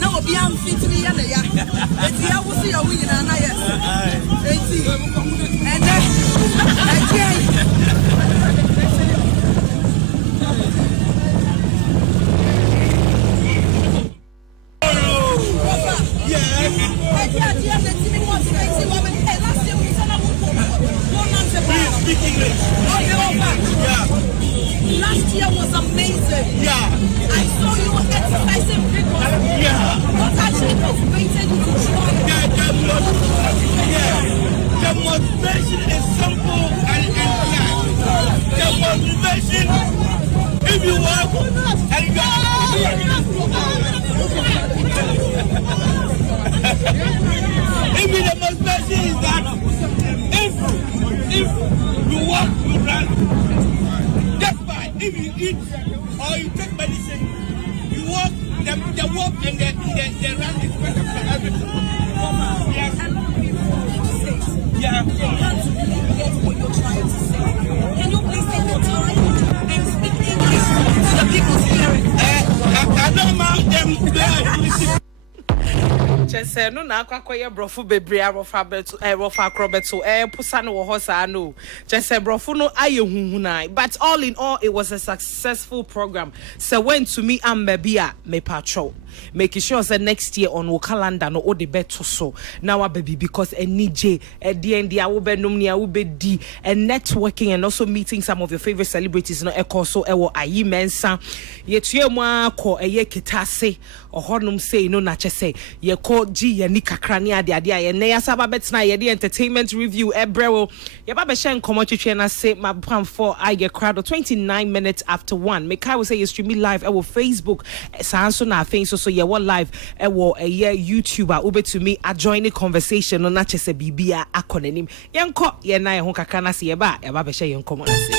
Now be am fit to the other. It's the I will see a winning and I and last year was amazing. Yeah. I saw you exercising vigorously. Yeah. What actually motivated you to try? The motivation is simple and clear. The motivation, if you work and the motivation is that if you work, you run. That's fine. If you eat or you take medicine, you walk, the walk and the run is better for everything. Yes. Yeah. You can't really get what you're trying to say. Can you please take the time and speak English to the people's hearing? I don't mind them. Chese no na akwakoye brofo bebre arofa beto rofa akrobeto pusa no wo hosa no chese brofo no aye hunhunai, but all in all it was a successful program. So when to me am baby a me patrol making sure that next year on our calendar no all the better so now baby because NJ at the end I will be nomni I will be D and networking and also meeting some of your favorite celebrities no echo so ewo ayi mensa yetu mwa ko eye kitase ohonum say no na chese ye ko G ye ni kakra ni ade ade ye ne yasaba betna ye the entertainment review ebrewo ye ba be shen komotwetwe na say my plan for I get crowd 29 minutes after 1 make I will say you stream me live ewo Facebook sanso na face so ye what live ewo eye YouTuber ube to me a join the conversation no na chese bibia akonenim yenko ye na ye ho kakra na se ye ba be she ye nkomo na say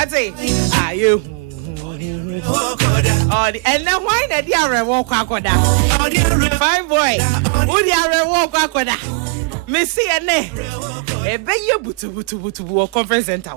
What's it? Are you? Oh, and now why not the other walk? Fine boy. Who the other walk? Missy and ne. A bay butu conference center.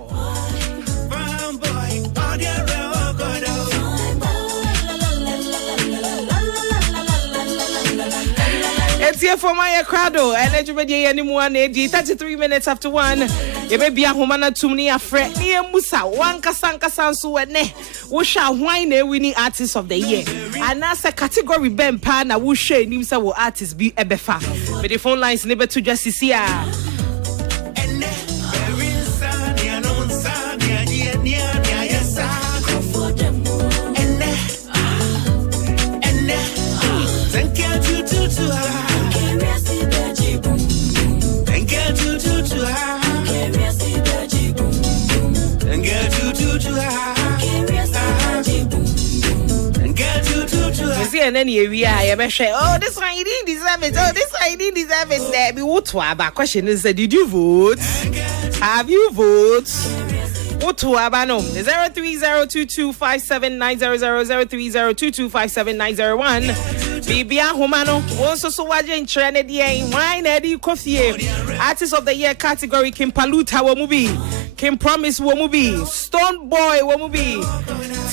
It's here for my crowd. Eligibility anyone 33 minutes after 1. You may be a humana to me a friend near Musa. One Kasanka Sansu and ne. Wusha wine winning artist of the year. And as a category Ben Pana Wusha Nimsa will artist be Ebefa. But the phone lines never to just see ya. And then we are oh, this one you didn't deserve it. Oh, this one you didn't deserve it. There be what question is did you vote? Have you voted? What to abano 03022579000 03022579001 Bibia Humano also so wajen trend the wine Eddie Coffee Artist of the Year category Kim Paluta Womubi Kim Promise Womubi Stone Boy Womubi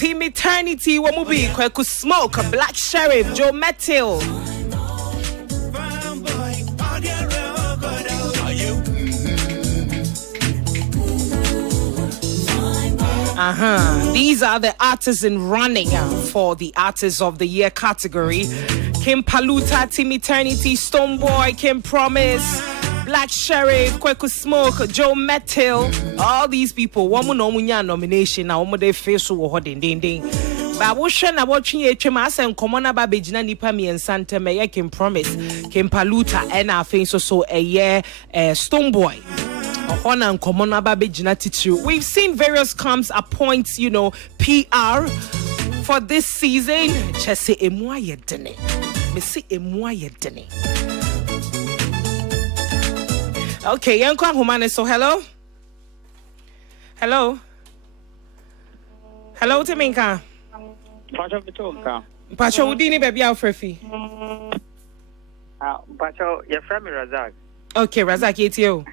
Team Eternity Womubi Kweku Smoke Black Sheriff Joe Metal. These are the artists in running for the Artists of the Year category. Kim Paluta, Team Eternity, Stoneboy, Kim Promise, Black Sheriff, Kweku Smoke, Joe Metal. All these people, one more nomination. Now, one they face so hard ding. But watching HMS and Commona Babijina Nipa me and Santa Maya Kim Promise, Kim Paluta, and our face so a year Stoneboy. We've seen various camps appoint, PR for this season. Just say dene. Okay, Yankwa Humane, so hello? Hello, Timinka. Pacho Udini baby Alfrefi. Pacho, your friend Razak. Okay, Razak, it's you.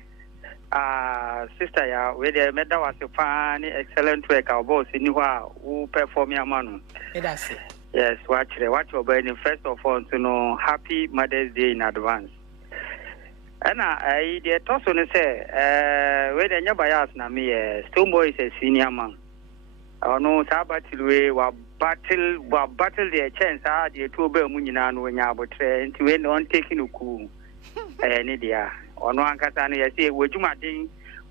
Sister, yeah, we the medal was a funny, excellent work. Our boss in who perform your man. That's it. Yes, watch your burning. First of all, to know happy Mother's Day in advance. And I the toss on say, where the bias na me, Stoneboy is a senior man. I know Sabatil we battle the chance. The two Bermunina when you are but to on taking a coup. Any dear. Ono ankasa no yesi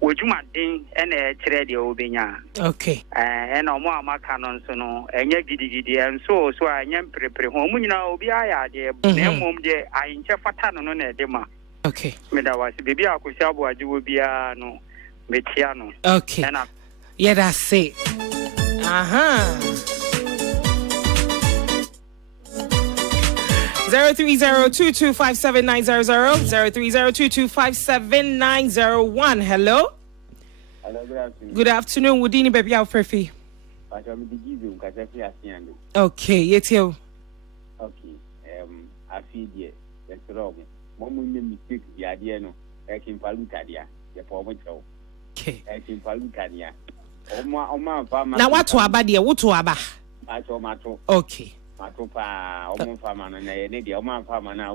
wojumadin ene kire de obinya. Okay. Na omo amaka no nso no enye gidigidi enso so anya mprepre ho mu nyina obi aya de na mom de ayinche fata no na de ma. Okay. Me da wasi bebi akosi abo ajiwo bia no metia no. Okay. Yeah, that's it. 03022579000 03022579001. Hello. Hello, good afternoon. Good afternoon. Woodini baby Alfrefi. Okay, yes you. Okay. I feel the wrong. Mom will mistake the idea no. Kim Palutadia, the former show. Okay. Kim Palutadia. Oma farmer. Now what to abadia? What to aba? Mato. Okay. Matopa, Omo farmer, and I need the Oma farmer now.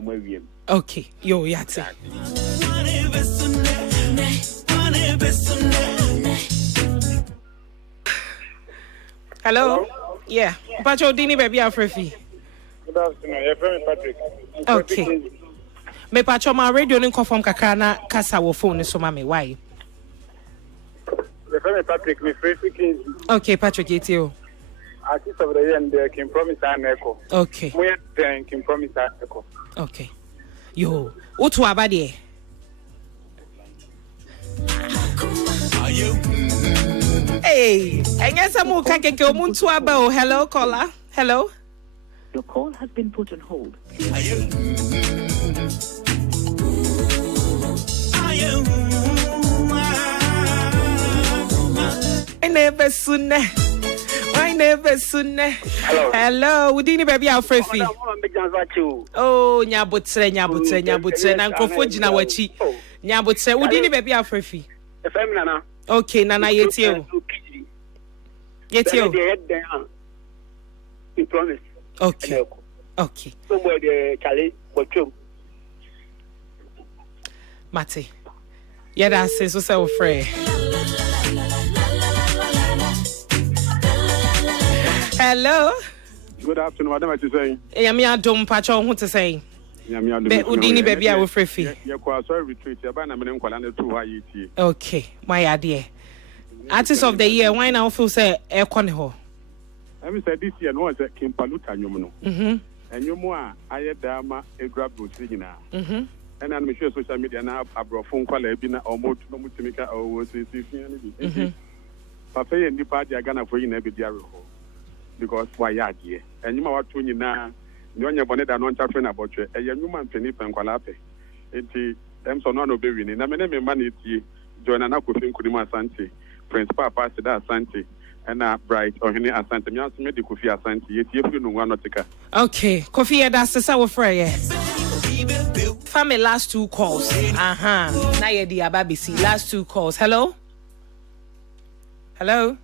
Okay, yo, yatsi. Hello? Yeah. Pacho Dini baby Alfrefi. Good afternoon. Your friend Patrick. Okay. Me Pacho my radio nin confirm kakana kasa wo phone so mama why? Your friend Patrick, me free Kings. Okay, Patrick, it's you. Artist of the Year and Kim Promise and Echo. Okay. We are Kim Promise and Echo. Okay. Yo, what to abadi? Hey, I guess I'm okay. Hello, caller. Hello. Your call has been put on hold. I never soon. I never soon. Hello, Udini baby Alfrefi. Oh, nyabutre, nankofo jina wachi. Nyabutre, Udini baby Alfrefi. Okay, Nana Yetio. Okay. Okay. Mate. Yeah, that's it. So free. Hello. Good afternoon, madam. What you saying? I don't patch on what to say. Udini baby, I will free. Retreat. Okay, my idea. Artist of the year, why now feel say air conho? I said this year, no, it's a Compatibility. And you more, I had Dama, a grab was singing now. And I'm sure social media now, I brought phone call, or more to make or was Papa and the party are gonna for you every year because why are here? And you know what to you now? You only wanted an entrepreneur about you, a young man, Penny Pancolape. It's them so no be winning. I mean, money join an aquafin Kurima Santi, Principal Pastor Santi. And bright or any asante. Me ask me the Kofi asante. Yet you know one not take. Okay, Kofi, that's the sour fry. Family last 2 calls. Now you the Ababisi. Last 2 calls. Hello. Hello.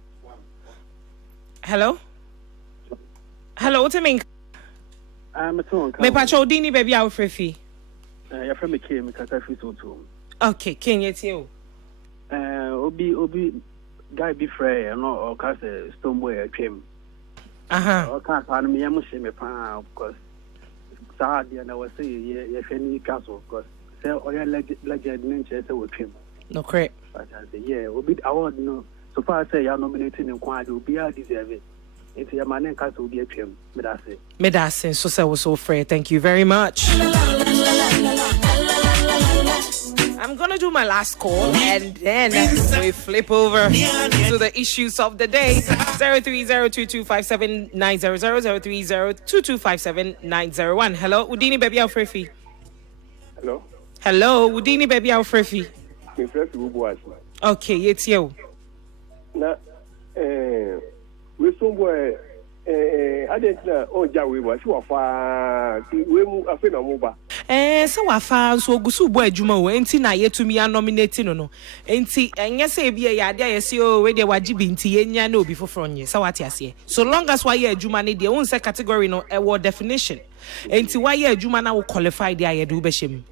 Hello. Hello. What do you mean? I'm a tongue. Me pacho Dini baby out for fee. Your friend came because I feel so too. Okay, King, it's you. Obi. Guy be free, or cast a stone boy at him. Or can't find me, I must say, of course. Sad, and I was saying, yes, any castle, of course. Say, or your legend nature with him. No, correct. But I say, yeah, will be our no. So far, I say, you're nominating and quite will be I deserve it. If your man and castle will be a him, Medase, so say was so free. Thank you very much. I'm gonna do my last call and then we flip over to the issues of the day. 03022579000 03022579001. Hello, Udini baby Alfrefi. Hello, Udini baby Alfrefi. Okay, it's you. Na we somewhere I didn't know Jawi was you are we move a phenomenon. So I found so gusu boy juma enti na ye to me nominating no enti enye say bia ya dia ye say o we de wajibi nti yenya na obi foforo nye so what ase so long as why ye juma ne de won say category no e word definition enti why ye juma na wo qualify dia ye do be shem.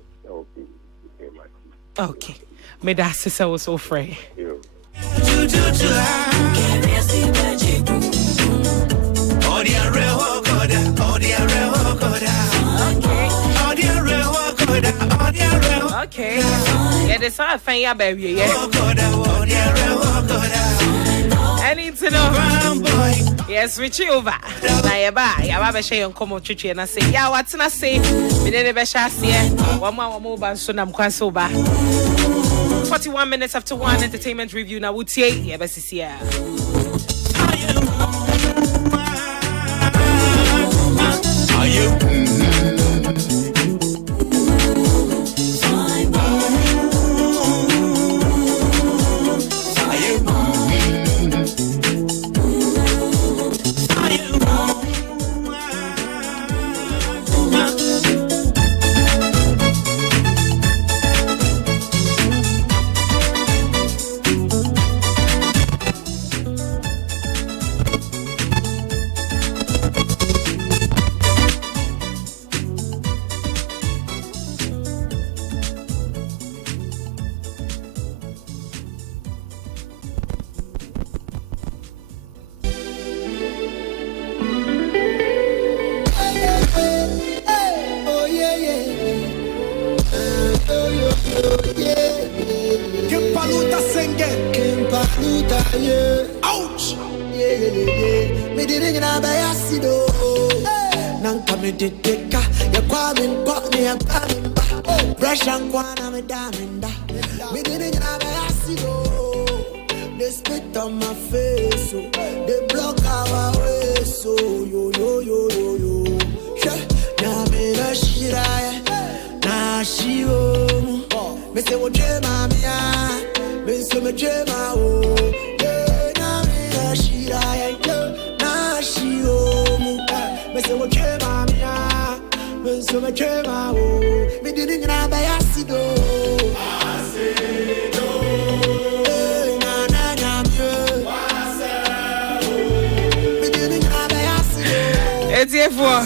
Okay, me da sisa was so free. Okay. Yeah, there's a thing ya baby, yeah. I need to know. Yes, switch over. Now you ba share on come chichi and I say, yeah, what's na say? Me dey be sha say. One more ban so na mkwa so ba. 41 minutes after 1 entertainment review na wutie. Yeah, be sisi ya. Are you? Ouch! Me didn't have a acido. Nanka me did deka. Ya kwamin pot me a kwamin. Brush and kwana me daminda. Me didn't have a acido. They spit on my face, so they block our way, so yo. Na me na shira, na shio. Me say what dream I'm ya. Me say me dream oh. so much me didn't grab by acido. It's here for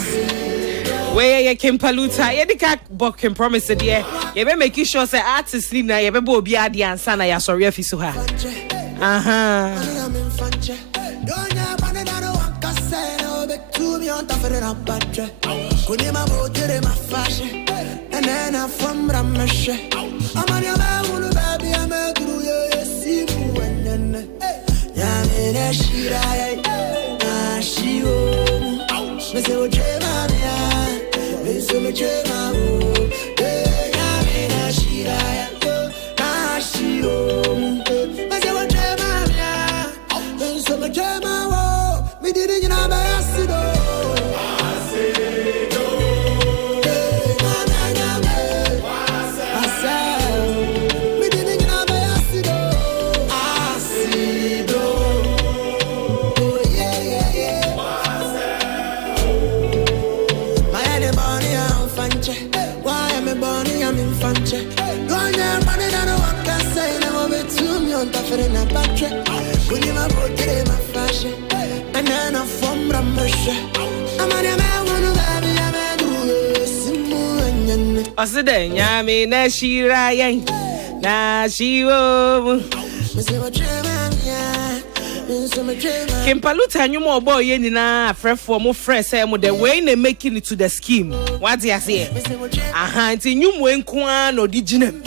where you can paluta. You can't book and promise it. Yeah, you better make sure say artists need na. You better be adi and sana. Ya sorry if you so ha. Me say what dream I'm me say me dream I'm yeah, me na shira na shiro. Me say what dream I'm me say me dream I'm me didn't know by accident. Oside nyame na shira yen na shiwo Kimpaluta nyumo boy yen na frefo mo frese mo the way na making it to the scheme. What you say? Aha, nti nyumo enko an odiginem.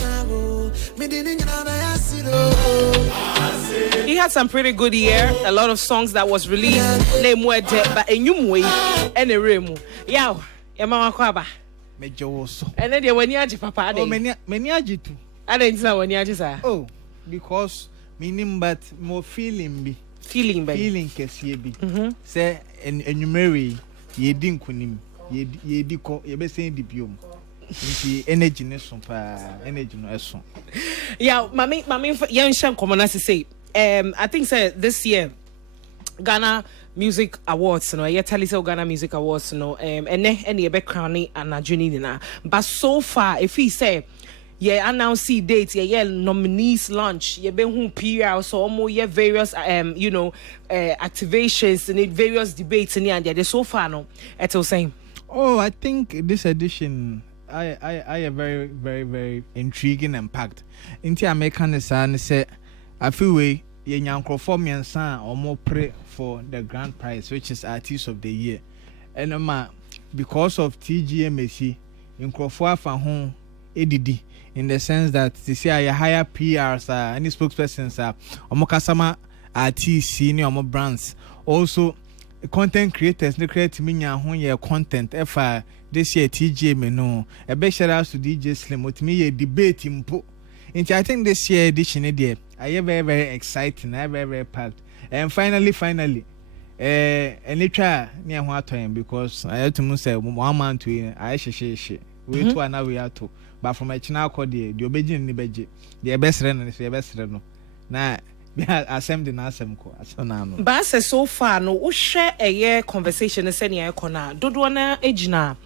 He had some pretty good year, a lot of songs that was released. Name word but enyumwe ene remu. Yaw, e mama kwaba. Mejoso. And then when you aji papa ade. Oh, many ajitu. I didn't say when you aji sa. Oh, because meaning but more feeling kesiye bi. Say enumerate ye din kunim. Ye di ko ye be say di biom. Nti energy ne so pa energy no eso. Yeah, mami yanshan komona say. I think say this year Ghana Music Awards, no, yeah, tell you Ghana Music Awards, no, any background and a journey na. But so far, if he say, yeah, announce dates, yeah, nominees launch, yeah, been who PR, so almost yeah, various activations and various debates and yeah, so far no, it's all same. Oh, I think this edition, I a very, very, very intriguing and packed. Into American say, I feel way. Ye nyankro me and son or more pray for the grand prize, which is Artist of the Year. And because of TGMAC, in Crawford for home ADD, in the sense that they say I hire PRs, any spokespersons are Omokasama artists, senior or brands. Also, content creators, they create me your content. If this year TGM no, a big shout out to DJ Slim with me a debate in po. I think this year edition there. I am very, very exciting. I am very, very packed. And finally, and it try near what time because I have to say 1 month to I she. We two now we are two. But from my channel called the obedient in the budget. The best run is the best run. Now, I send the Nasem co. But so far, no, share a year conversation is any corner. Do one age now.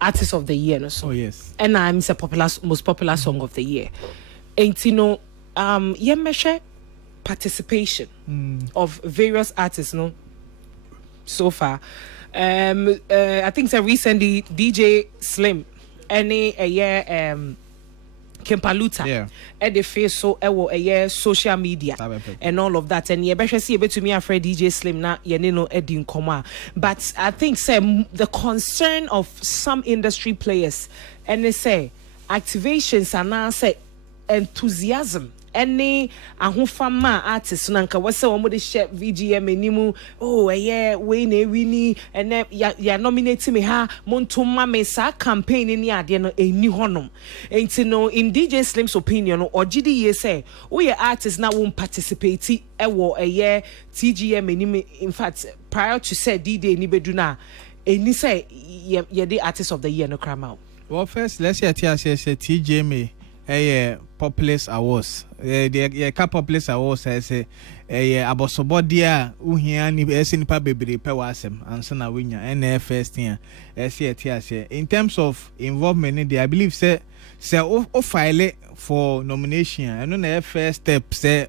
Artist of the Year, no so. Oh yes. And I'm the most popular song of the year. And you know, yeah, measure participation of various artists, no. So far, I think so recently DJ Slim, any a year Kimpaluta, and the face so a year social media and all of that, and yeah, better see a bit to me afraid DJ Slim na yenino edin koma. But I think say the concern of some industry players and they say activations are now say enthusiasm any ahofama artists nanka wase omo de share VGM enimu oh yeah we na wini and ya nominate me ha montoma me sa campaign ni ade no eni honom enti no in DJ Slim's opinion no ogidi ye say we artists na won participate e wo TGM enimu in fact prior to say D-Day ni bedu na eni say ye the artist of the year no crama. Well, first let's say TGM Populous Awards. The Populous Awards I say abosobodia uhia ni nipa bebre pe wasem ansa na wenya na first year in terms of involvement I believe say o file for nomination and no first step say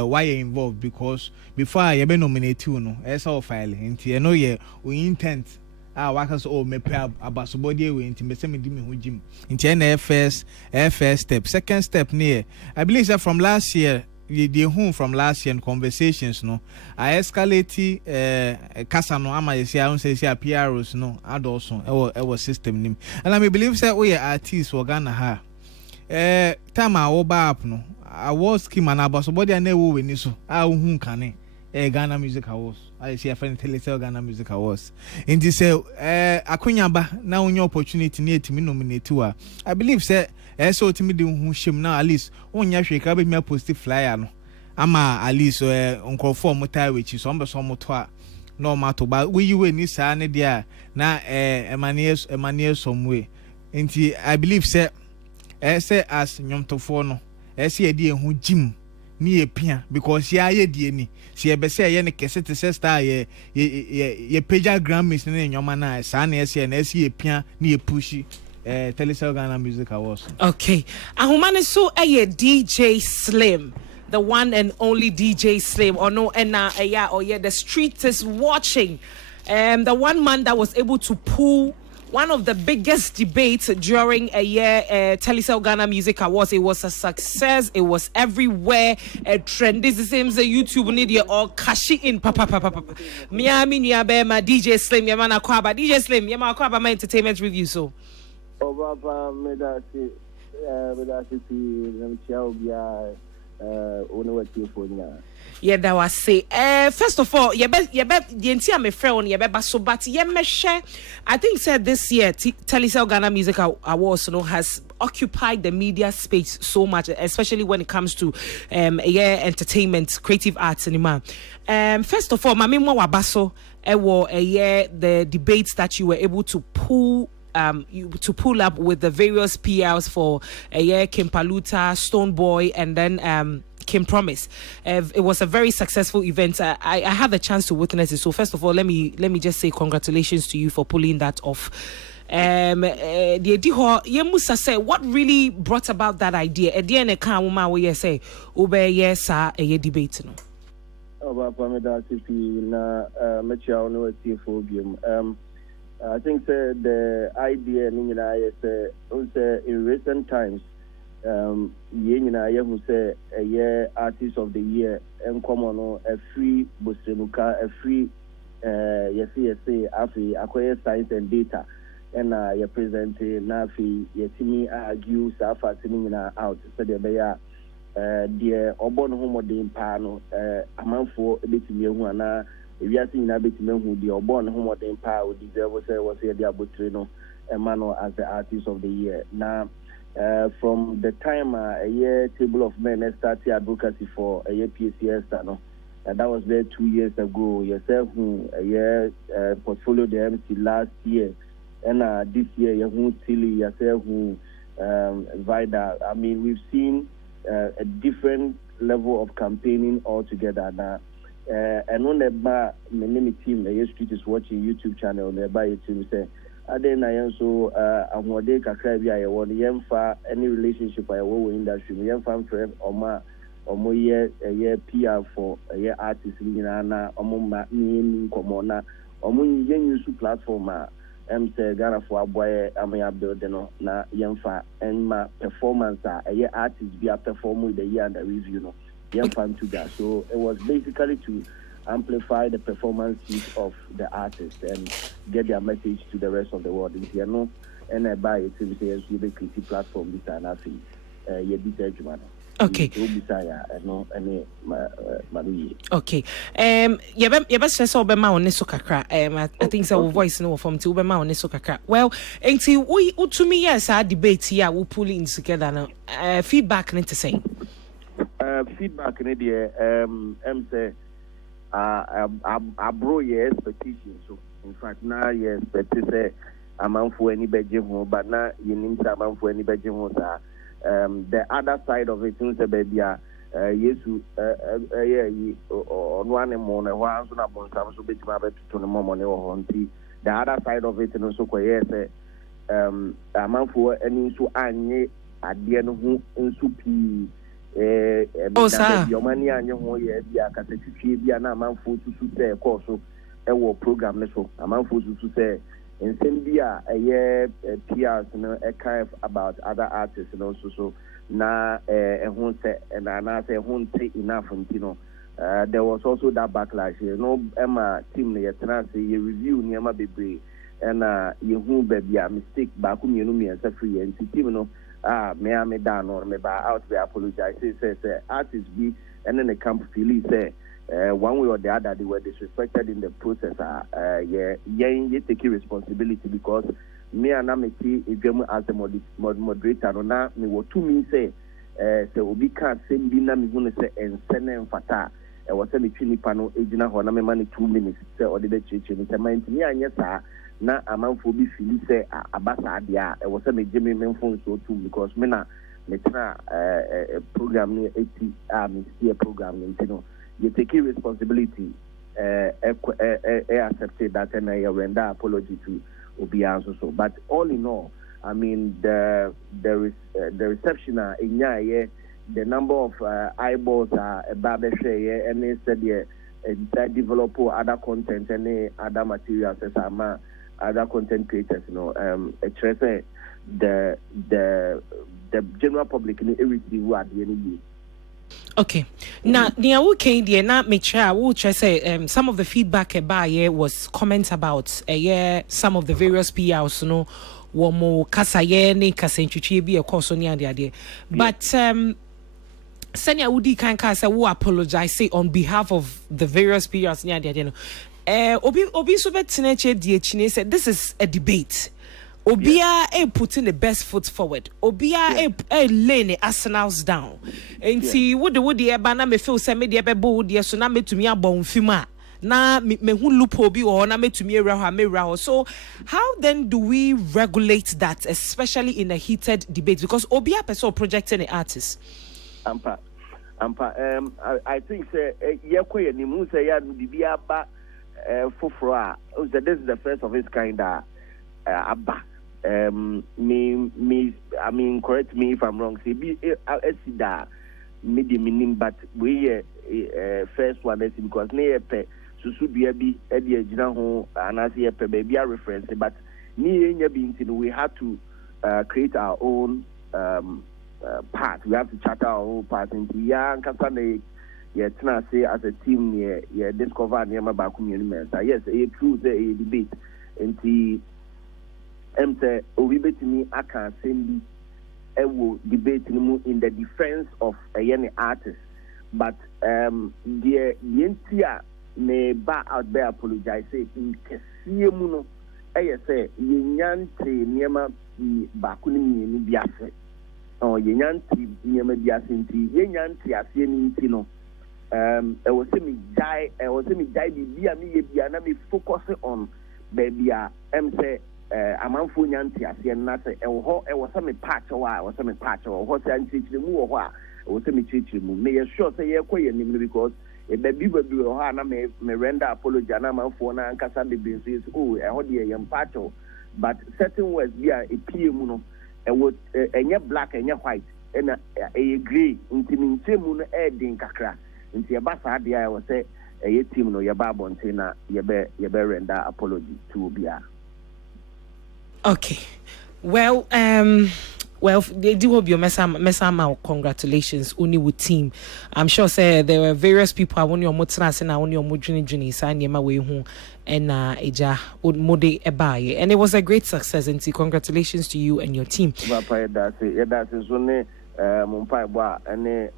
why you involved because before you be nominate you no o file nti no ye we intent waka so me pe abasobodi we nti me se me di me ho jim nti na first step second step near I believe that from last year the home from last year in conversations no I escalate kasa no ama yesi I say PROs no adulson e was system nim and I believe say we artists we Ghana ha time I wo ba up no I was scheme and abasobodi na wo we ni so hu kane Ghana Music Awards. I see a friend tell Ghana Music Awards. In this akunyaba na onye opportunity near to me nominate to her. I believe say so to me the who shim now at least onya hwe ka be me post flyer no. Ama at least onkrofo motai which is on so moto no matter but we you ni sa ne dia na emanie some way. Nti I believe say say as nyomtofo no say e hu jim ni epia because ya ye die ni si ebe se ye ne kese te se star ye peja Grammys ne nyoma na sa na ese na ese epia ni epushi Telesel Ghana Music Awards. Okay, ahumane so DJ Slim, the one and only DJ Slim or no the street is watching the one man that was able to pull one of the biggest debates during a year Telesel Ghana Music Awards. It was a success. It was everywhere. A trend. This is the same as YouTube need or cash in. Miami Niabema DJ Slim Yamana Kwaba DJ Slim Yamana Kwaba my entertainment review so. Yeah, that was say. First of all, the entire me friend on so but I think said this year Telesel Ghana Music Awards has occupied the media space so much, especially when it comes to entertainment, creative arts cinema. First of all, mami mo wabaso the debates that you were able to pull up with the various PRs for Kim Paluta, Stone Boy, and then Kim Promise. It was a very successful event. I had the chance to witness it. So first of all, let me just say congratulations to you for pulling that off. What really brought about that idea? At the end of the we say, a debate. I think the idea in recent times, who say a year artist of the year and common a free Busemuka, a free afi acquire science and data and you present nafi yetimi argue safa timina out so the beya the obon homo de impano amanfo ebetimi ehu ana ewiase nyina betimi ehu the obon homo de impa would deserve say was here the abotire no emano as the artist of the year now. From the time a year Table of Men started advocacy for a year PCS, that was there 2 years ago. Yourself, a year portfolio the MC last year, and this year you Tilly yourself who Vida. I mean, we've seen a different level of campaigning altogether now. And on the bar, my name is team. The street is watching YouTube channel. Nearby YouTube say. Ade na yenso ahode kakra bia ye won yemfa any relationship I wo industry yemfa friend omo ye PR for ye artist nyina na omo ma ni nkomo na omo yenyu platform say Ghana for aboye amya build no na yemfa enma performance ye artist bia perform with the year and the review no yemfa to that. So it was basically to amplify the performances of the artists and get their message to the rest of the world. If you know, and I buy it to say the creative platform this and nothing. Okay. Okay. You best say so be ma on so kakra. I think so voice no from to be ma on so kakra. Well, until we to me yes our debate here we pull in together now. Feedback need to say. Feedback need say I bro yes petition so in fact now yes but say a man for any bedroom home but now you need a man for any bedroom home the other side of it is baby yesu one more one so na bon sam so betima betuto no mo ne wo honti the other side of it no so koye say amanfo ani so anye ade no ho nso pi yomani anye ho ye bia kasa twitwie bia na amanfo tutu say course so ewo program ne so amanfo tutu say nsem bia PRs no kind about other artists and also so na ehun say na say ehun take enough ntino there was also that backlash Emma team ne yetra say ye review ne ma bebre and yehu baby a mistake ba ku mienu mi ensa free and team no me down or me ba out we apologize say artists be and then the camp feel say one way or the other they were disrespected in the process you take responsibility because me and I as a moderator no na me what to me say obi can send bi na me hu say ensene mfata was say me twini pa no ejina ho na me man 2 minutes say odi be cheche me say man me anya sa na amanfo bi fili say abasa ade a was say me jeme me phone so too because me na me try program ni me see a program ni no you take responsibility accepted that and I render apology to Obianso so but all in all I mean the reception in the number of eyeballs are about the share and they said develop other content and other materials as other content creators the general public in everything who are the enemy. Okay. Now, the came there na make sure I will try say some of the feedback about was comments about some of the various PRs one more kasa ni kasa nchuchi bi e course ni ade but Senya Udi kan kasa who apologize say on behalf of the various PRs ni ade obi so betene che die chine said this is a debate. Obia putting the best foot forward. Obia laying the arsenals down. And see would the eba na me feel say me the ebe bo the so na me to me abon fima. Na me hu loop obi or na me to me raho. So how then do we regulate that, especially in a heated debate? Because Obia person projecting the artist. Ampa. I think say ye ni mu say ya bibia ba foforo a this is the first of its kind abba. I mean, correct me if I'm wrong. Say be esida meaning, but we first one is because ne pe susu bia bi e de agina ho anase pe baby a reference, but ni enya bi nti we have to create our own part. We have to chart our own part into ya nkasa ne ye tena say as a team ye discover ne ma ba community. Yes, it true say a debate nti say we betimi aka send debate in the defense of any artist, but the yentia me ba out there apologize say in kesiye mu no say yenyante niema ba kuni ni biase yenyante niema biase nti yenyante ase ni nti no e was me die bibia me ye bia na me focus on baby say amanfo nyanti ase na se ewo some patch wa wo some patch wa ho se anchichiri mu wo ho a wo se me chichiri mu me sure say ye koye nim because e baby ho na me render apology na amanfo na nkasa be says e ho de ye patch but certain words be a pie mu no ewo enye black enye white na e grey nti mu no e din kakra nti e ba sa de a wo se ye team no ye ba bonte na ye be render apology to obia. Okay, well, they do hope your messama. Congratulations, Uniwood team. I'm sure say there were various people. I want your motrase na want your mujuni sign yema way home and eja mode ebaye, and it was a great success. And congratulations to you and your team. That's it. Mumpai boa ane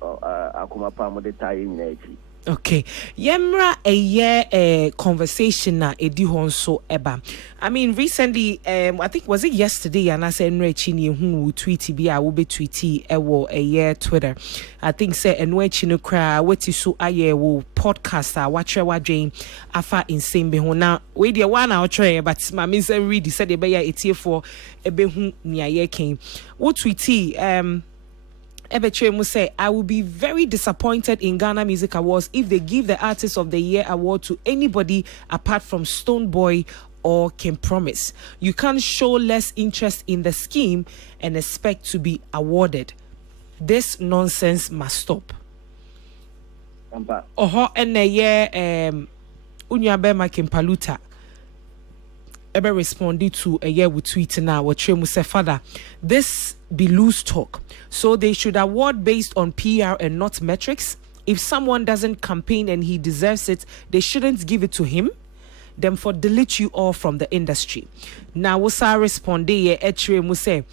akumapa mode tayi nechi. Okay, yemra a conversation na edi honso eba. I mean, recently, I think was it yesterday, and I said Nwechini who tweety be I will be tweety ewo a Twitter. I think say Nwechino cry weti so aye wo podcaster watch Jane afa insane be now we the one out try but my means read said the be ya etie for ebe hu nia ye came. What tweety Ebechemu say, I will be very disappointed in Ghana Music Awards if they give the Artist of the Year award to anybody apart from Stonebwoy or Kim Promise. You can't show less interest in the scheme and expect to be awarded. This nonsense must stop. Oho ene ye Unyabema Kimpaluta ever responded to a year with tweet now what Tremu said, Father, this be loose talk. So they should award based on PR and not metrics. If someone doesn't campaign and he deserves it, they shouldn't give it to him. Them for delete you all from the industry. Now wasa respond ye Tremu say,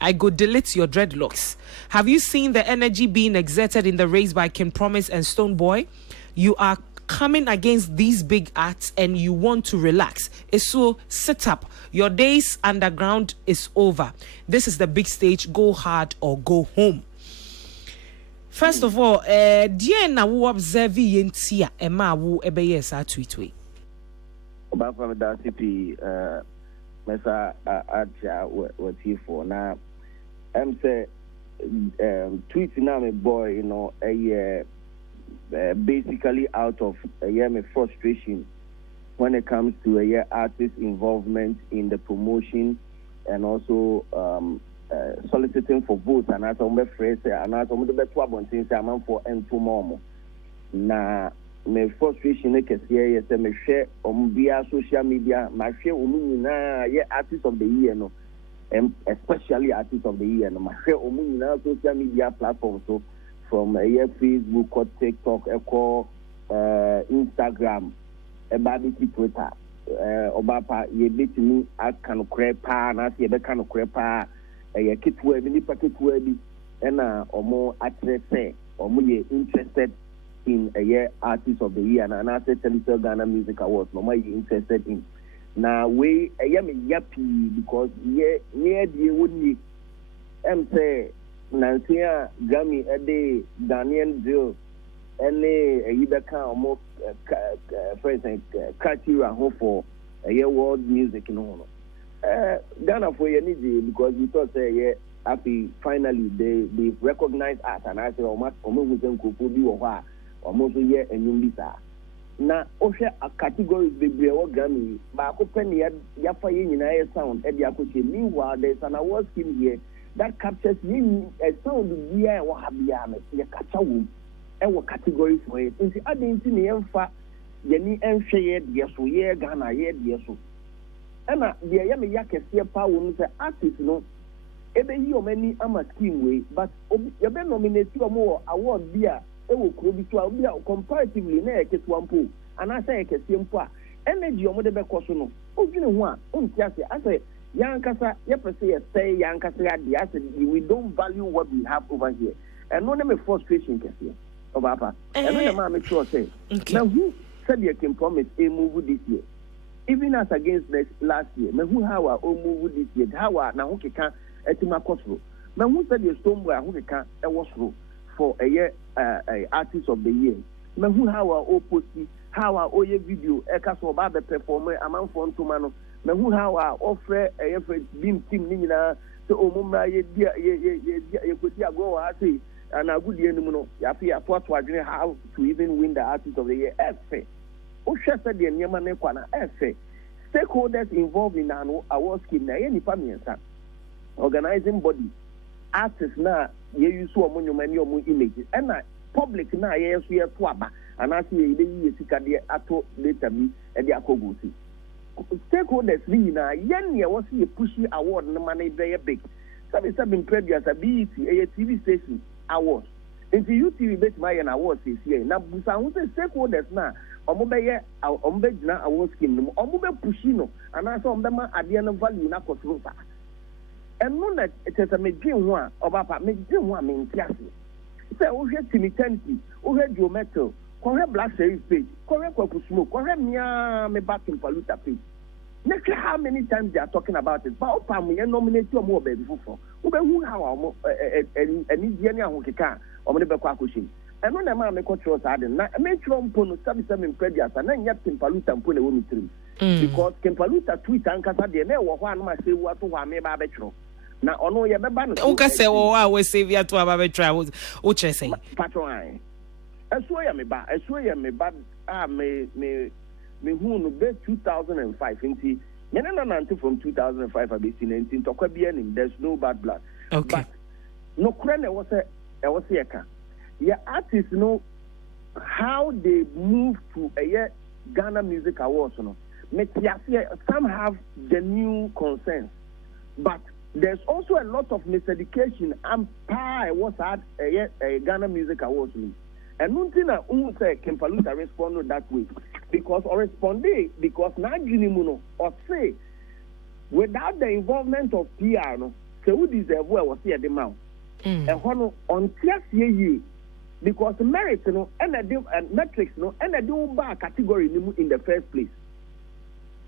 I go delete your dreadlocks. Have you seen the energy being exerted in the race by Kim Promise and Stonebwoy? You are coming against these big acts and you want to relax. So sit up. Your days underground is over. This is the big stage. Go hard or go home. First of all, dear na wo observe yentia ema wo ebeye sa tweetwe. Oba from the CP mesa acha what here for now. Say tweet na me boy, you know, basically out of my frustration when it comes to artist involvement in the promotion and also soliciting for votes and as on the phrase and as on the best one things I'm for and tomorrow. Na my frustration is here say me share on via social media my share na artist of the year no, and especially artist of the year no my share na social media platforms so from Facebook or TikTok or Instagram barbecue Twitter obapa ye betimi aka krepa na se ye be kan krepa ye kitwa bi ni paketwa bi na omo atrese omo ye interested in a year artist of the year and I said Ghana Music Awards no you interested in na we me yappy because ye near the wouldn't say Nancy Grammy Ede Daniel Jill any Ibeka almost for example Katira home for a year world music no Ghana for your need because we thought say happy finally they recognize us and I say almost could be almost a year and you bisa na ohwe a categories bebre wo Grammy ba ko penny ya fa yin na sound e dia ko che meanwhile there's an award scheme here that captures a sound here what have ya me catch wo e wo category for it nti adenti ne yemfa yani enhwe ye de so ye Ghana ye de so ena de ye me yakese pa wo no say artist no ebe yi o mani ama scheme we but ye be nominate o mo award bia e wo kro bi to a bia comparatively na yake twampo ana say yakese mpo a energy o mo de be koso no odwene ho a onti ase ase yankasa yepese say yankasa ya de ase we don't value what we have over here and no me frustration kese obapa and no ma me sure say now who said you can promise a move this year even as against this last year now who how a move this year how na who keka etima kosro now who said you Stonebwoy who keka e was for a year artist of the year now who how a oposi how a oye video e ka so ba be performer amanfo ntoma no now who how a offer a beam team ni na so omumra ye kwoti ago ha say and a good year no ya fi afo to adwene how to even win the artist of the year efe o hwe said the nyama ne kwa na efe stakeholders involved in an award scheme na ye nipa miensa organizing body artists na ye use omo nyoma ni omo images and na public na ye so ye to aba and as ye dey ye sika de ato data bi e de akogusi stakeholders ni na yen ye was ye push award no man e be big seven previous a BET a TV station awards into UTV bet my an awards this year na busa hu say stakeholders na omo be ye omo be gina award scheme no omo be push no and as omo be ma ade no value na kosoro sa enu na etesa medwin ho a obapa medwin ho a mentiase say o hwe timitanti o hwe geometal ko hwe black series page ko hwe kwaku smoke ko hwe mia me back in Paluta page next how many times they are talking about it but opam ye nominate o mo baby fofo wo be hu how o ani die ni ahokeka o mo de be kwa akoshin enu na ma me ko tro sa de na me tro mpo no sabi predia sa na nya Paluta mpo na wo mitrim because Paluta tweet ankasa de na wo ho anu ma se wo ato ho ame ba be tro na ono ye beba no o ka se o we save ya to aba try o che say patron eso ye me ba me who no be 2005 nti me na nante from 2005 abesi 19 tokwa bia nim there's no bad blood. Okay. But no krene was a ka ya artists know how they move to a Ghana Music Awards no. Some have genuine concerns, but there's also a lot of miseducation and power was at a Ghana Music Awards. And Nuntina say Kempaluta responded that way because now Muno or say without the involvement of PR no, so who deserve where was here the mouth. And one on TSye because merit no and metrics no and a do bar category in the first place.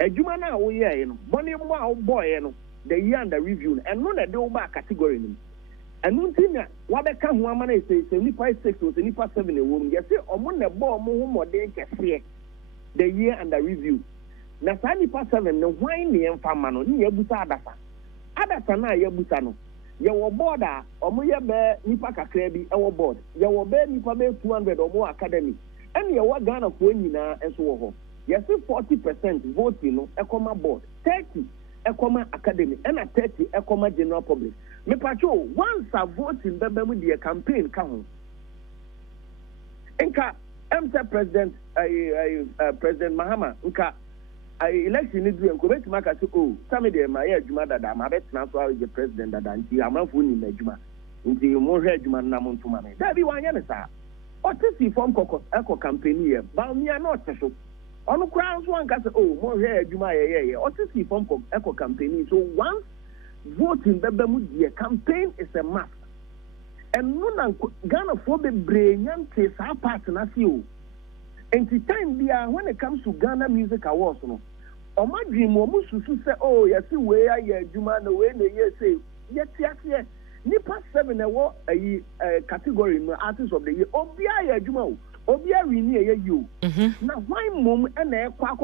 A Jumana oh yeah, you know, Bonnie boy, you know, the year and the review, and none of the over category. And Nuntina, what they come one man say, 75 or 77 a woman, you say, or one the ball more than the year and the review. Now, 77, no wine and famano, near Busadasa. Adasana, Yabusano. Your border, or Moya Bear, Nipaka Krabi, our board. Your bear Nipa 200 or more academy. And your Ghana of Wenina and so on. Yes, 40% voting, a comma board, 30 a comma academy, and a 30 a comma general public. Me patrol once a voting member with the campaign count. Enka, MT President President Mahama, Enka, election is doing correct market. Oh, some of them are Juma that I'm a bet now for the president that I'm not winning the Juma. Into more Juma Namun to Mammy. That be one year, sir. What is the form eco campaign here? But me are not special. On the grounds one can say, oh, more here, Juma, yeah. What is the form eco campaign? So once voting the campaign is a must. And no Ghana for the brain case our partner you. And the time when it comes to Ghana Music Awards, no, or my dream almost to say, oh, yes, where I Juma no way they say, yes. Nipa 7 award a category no artist of the year. Obia Juma. Obia renew you. Now why mom and a quack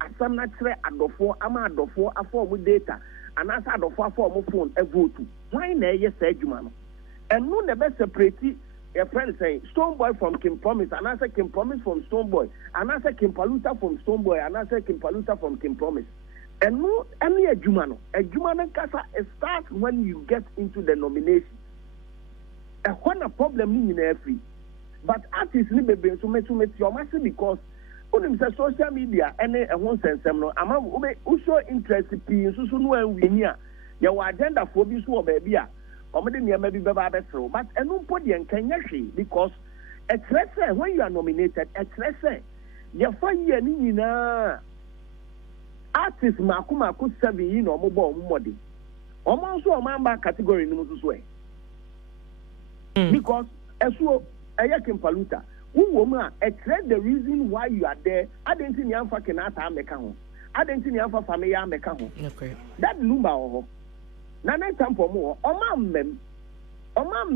asam natural adofo ama adofo afọ data and as adofo afọ phone a vote. Why na yes Juma no? And no never separate a friend saying Stoneboy from Kim Promise, and I say Kim Promise from Stoneboy, and I say Kim Paluta from Stoneboy, and I say Kim Paluta from Kim Promise. And no any a Jumano casa starts when you get into the nomination. And when a problem in every. But artists need to be so much your massive because when it's social media and a one sense no among who show interest in so no we near your agenda for this war baby or maybe baba but and no body and can because a treasure when you are nominated a treasure your 5 year nina artist makuma could 7 in or mobile modi almost a member category no way because as well Kempaluta, who woman express the reason why you are there. I didn't see Yanfa Kenata Mekaho. I didn't see Yanfa Familia Mekaho. Okay. That number of Nana time for more. Oman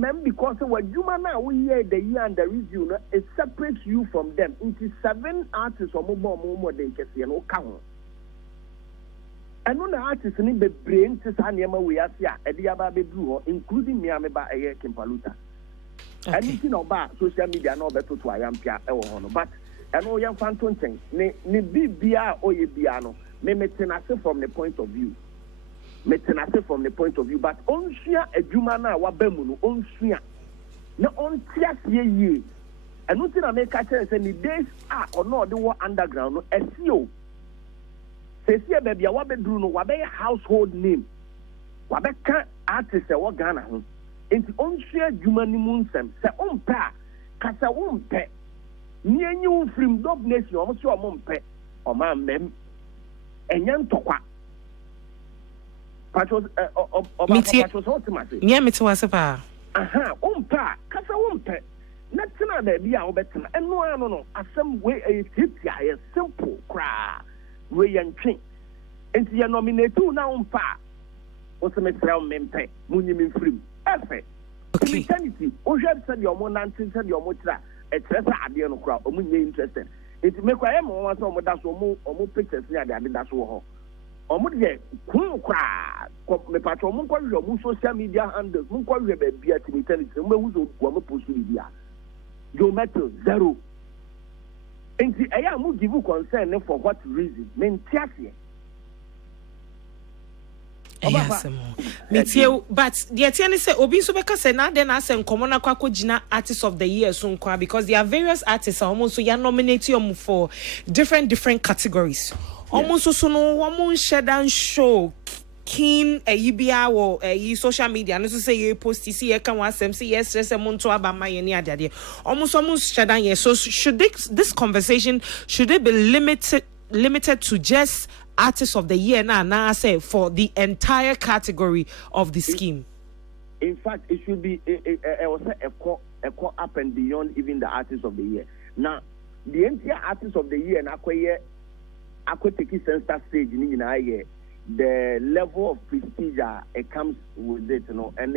mem because what Juma now we hear the year and the review it separates you from them into 7 artists or more than Kessiano count. And on the artists in the brain to Sanyama we are here at the Ababe Blue, including Miameba a Kempaluta. Okay. Anything about social media no better to I am Pia but I know young phantom thing. Ne bia or ye biano, me metenase from the point of view. Metenase from the point of view, but on share a jumana wa bemuno on share. No on tias ye. And nothing I make a sense any days are or no the war underground no SEO. Say baby, what be Bruno, what be household name. What be artist or Ghana. Enti onshare jumani munsem se ompa kasa ompe nyenyu from dog nation omo so ompe o ma mem enyan tokwa patros patros ultimately nya meti wase pa aha ompa kasa ompe na tena da bia obetena eno ano no asem we etipia ye simple kra we yantwen enti ye nominate na ompa o se metra mempe munyim free effort. Eternity. Oje said your mo nantin said your motra a treasure ade no kra omu nye interested. It make why am one so mo da so mo pictures ni ade da so ho. Omude kun kwa me patro mun kwa yo social media handles mun kwa we be at intelligence mun wuzo wo mo post media yo metal zero enti aya mu give concern for what reason men tiasie yes me but the tiani say obi so beka say na den asem komo na kwa gina artist of the year so nkwa because there are various artists almost so ya nominate you for different categories almost so no one share show keen yibia wo social media no so say you post see you can want say yes say monto abama ye ni ade almost share dan so should this conversation should it be limited to just artist of the year now say for the entire category of the scheme? In fact, it should be a call up and beyond even the artist of the year. Now, the entire artist of the year and I take center stage in the level of prestige it comes with it, you know, and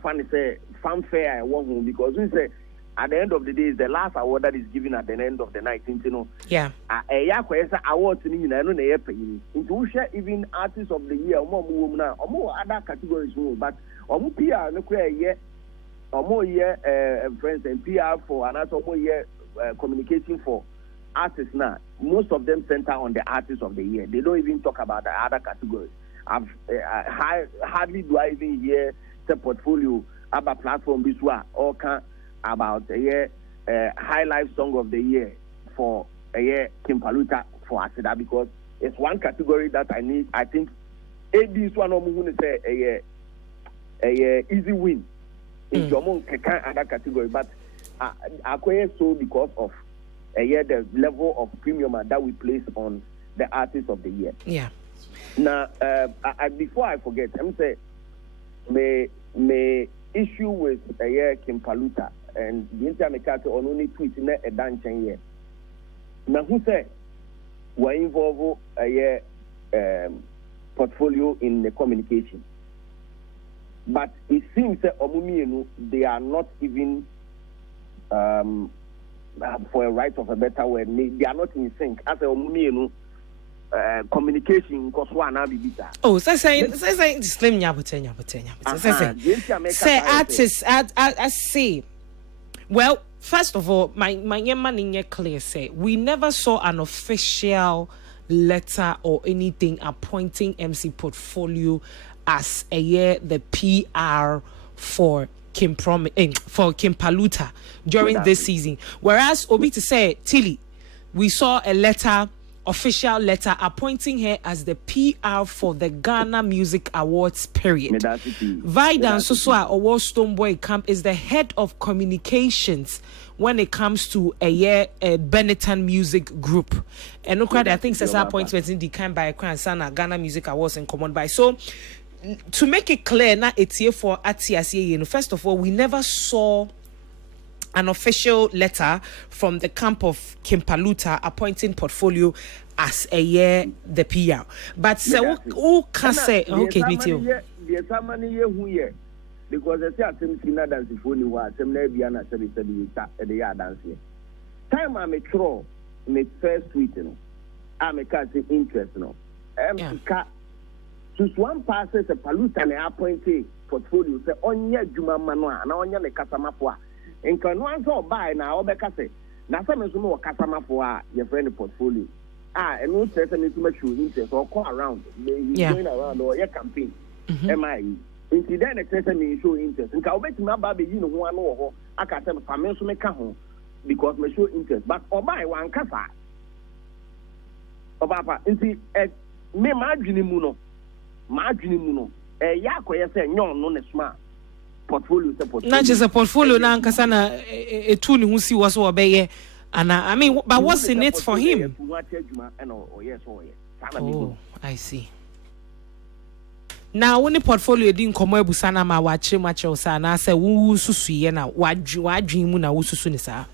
funny say fanfare I want because we say at the end of the day, is the last award that is given at the end of the night. You know, yeah. Awards in into share even artist of the year, more other categories, but PR no year, more year friends and PR for another more year communicating for artists now. Most of them center on the artist of the year. They don't even talk about the other categories. Hardly do I even hear the portfolio about platform this one or can about a year high life song of the year for a year Kimpaluta for Asida because it's one category that I need. I think this one of them say a year easy win in Jomon other category, but I so because of a year the level of premium that we place on the artist of the year. Yeah. Now, before I forget, I'm say may issue with a year Kimpaluta. And the intermediate on only tweet in a dancing year. Now, who said we're involved a year portfolio in the communication? But it seems that they are not even, for a right of a better word, they are not in sync. As a communication, because one now be bitter. Oh, say disclaim say artists, I say. Well, first of all, my man clear say we never saw an official letter or anything appointing MC Portfolio as a year the PR for Kimpaluta during this season. Whereas Obi to say Tilly, we saw a letter. Official letter appointing her as the PR for the Ghana Music Awards period. Vidan Sosua Owo Stoneboy Camp is the head of communications when it comes to a Benetton Music Group. And I think says appointment in the kind by Sana Ghana Music Awards and common by. So to make it clear, now it's here for ATSA. First of all, we never saw an official letter from the camp of Kimpaluta appointing Portfolio as a year the PR. But so who can say okay, me too. There's so many years who year because I say I think Sina dance for you was some Nebiana said the year dance here. Time I'm a throw my first tweet, I'm a cast interest no. Just one passes a Paluta and appointed Portfolio say on year Juma Manua and on year the Casamafua. And can one so buy now, Obecase. Now, some is more customer for your friend portfolio. And no certain is much interest or call around. Going around or your campaign. MIE. Incident excessive me show interest. And I'll bet my baby, you know, one or I can tell family to make a home because me show interest. But or buy one casa. Papa, see, me margin muno. Yako, say, no, smart. Portfolio. Not just a portfolio now, Kasana a tune who see was obey. And I mean, but what's in it for him? Oh, I see. Now, when the portfolio didn't come up with Sana, my watch much or Sana, I said, woo, Susu, what dream when I was Susunisa.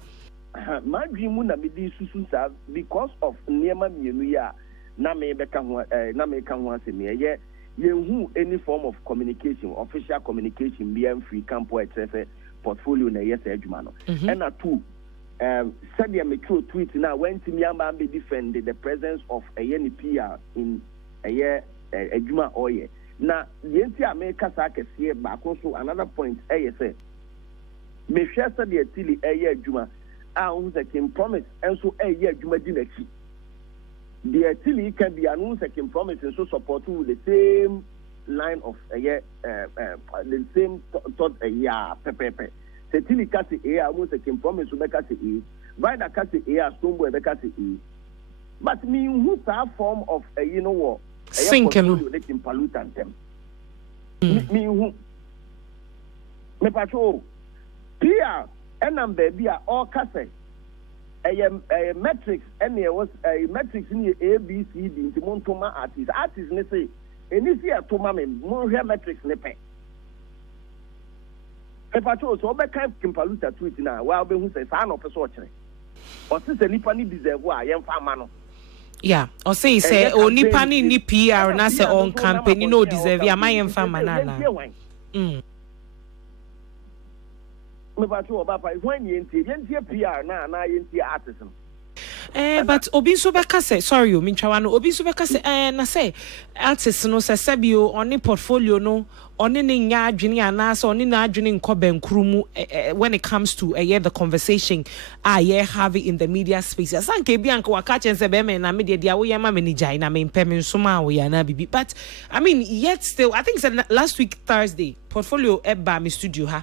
My dream would be this Susunsa because of Niema Muya, Name Beckham once in me. Yeah. Who any form of communication, official communication, BM free camp etc. portfolio na yes ejumano. And two, said the metro tweet now when Timiamba be defend the presence of a PR in a year a Juma Oye. Now the NT America Saka see back also another point say me share said the Tilly a year Juma who's a can promise and so a year Juma Dinaki. The Tilly can be announced a can promise and so support with the same line of a year the same thought a year pepe. Setili kasi almost a can promise to make us by the kasi somewhere the kasi but me who are form of a what sinking they can pollute them. Me who me patrol PR and baby are all case a metrics and there was a metrics in the ABCD in the Montoma artists ne say any see a toma me more metrics ne pay. Patrol so be kind Kimpaluta tweet now while be who say fan of a sorcery or since a nipani deserve why I am farmano. Yeah, or say only pani ni PR na say on campaign you know deserve ya my farmanana. Me patrol papa when you PR na artisan. But Obi so beka say sorry o minchawa no Obi so beka say na say artist no say sebio oni portfolio no oni ne nya adwene anasa oni na adwene nkobenkuru mu when it comes to the conversation have in the media space asanke bi anka waka chen say be me na media dia wo yema me ni jai na me mpem nso ma wo ya na bibi but I mean yet still I think last week Thursday portfolio eba me studio ha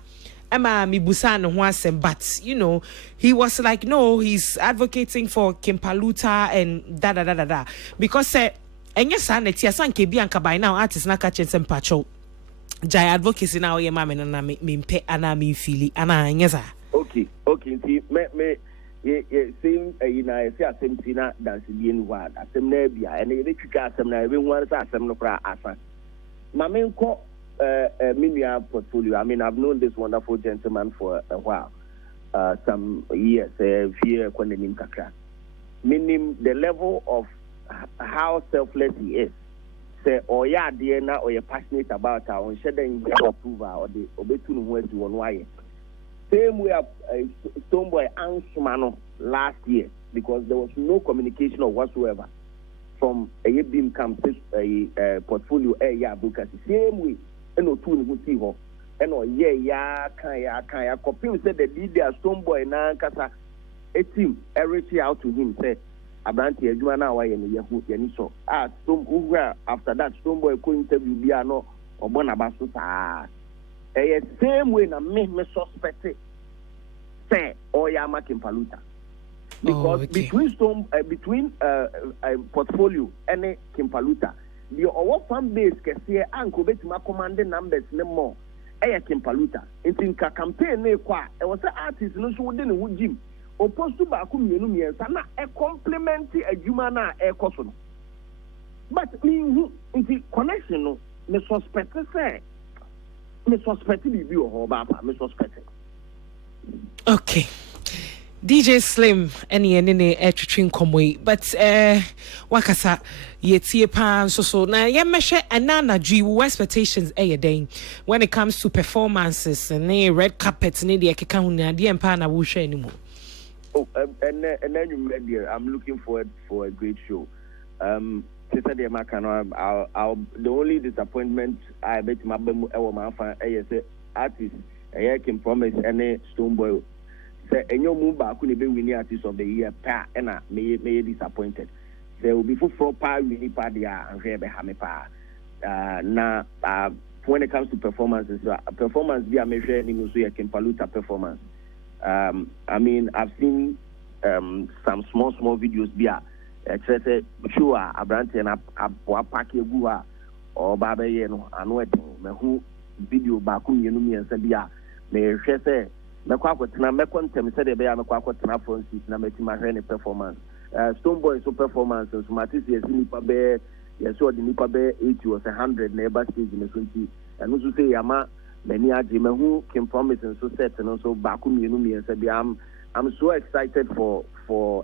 Emma Mibusan Huasem, but you know, he was like, no, he's advocating for Kimpaluta and da. Because and yes, Sanet, yes, and Kebianka by now, artists na catching some patrol. Jai advocacy now, your mamma and I mean, pay and I mean, Philly, and I, yes, okay, see, me, same, I say, a same Tina dance in one, a same Nebia, and a rich gas, and everyone says, I'm no cry, asa. Mamen ko. Media portfolio. I mean, I've known this wonderful gentleman for a while, some years. Meaning the level of how selfless he is. Say, oh yeah, dear, now or you're passionate about our own shedding approval or the obetun who is one way. Same way Stoneboy and Sumano last year because there was no communication or whatsoever from a beam campus a portfolio advocacy. Same way. And no two who see her. And no, kaya. Copy said the leader Stoneboy na kasa a team reach out to him say Abanti Juana why and Yahoo Yaniso. After that Stoneboy could interview Biano or Bonabasuta. Same way na me suspect say Oyama Kimpaluta. Because between portfolio and Kimpaluta. The our fan base can say uncle bet my commanding numbers no more. Kimpaluta. It's in campaign ne kwa. It was an artist no so within the gym. Opposed to Bakum Yenumian Sana a compliment a Jumana air coson. But me in connection no me suspect say me suspect be or Baba me suspect. Okay. DJ Slim any etwetwe nkomoi but wakasa yetie pan so na ye mehwe anana dwi expectations den when it comes to performances and red carpet ne de keka hu na de empa na wo hwe animu. And then you met there. I'm looking forward for a great show. Sister de Makano, the only disappointment I bet my bemu ewo ma fan say artist can promise any Stoneboy say enyo mu ba ku ne be winning artist of the year pa na me disappointed. There will be for pa winning pa dia anhwe be ha me pa na when it comes to performances performance be a measure ni so ya Kimpaluta performance. I mean I've seen some small videos be a say sure Abrante na aboa pack egu a or baba ye no ano eden me hu video ba ku mienu miensa bia me hwe say me kwa kwetena me kontem say de be ya me kwa kwetena front seat na metima hwe ne performance Stoneboy so performance so matisi yesi nipa be yeso de nipa be 80 or 100 na eba stage me so nti anu so say yama many aje me hu Kim promise so set no so ba ku mienu miensa bia I'm so excited for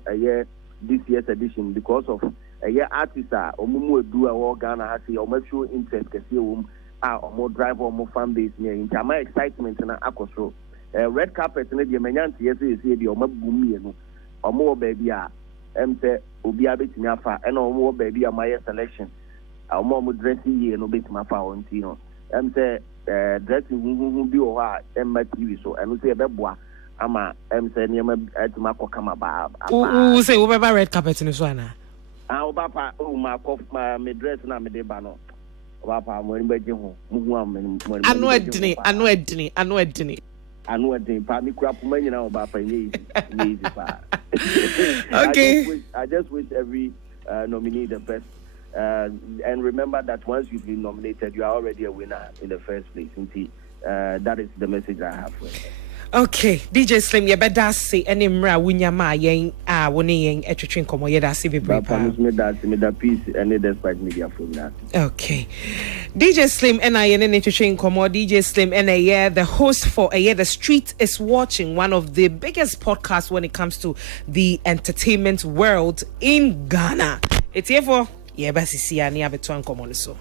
a year this year's edition because of a year artist omumu edu a Ghana has a show interest kese wom a omo drive omo fan base near in my excitement na akosro red carpet no de manyan tie se de o mabum ye no omo baby a say obi abetimi afa e na omo baby a my selection omo dressing ye no betimi afa on ti no say dressing hu bi o ha emma TV so eno say beboa ama say niam atima kokama ba who say we be red carpet no so ana Obapa, my cough, my dress, na me de bano. Obapa, mo ni beje ho, mo hu am mo. Anu edini. Pa mi kura puma nyina obapa easy pa. Okay. I just wish every nominee the best. And remember that once you've been nominated, you are already a winner in the first place. That is the message I have for you. Okay, DJ Slim, you better say any mra wunyama yen woni yen etwetwe nkomo ye da se bebre pa. Me da peace and despite media from that. Okay. DJ Slim and I yen etwetwe nkomo DJ Slim and the host for The Street is Watching, one of the biggest podcasts when it comes to the entertainment world in Ghana. It's here for ba sisi ani abeto nkomo so.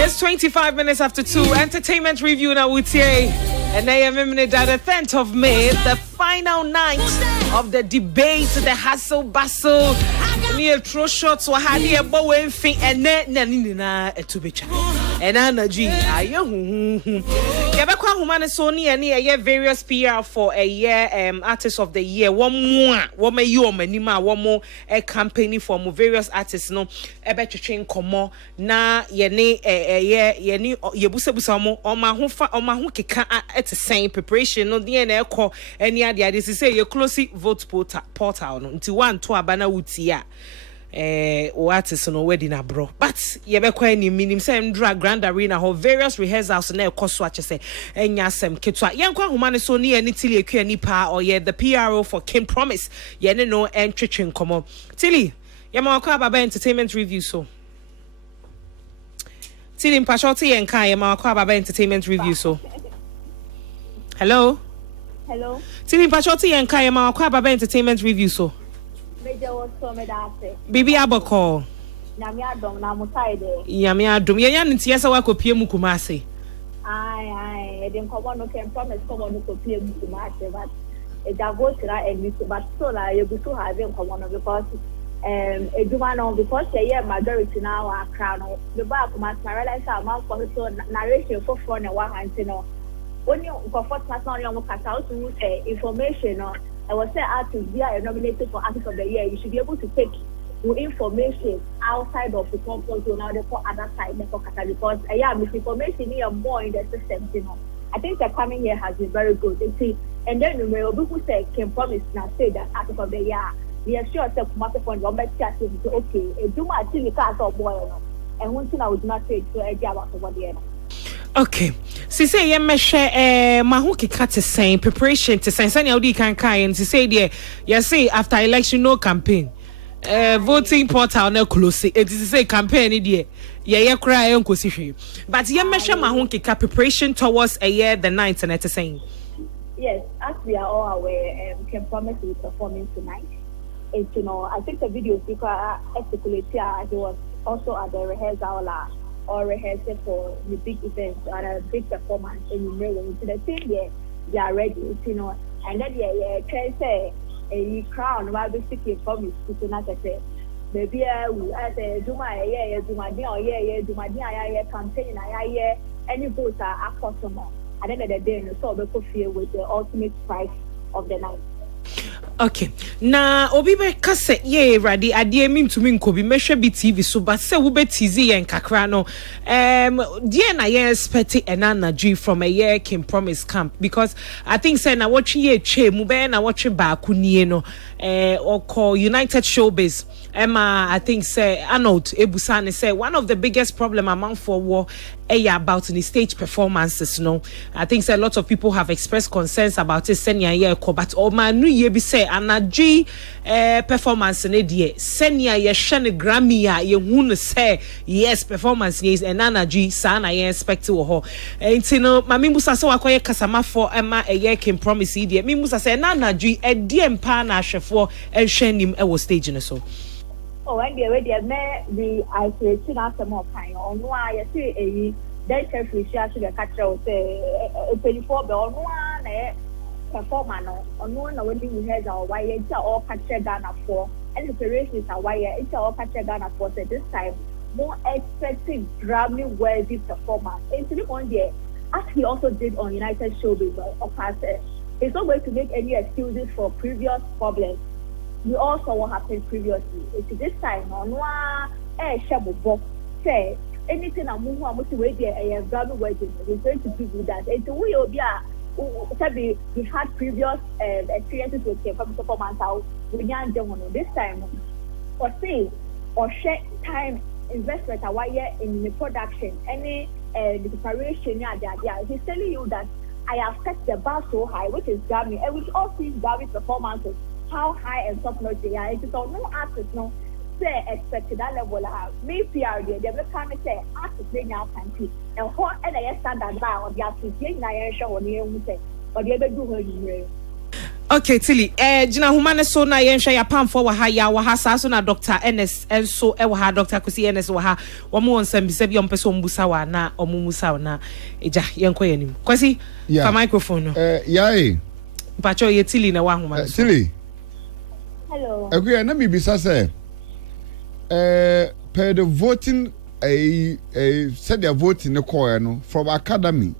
It's 25 minutes after 2. Entertainment review now with you. And I am the 10th of May, the final night of the debate, the hustle bustle. Near throw shots were had here, bow and thing, and then to be chat. And energy. Yabakwa Humana Sony and a various PR for a year artist of the year. One more Nima, one more a campaign for various artists. No, a better train como na yeni yeni yebusabusamo or my hook at the same preparation. No, DNA call any idea. This is say your closely vote portal until 1 to Abana Utia. O artist no wedding abro but yebekwa ni minim say ndra grand arena ho various rehearsals na ekoso ache say enya asem ketwa yenkwa homa ne so ne ani tili ekua nipa or ye the PRO for King Promise ye ne no entwetwe nkomo tili yema wakwa baba entertainment review so tili mpashoti yenka yema wakwa baba entertainment review so hello tili mpashoti yenka yema wakwa baba entertainment review so Bibi Aboko. Yami adom. Yenya ntia sa wakopie mu Kumase. Ai, e dem komo no Ken Promise komo no kopie mu Kumase but e da go tira but so la you go to have him komo no because Edumano because the majority now are crown. The back must realize how much for narration for phone and 100 no. When you go for personal young house to say information or I was say artist be nominated for artist of the year, you should be able to take information outside of the comfort zone now for other side because misinformation here more in the system, you know. I think the coming year has been very good. And then people say can promise now say that artist of the year. We are sure that Kumasi Fund will make sure to okay. Do my chili cars or boil, and one thing I would not say to a job over the end. Okay, she say yeah, meshe mahuki cut the same preparation to send any audi can and she say there, you say after election no campaign, voting portal no close. It is say campaign idea. Yeah, cry and cosifi. But yeah, meshe mahuki cut preparation towards a year the 9th and at the same. Yes, as we are all aware, can promise to be performing tonight. You know, I think the video speaker articulated he was also at the rehearsal or rehearsal for the big events or a big performance in the mirror. Into the same year, they are ready, you know. And then can say a crown while be speaking from his to not say maybe I say do my campaign any votes are customer. At the end of the day, so we could feel with the ultimate prize of the night. Okay. Na obi be kase ye radi ade mi ntumi nkobi mehwe bi TV so but say wo be tizi yen kakra no die na ye expect enana G from a year Kim Promise camp because I think say na watch ye che mu be na watch ba kunie no or call United Showbiz Emma I think say Arnold Ebusane say one of the biggest problem among for war about the stage performances no I think say a lot of people have expressed concerns about it senior year but o ma nu ye bi say anaji performance ne die senior ye hwe Grammy a ye hu no say yes performance is and anaji sa na ye expect wo ho enti no ma mi musa say wakoye kasama for Emma a year Kim Promise die mi musa say na anaji e die mpa na ahwefo ehwe nim e wo stage no so. Oh, and the may be isolation after more time. On why I say a then carefully share to the catcher say 24 but on one performer on one when we has our why it's all catcher Ghana for and the operations are why it's all catcher Ghana for this time more expected Grammy worthy performance. It's the one day as he also did on United Showbiz of course it's not going to make any excuses for previous problems. We also saw what happened previously. It's this time on one say anything I'm moving to wait there I have done wedding. We're going to give you that. And so we will be we had previous experiences with the performance out we can't do this time or say or share time investment away in the production any the preparation he's telling you that I have set the bar so high which is Grammy and which all these Grammy performances how high and top notch they are. It's no artist no say expect that level me PR they can say artist they now country and what and I standard by on the artist they na show on you say or they do her. Okay, Tilly. Jina humane so na yensha ya pam for waha ya waha sa so na Dr. NS and so waha Dr. Kusi NS waha wamu onsem bisebi ompeso mbusa wa na omumusa na eja yenko yenim. Kwasi pa microphone no. Pacho ye Tilly na wa humane. Tilly. Hello. Okay, na mi bisa say per the voting said their voting the choir no from academy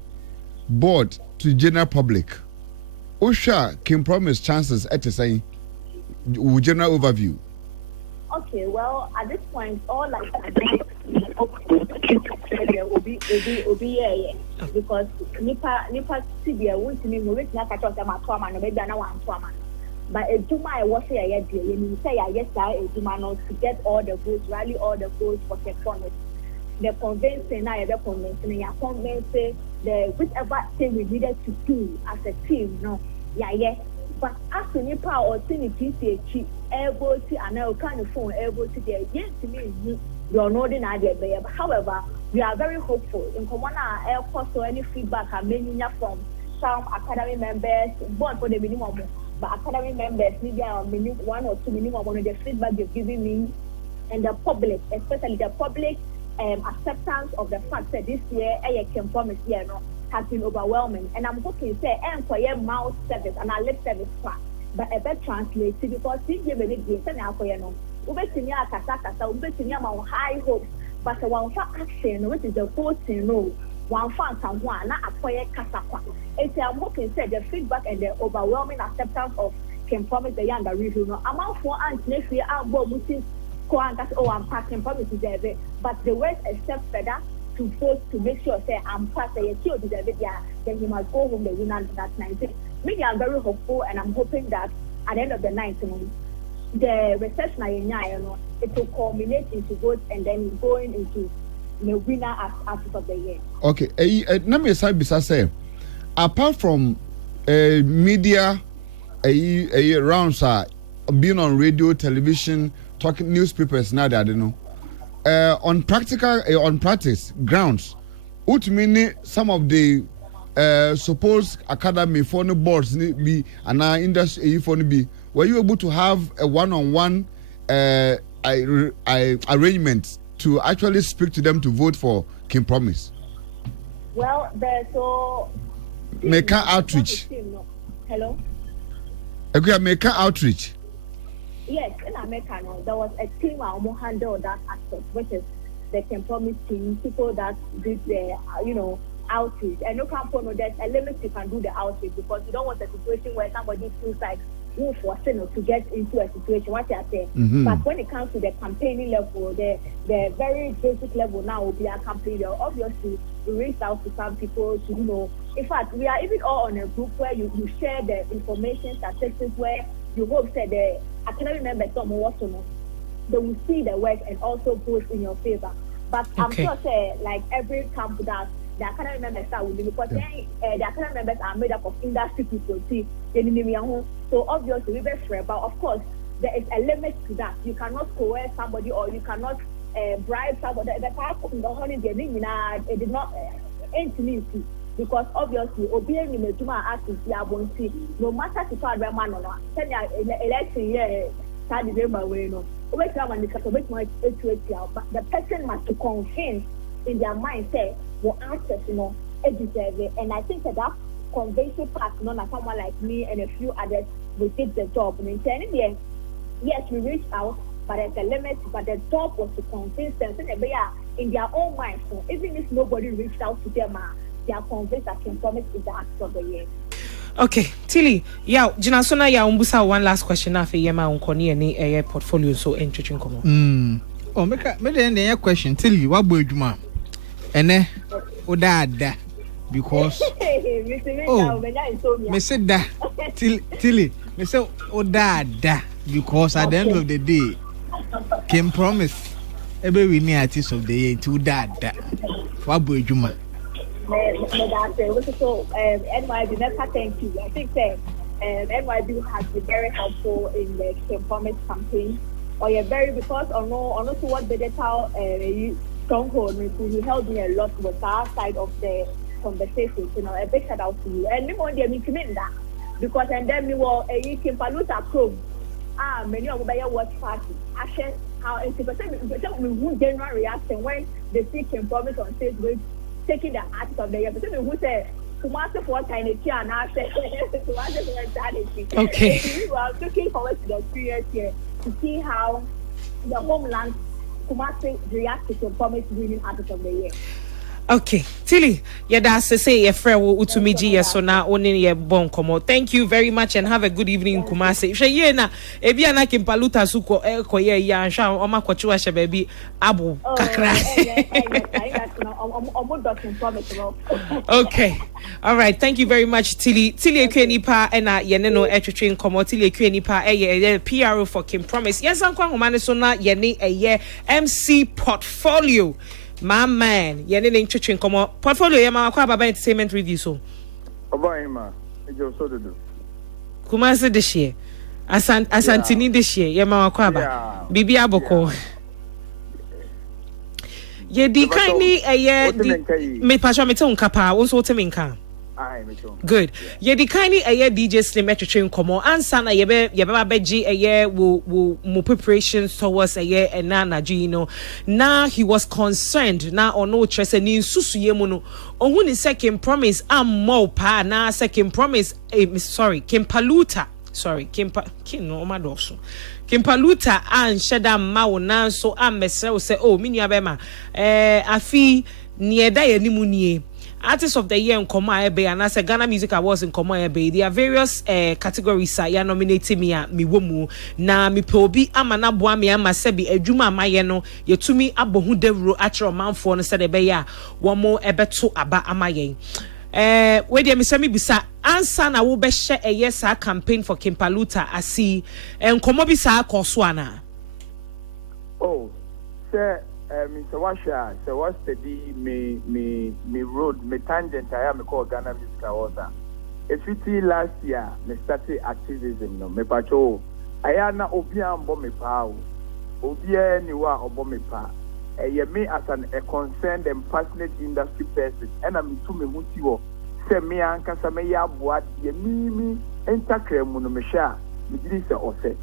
board to general public. Usha can promise chances at the same general overview. Okay, well at this point all like will be because nipa CBA won't me wait na catch them at trauma no maybe na one trauma. But a Juma I was here yesterday. You say I yes a Juma not to get all the votes, rally all the votes for performance. The convincing now the convincing ya convince the whichever thing we needed to do as a team, no, yeah. But after Nipa or Tini PCH able to and now kind of phone able to get yes to me you're not in idea there. However, we are very hopeful in Komana air course or any feedback I'm making from some academy members, board for the minimum. But academy members, maybe one or two minimum on the feedback they've given me, and the public, especially the public acceptance of the fact that this year I can promise here no has been overwhelming. And I'm hoping say for your mouth service and our lip service part, but a better translate because this year we need to send out for you know ubetumi akasa ubetumi ama high hopes but one for action which is the voting no one fan someone na apoye kasa kwa. I'm hoping said the feedback and the overwhelming acceptance of Kim Promise the Younger review no amount for and next year I'm mutin ko and that I'm passing Promise deserve it but the worst except further to vote to make sure say I'm passing a kill deserve it then he must go home the winner that 19. Me I'm very hopeful and I'm hoping that at the end of the night the research na it will culminate into votes and then going into the winner as artist of the year. Okay, let me say apart from media rounds being on radio, television, talking newspapers now that I don't know. On practice grounds, which mean some of the supposed academy for the boards be and our industry for be were you able to have a one-on-one arrangement to actually speak to them to vote for Kim Promise? Well, there's so make an outreach. Hello. Okay, make an outreach. Yes, in America, there was a team who handled that aspect, which is the Kim Promise team, people that did the outreach. And no company, there's a limit you can do the outreach because you don't want a situation where somebody feels like to get into a situation, what you're saying. Mm-hmm. But when it comes to the campaigning level, the very basic level now will be a campaign. Obviously, we reached out to some people to, in fact, we are even all on a group where you share the information, statistics, where you hope that I cannot remember some what to know. They will see the work and also vote in your favor. But okay. I'm sure, like every camp that the academy members are with because the academy members are made up of industry people. So obviously we best fair, but of course there is a limit to that. You cannot coerce somebody or you cannot bribe somebody. The part of the honey it did not intimacy because obviously obeying in the Juma artist no matter to try to man or not. Send election year start December way no. But the person must to convince in their mind say will access, it deserve it. And I think that convention part, like someone like me and a few others, we did the job. And in the end, yes, we reached out, but there's a limit. But the job was to convince them so that they are in their own mind. So even if nobody reached out to them, they are convinced that Kim Promise is the act of the year. Okay, Tilly, Jinasona umbusa one last question after Yema unkoni any portfolio so interesting come. Oh, make the question, Tilly, what would you ene odada because me said that Tilly me say odada because at the end of the day Kim Promise ebe we need artist of the year to dada what boy juma so NYB never thank you. I think NYB has been very helpful in the Kim Promise campaign or very because or no to what digital stronghold, he helped me a lot with our side of the conversation. A big shout out to you. And we want them to mean that because and then we were a Kimpaluta probe. Many of the watch party. I share how 80% we general reaction when they see Kim Promise on Facebook taking the artist of the year. But who say Kumasi for tiny chair and I said Kumasi for charity. Okay. We are looking forward to the experience here to see how the homeland Kumasi react to Promise winning artist of the year. Okay, Tilly, that's to say your friend Utumiji so now only your bon komo. Thank you very much and have a good evening, Kumasi. She na ebi anaki mpaluta suko koye ya ansha oma kwachiwa she baby abu kakra. Okay. All right. Thank you very much, Tilly. Tilly Ekunipa ena yeneno etwetwe nkomo. Tilly Ekunipa eye PRO for Kim Promise. Yes, ankwa ngomane so na yene eye MC portfolio. My man, yene nchwetwe nkomo. Portfolio ya makwa baba entertainment review so. Obaima, ejo so do. Kumasi this year. Asantini this year. Ya makwa ba. Bibi aboko. Ye di kaini eye me pasha me te unkapa won so te me nka. Good. Ye di kaini eye DJ Slim etwetwe nkomo ansa na ye be beji eye wo preparations towards eye enana ju na he was concerned na ono trese ni susuye mu no ohun ni second promise ammo pa na second promise Kim Paluta Kimpaluta and Shada Mauna so am mesel say oh minya bema afi nieda ye nimunie Artist of the Year in Koma Ebe and as a Ghana Music Awards in Koma Ebe. There are various categories ya nominating me mi womu na mi pobi amana boa me ama sebi edwuma amaye no yetumi abohu devro atro manfo no se de be ya wo mo ebeto aba amaye. We dey me bisa answer na wo be share a yes campaign for Kimpaluta asi enkomo bisa akoso ana. Oh, sir. Mr. Washa, so what's the me road, me tangent I am called Ghana Music Awards. If you see last year, me started activism no, me pacho. I am na obia ambo me pa, obia niwa obo me pa. Me as a concerned and passionate industry person, and I'm to me mutiwo. Se me anka me ya boat ye me entakre mu no me sha, me did say ose.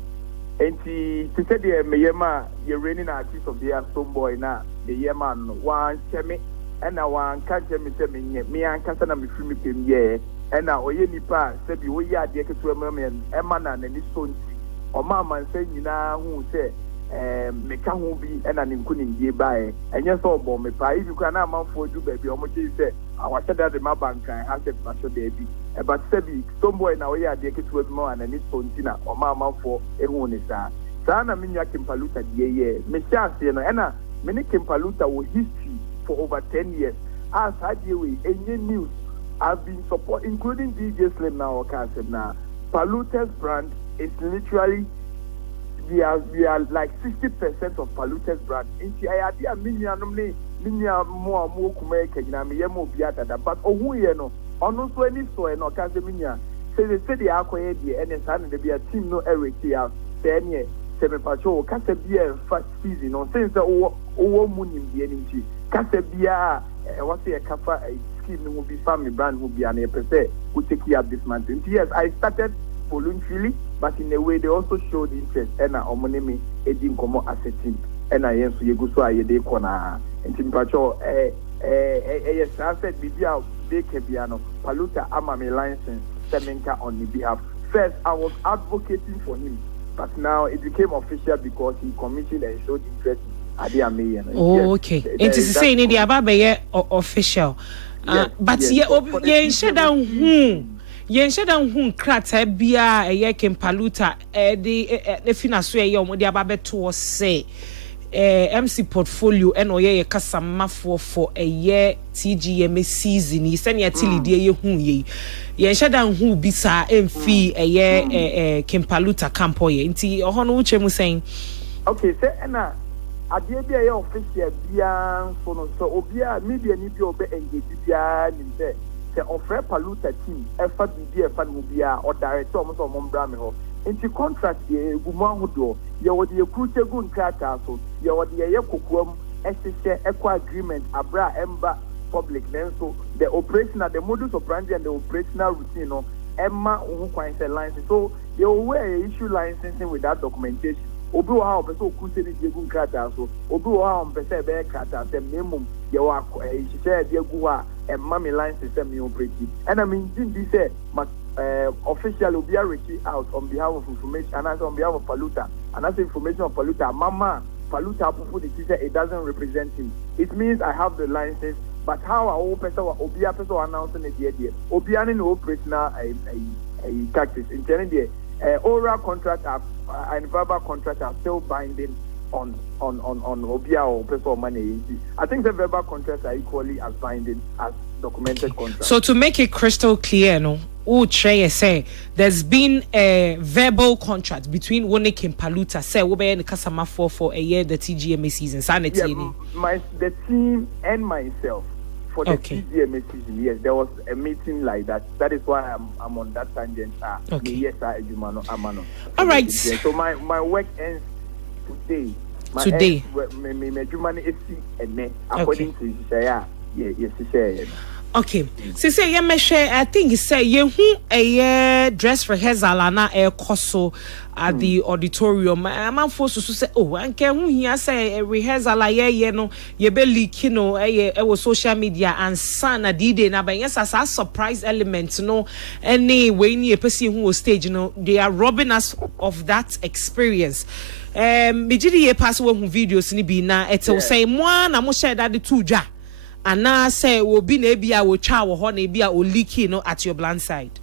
And to say the Mayema, you're reigning artist of the year, some boy now, the year man, one chemi, and now one can't tell me and Cassana me free me, yeah, and now Oyeni Pa said, we are the to a merman, Emman and his son, or Mamma saying, you know, who say, Meka who be and an including ye by, and yes, all bomb me pa, if you can amount for you, baby, or much you say, I was said that the Mabank I have a master baby. But Sebi, some boy now we are the to a man and his son, or Mamma for a woman. Sana Minya Kimpaluta, yeah, Mesha, and many Kimpaluta with history for over 10 years. As I deal with any news, I've been support, including DJ Slim now, or Cassim now. Paluta's brand is literally. We are like 60% of Paluta's brand. In the idea, minya more kumeke na me yemo biata da but ohu ye no ono so ani so e no ka se minya se the akoye die ene san de bia team no ereti out se ne se me pacho ka se bia first season no since o mu nim die ni nti ka se bia what say kafa scheme no be family brand who be an pese who take care of this month. Yes, I started voluntarily, but in a way they also showed interest and omonemi edin komo as a team and I yenso yegu so aye de kona and timpacho yes I said bibia de kebiano Paluta ama me license semenka on his behalf. First I was advocating for him, but now it became official because he commissioned and showed interest at the American. Oh, okay. It is saying the ababe official. But ye shut down yen shedan hu krata bia eye Kimpaluta the finaso eye omo de ababe to say MC portfolio and oye kasamafo for a year TGM season yi sene atili de ye hu ye yen shedan hu bisa emfi eye Kimpaluta campo ye nti oho no uche mu sen okay say na adie bia ye official bia so no so obia media ni bia obe engage bia ni say the offer Paluta team effort be fan mubia or director almost on Mombrame ho into contract the Gumahudo you would the Kuche Gun Kata so you would the Yakukum SSA Equa agreement Abra Emba public then so the operational the modus operandi and the operational routine no Emma who quite license so they were issue licensing with that documentation obi wa ha obeso kuche ni Gun Kata so obi wa ha obeso be kata sem nemum ye wa share de gu a and mommy line system you operate. And I mean, didn't say official will be reaching out on behalf of information and as on behalf of Paluta. And that's information of Paluta. Mama, Paluta it doesn't represent him. It means I have the license, but how I open Obia person announcing it here. Obiani no operational a tactics. In the oral contract and verbal contract are still binding on Obia or person money. I think the verbal contracts are equally as binding as documented contracts. So to make it crystal clear, no, say there's been a verbal contract between Wone Kimpaluta, say we be in Kasama for a year the TGMA season. The team and myself for the TGMA season. Yes, there was a meeting like that. That is why I'm on that tangent. Yes, all right. So my work ends today. According to Okay. So say you me share. I think you say you a dress rehearsal na a koso at the auditorium. I'm forced to say, oh, and can we say a rehearsal ye no ye be leak no was social media and son a did na but yes as a surprise element no any way ni a person who was stage they are robbing us of that experience. Me did ye pass one videos ni bi na it will say one na mo share that the two ja. And now say will be maybe I will chow or maybe I will leak at your blind side.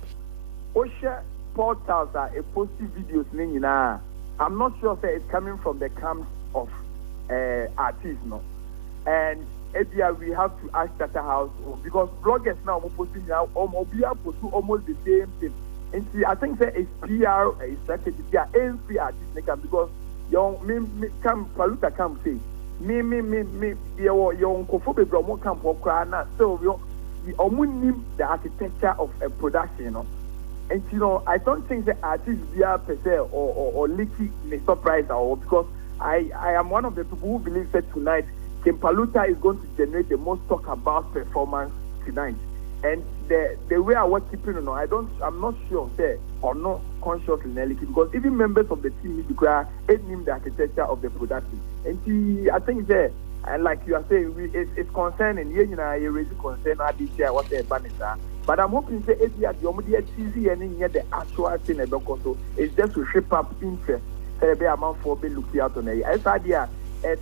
Osha portals are a positive videos. I'm not sure if it's coming from the camps of artists, no. And we have to ask that house because bloggers now are posting now almost the same thing. And see, I think that it's PR strategy. They are free artists because young me come Paluta come say. Me your uncophobic bromo camp or crana so we only the architecture of a production, and I don't think the artists be per se or leaky may surprise or because I am one of the people who believe that tonight Kempaluta is going to generate the most talk about performance tonight, and the way I was keeping I'm not sure say or not conscious in Eliki because even members of the team require name the architecture of the production. And I think that and like you are saying, it's concerning. You raise concern. I did share what the ban is. But I'm hoping that if you are the TV and the actual thing about so it's just to shape up interest. Say be amount for be looking out on it. As idea,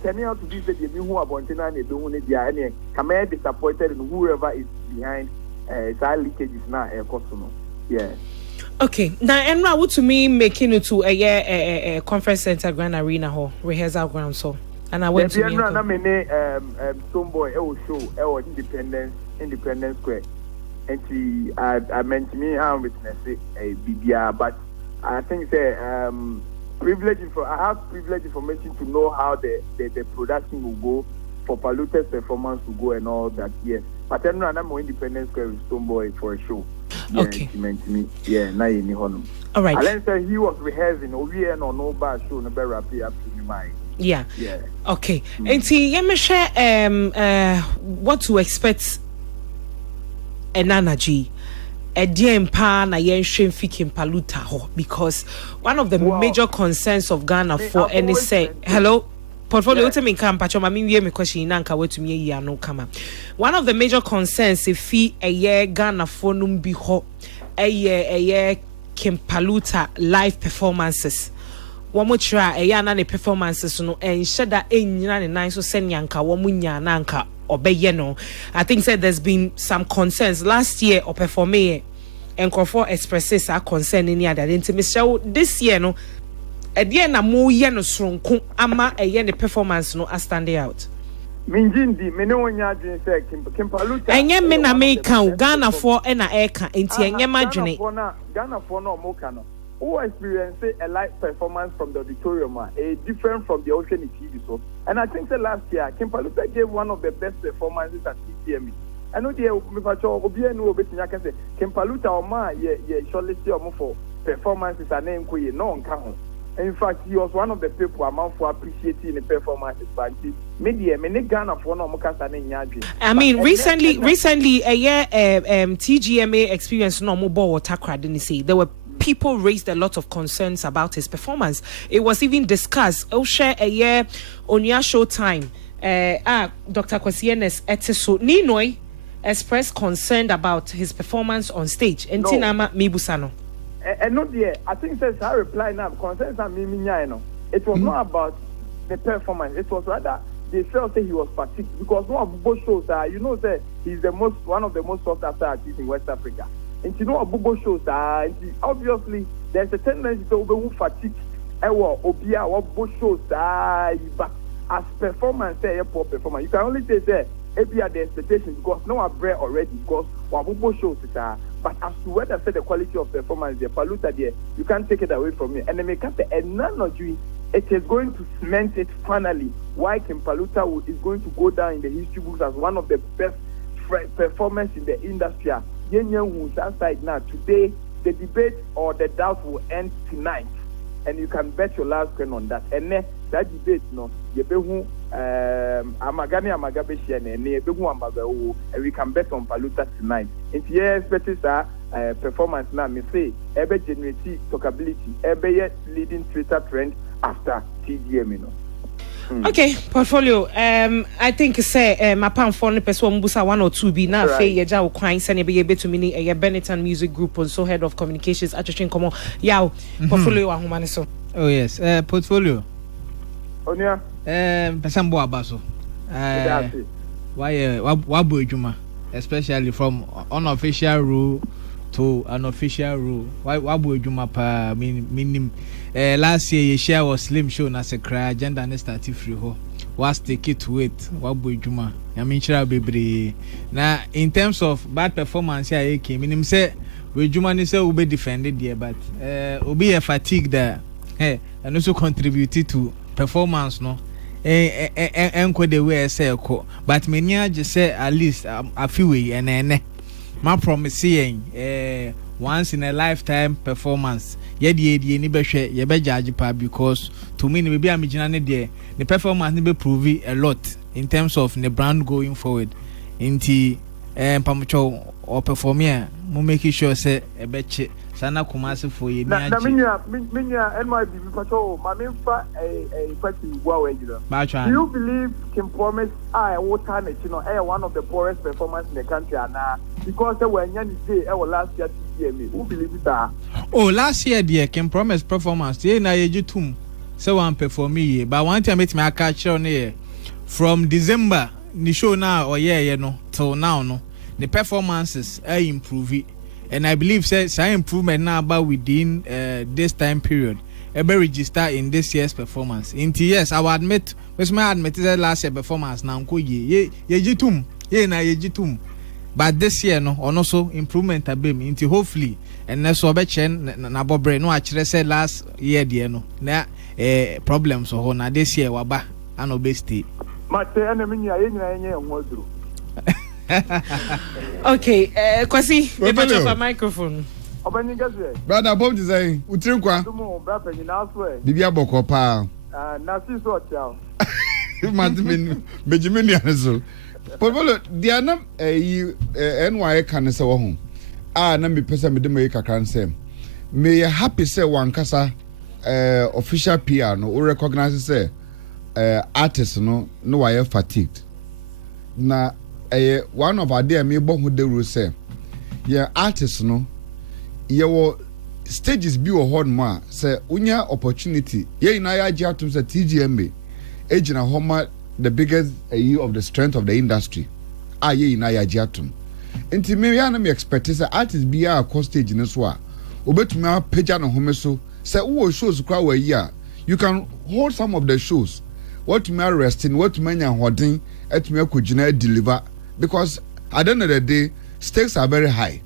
turning out to be the new who are wanting and they don't need their any. Come disappointed in whoever is behind. Leakage is not a customer. Yeah. Okay, now and now to me making it to a conference center grand arena hall rehearsal ground so and I went to Tomboy show Independence Square and I meant me I'm witness a BBR but I think I have privilege information to know how the production will go for Paluta's performance will go and all that yes but then I'm more Independence Square with Tomboy for a show. Yeah, okay. Yeah, now you know. All right. Alan said he was rehearsing over and on no bad show, no better up to mind. Yeah. Yeah. Okay. And see, let me share what to expect an energy. A dear pa na yen shem fikin paluta ho because one of the major concerns of Ghana for any say hello. Portfolio to me come patch me we me question nanka we to me ya no come. One of the major concerns if a year Ghana for num bi ho a year Kempaluta live performances. One more try a year na performances no and shada enyina ne nine so send yanka wo munya nanka obeye no. I think said there's been some concerns last year or performing and for expresses are concern any other intimacy this year no. Edie na mo ye no sronko ama eye ne performance no standing out. Minjindi me no nya adwen say Kempaluta. Enye me na me kan Ghana for e na e kan enti enye madwene. Ghana for no mo kan no. Who experience a live performance from the auditorium a different from the ocean TV so. And I think the last year Kempaluta gave one of the best performances at TCME. I know the me pacho obi enu obetinya kan say Kempaluta o ma ye shortlist o for performances and name ko ye no nka ho. In fact, he was one of the people among for appreciating the performances. But media, many Ghana for no I mean, recently, a year TGMA experience no mobile water didn't say there were people raised a lot of concerns about his performance. It was even discussed. I'll share a year on your Showtime. Dr. Kwasienes Eteso Ninoi expressed concern about his performance on stage. And Tinama Mibusano. And not yet. I think says I reply now. Concerns are me. It was not about the performance. It was rather they felt that he was fatigued because one of Bubo shows you know that he's one of the most sought after artists in West Africa. And you know Bubo shows obviously there's a tendency to be fatigued. Obia what Bubo shows but as performance poor performance. You can only say that maybe at the expectations because no one bread already because what Bubo shows but as to whether say the quality of performance, the Paluta there, you can't take it away from me. And then make and none of you, it is going to cement it finally. Why Kempaluta is going to go down in the history books as one of the best performers in the industry. Who's outside now. Today, the debate or the doubt will end tonight. And you can bet your last coin on that. And then that debate no ye be hu amagane amagabe share na ne be hu amabawo and we can bet on Paluta tonight. If you expect performance now me say ebe generate talkability ebe yet leading Twitter trend after TGM, you know. Okay, portfolio. I think say my pan for the person mbusa 1 or 2 be now fe ye ja kwan send be able to mini a Benetton Music Group and so head of communications attraction come on. Yaw portfolio wa humane so. Oh yes, portfolio. Onia. Person bo abaso. Why wabo ejuma, especially from unofficial rule to an official rule. Why wabo ejuma pa minim. Last year, share was slim show na se cry agenda ne start free ho. Was take it to it. Wabo ejuma. I mean, share bebre. Now, in terms of bad performance, here came. Minim say we ejuma ni say we be defended there, but we be a fatigue there. Hey, and also contributed to performance no. Enko the way I say ko. But many just say at least a few way and my promising once in a lifetime performance. Yedi ni be hwe ye be judge pa because to me maybe am ginane there the performance ni be prove a lot in terms of the brand going forward inti pamucho or performer mo make sure say e be che sana kumase for ye ni aji na minya NYB pato ma memfa a question gwa we jira. Do you believe Kim Promise water net one of the poorest performers in the country and because they were nyani day last year who believe it? Oh, last year dear Kim Promise performance ye na ye tum say one perform me but one time it me catch on here from December the show now or yeah no till now no the performances are improving and I believe say improvement now about within this time period be register in this year's performance into yes I will admit that last year performance now ko ye jitum ye na ye jitum but this year no also improvement abem into hopefully and that's what bechen na bobre no akire say last year there no na problems so na this year waba an obesity mate enemy nya ye nyina enye enwoduru. Okay, Kwasi, we put up a microphone. Brother Bob design, Utrinkwa. Bibia Boko pa. Na si so tiao. Benjamin Yaneso. Portfolio, dia na NY kan se wo ho. Na me pesa me de me kakran sem. Me happy say wan kasa official PR no we recognize say artist no why fatigued. Na one of our dear me born with the rule say yeah artists no your stages be a hard man say unya opportunity yeah na ya atum say TGMA ejina homa the biggest of the strength of the industry yeah na ya atum enti me ya na me expect say artists be a cost stage in so a obetumi a page no home so say wo shows kwa wa yi a you can hold some of the shows what me resting what me nya hodin etumi akogina deliver because at the end of the day stakes are very high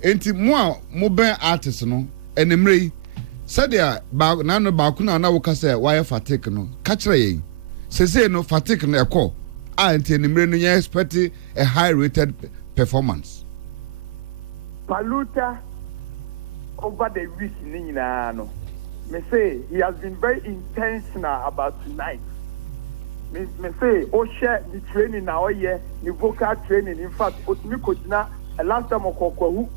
enti mo ben artists no enemre said there ba na no ba kuna na wo ka say why fatigue no ka kire yen say no fatigue no ekọ enti enemre no you expect a high rated performance Paluta over the week ni nyina no me say he has been very intentional about tonight. Me say share the training now the vocal training. In fact otumi kojina last time okokwahu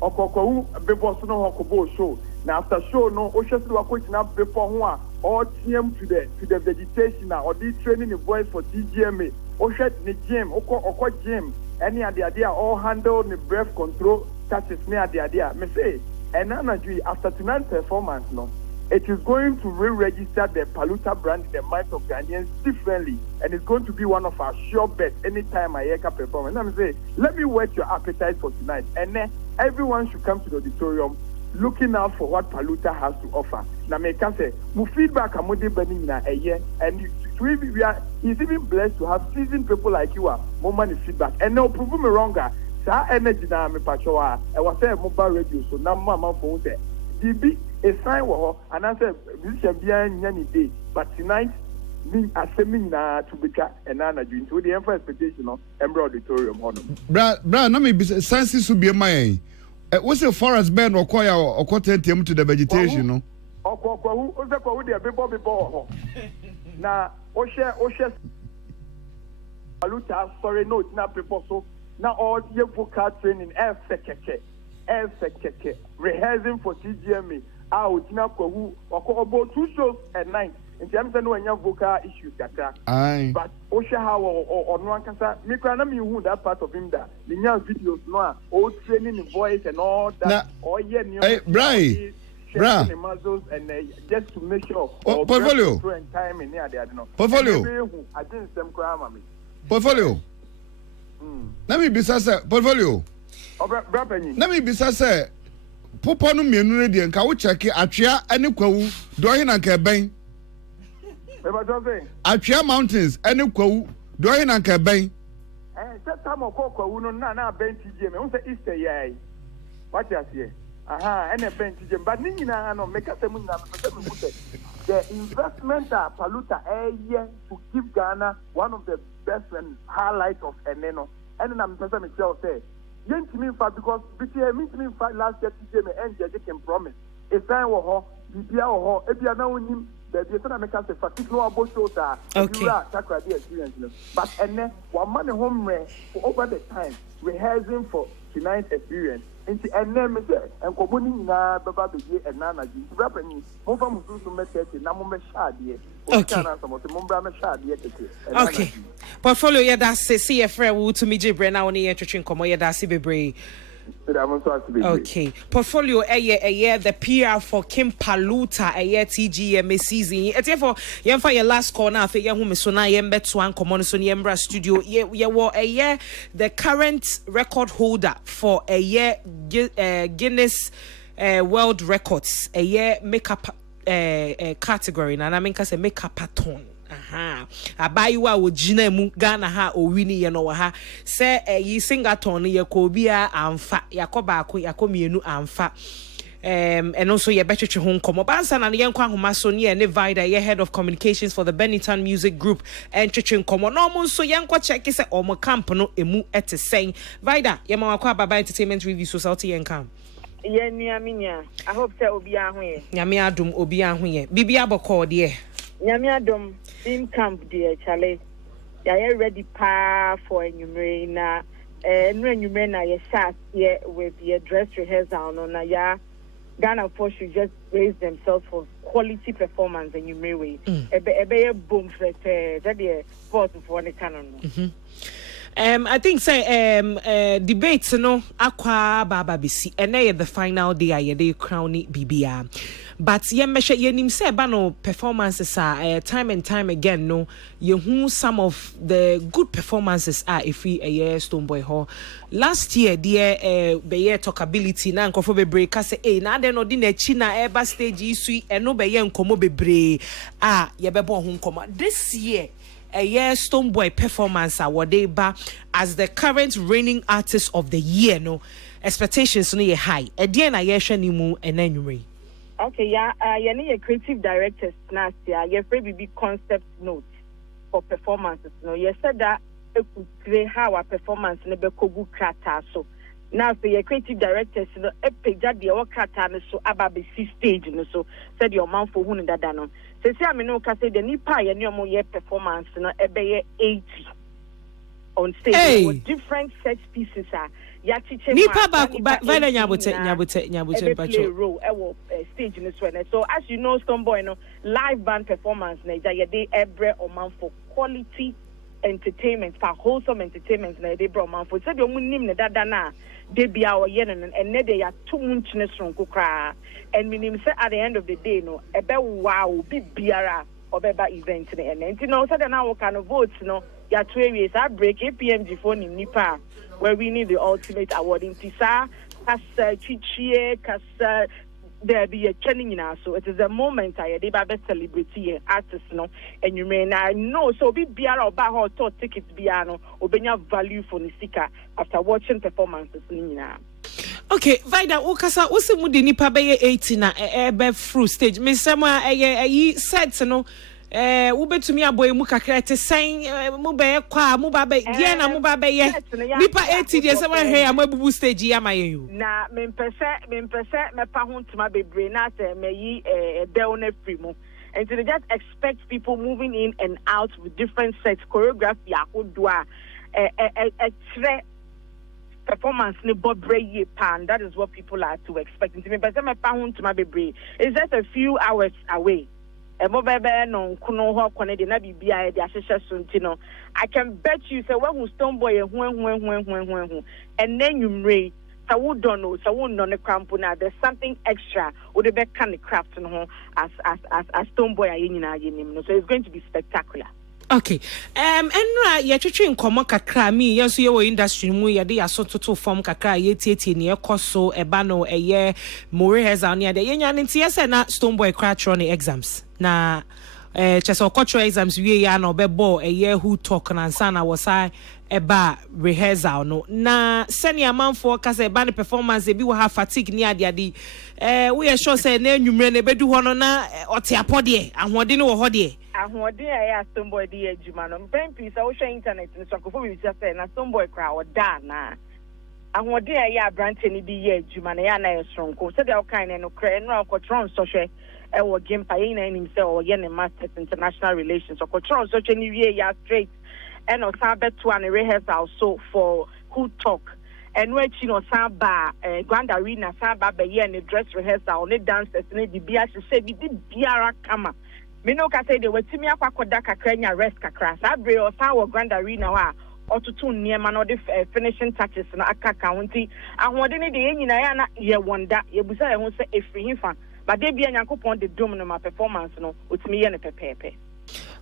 bebo so no hokobo show na after show no share so wakojina bebo ho a all team to the vegetation or the training the voice for TGMA share the gym oko gym any idea all handle the breath control touches me idea me say and after tonight's performance no it is going to re-register the Paluta brand in the minds of Ghanaians differently, and it's going to be one of our sure bets anytime I can perform. And I'm saying, let me whet your appetite for tonight, and then everyone should come to the auditorium looking out for what Paluta has to offer. Now, I can say, my feedback I'm burning a year, and he's even blessed to have seasoned people like you are more money feedback, and they'll prove me wronger. Sa energy na me pachoa, I was saying mobile radio, so now my phone there. DB a sign war and I said musician behind any day, but tonight me assuming na to be and Anna June to the emperor expectation of Embro Auditorium honor. Bra, no me be senses to be my what's the forest band or choir or content to the vegetation no? Or who the baby ball. na oshe Paluta sorry note na proposal na all your vocal training efekeke rehearsing for TGMA out na kwahu about 2 shows at night in terms of when your vocal issues kaka but oshe how or no kasa me kwana me hu that part of him that the videos no all training the voice and all that or hey Brian and just to make sure portfolio time in there they no portfolio I didn't them crama me portfolio let me be say portfolio let me be say popo no mienu ne de nka wo check atwea ane kwawu do he na nka ben atwea mountains ane kwawu do he na nka ben set time of kwawu no na ben TGM won say Easter yai what you say ene ben TGM but ni nyina no make say mun na the investment that Paluta to give Ghana one of the best and highlights of Eneno and I'm person myself say yentimi fa because bitie me fa last year TJ me NJ can promise a sign wo ho bibia wo ho ebia na wonim the be say na make say fatigue no about show that you are takra the experience but ene one man home for over the time rehearsing for tonight's experience into ene me say enkomo ni nyina baba be ye enana ji brapa ni mo fa mususu metete na mo me shade okay portfolio yeah that's see a friend who to me jibre na oni entwetwe nkomo yeah that's bebre okay portfolio the PR for Kim Paluta TGMA season it's for yemfa your last call na afi hu me so na yembeto ankomo no so ne yembra studio ye wo the current record holder for Guinness World Records makeup category na mean ka say makeup pattern abayiwa wo gina mu Ghana ha o wini ye no ha say yi singaton ye ko bia amfa yakoba ko yakomienu amfa and also ye betwetwe ho nkomo bansa na ye nkwa homa so ne ne Vida ye head of communications for the Benetton Music Group and twetwe nkomo no mo so ye nkwa check say omo camp no emu etesen Vida ye ma wakwa baba entertainment review society ye nkam ye niaminya I hope say obi ahoye nyame adom obi ahoye bibia bokọ de nyame adom in camp de chale ya ready pa for enyumre na enyumre na ye start here with your dress rehearsal no na ya Ghana folks should just raise themselves for quality performance and you may way ebe boom that the sport for the canon. I think say debates no akwa baba bisi ene the final day aye dey crown bibia but ye measure ye nim say ba no performances are time and time again no ye hu some of the good performances are if we Stoneboy ho last year there be ye talkability na nkofo bebre ka say na de no di na chi na eba stage isu eno be ye nkomo bebre ye bebo ho nkomo this year Stoneboy performance award ba as the current reigning artist of the year no expectations no ye high na ye hwe ni mu enanwure. Okay, you need a creative directors last year. You have be concept notes for performances. No, you said that it could play how a performance never could go krata. So now for your creative directors, no, a page that the krata so about the stage. No, so said your man for who that no. So say I mean no, cause the nipa and your more performance no, ebe 80 on stage. Hey. With different set pieces are. Nipa ba Vida nyabote pacho stage in this one. So as you know, Stoneboy no live band performance na ya dey every oman for quality entertainment, for wholesome entertainment na dey bro man for say the nim na dada na dey bia o ye no and ne dey ya too much ne sonko kra and minim say at the end of the day no ebe wow bi biara obeba event ne and no say na we can vote no ya 2 years I break APMG phone nipa where we need the ultimate award in Tisa, Kasa Chichie, Kasa there be a challenge now. So it is a moment I did by celebrity artists no and you may not know so be biara or baho to tickets biano or benya value for Nisika after watching performances nina. Okay, Vida ukasa usi mudi nipa beye 80 na ebe through stage. Me semwa set no ubetumi aboy mu kakra te sen mu be kwa mu ba be die na mu ba be ye nipa 80 de se ma hwe amabubu stage ya maye yo na me pese me pa ho ntuma bebre na te me yi del na free mu And so they just expect people moving in and out with different sets, choreography, a performance ni bobre pan. That is what people are to expect. It's just a few hours away. I can bet you say when Stoneboy and then you may so don't know the crampona. There's something extra or the back kind of craft as Stoneboy. So it's going to be spectacular. Okay. And you're treating common kakra me, yes, your industry, we are so to form kakra, yet near Coso, Ebano, a year, Rehearsal near the Union, and yes, and not Stoneboy crash on the exams. Na Cheso cultural exams, we are no bebo, a year who talk and sana was I eba Rehearsal no. Na senior man for cause a band performance, they will have fatigue near the we are sure say name you men bedu honona or teapodie and what didn't know what and what day I asked Stoneboy the Juman on pen piece, I was showing internet and so we just say na Stoneboy crowd dana. And what day I branch any the Jumana is strong, so they are kind and no control social or game paying himself or yen masters international relations or control such any year straight and or sabet to an rehearsal so for who talk. And when you know Samba, Grand Arena, Samba, and the dress rehearsal, only dancers, and the beer, she said, we did Biara Kama. Minoka said they were Timia Kodaka Krenya rest Kakras, Abre or Sour Grand Arena, or to tune near man or the finishing touches in Aka County. And what didn't the Indiana ye wonder, you would say, I won't say a free fan, but they be an upon the domino performance, no, with me and a pepe.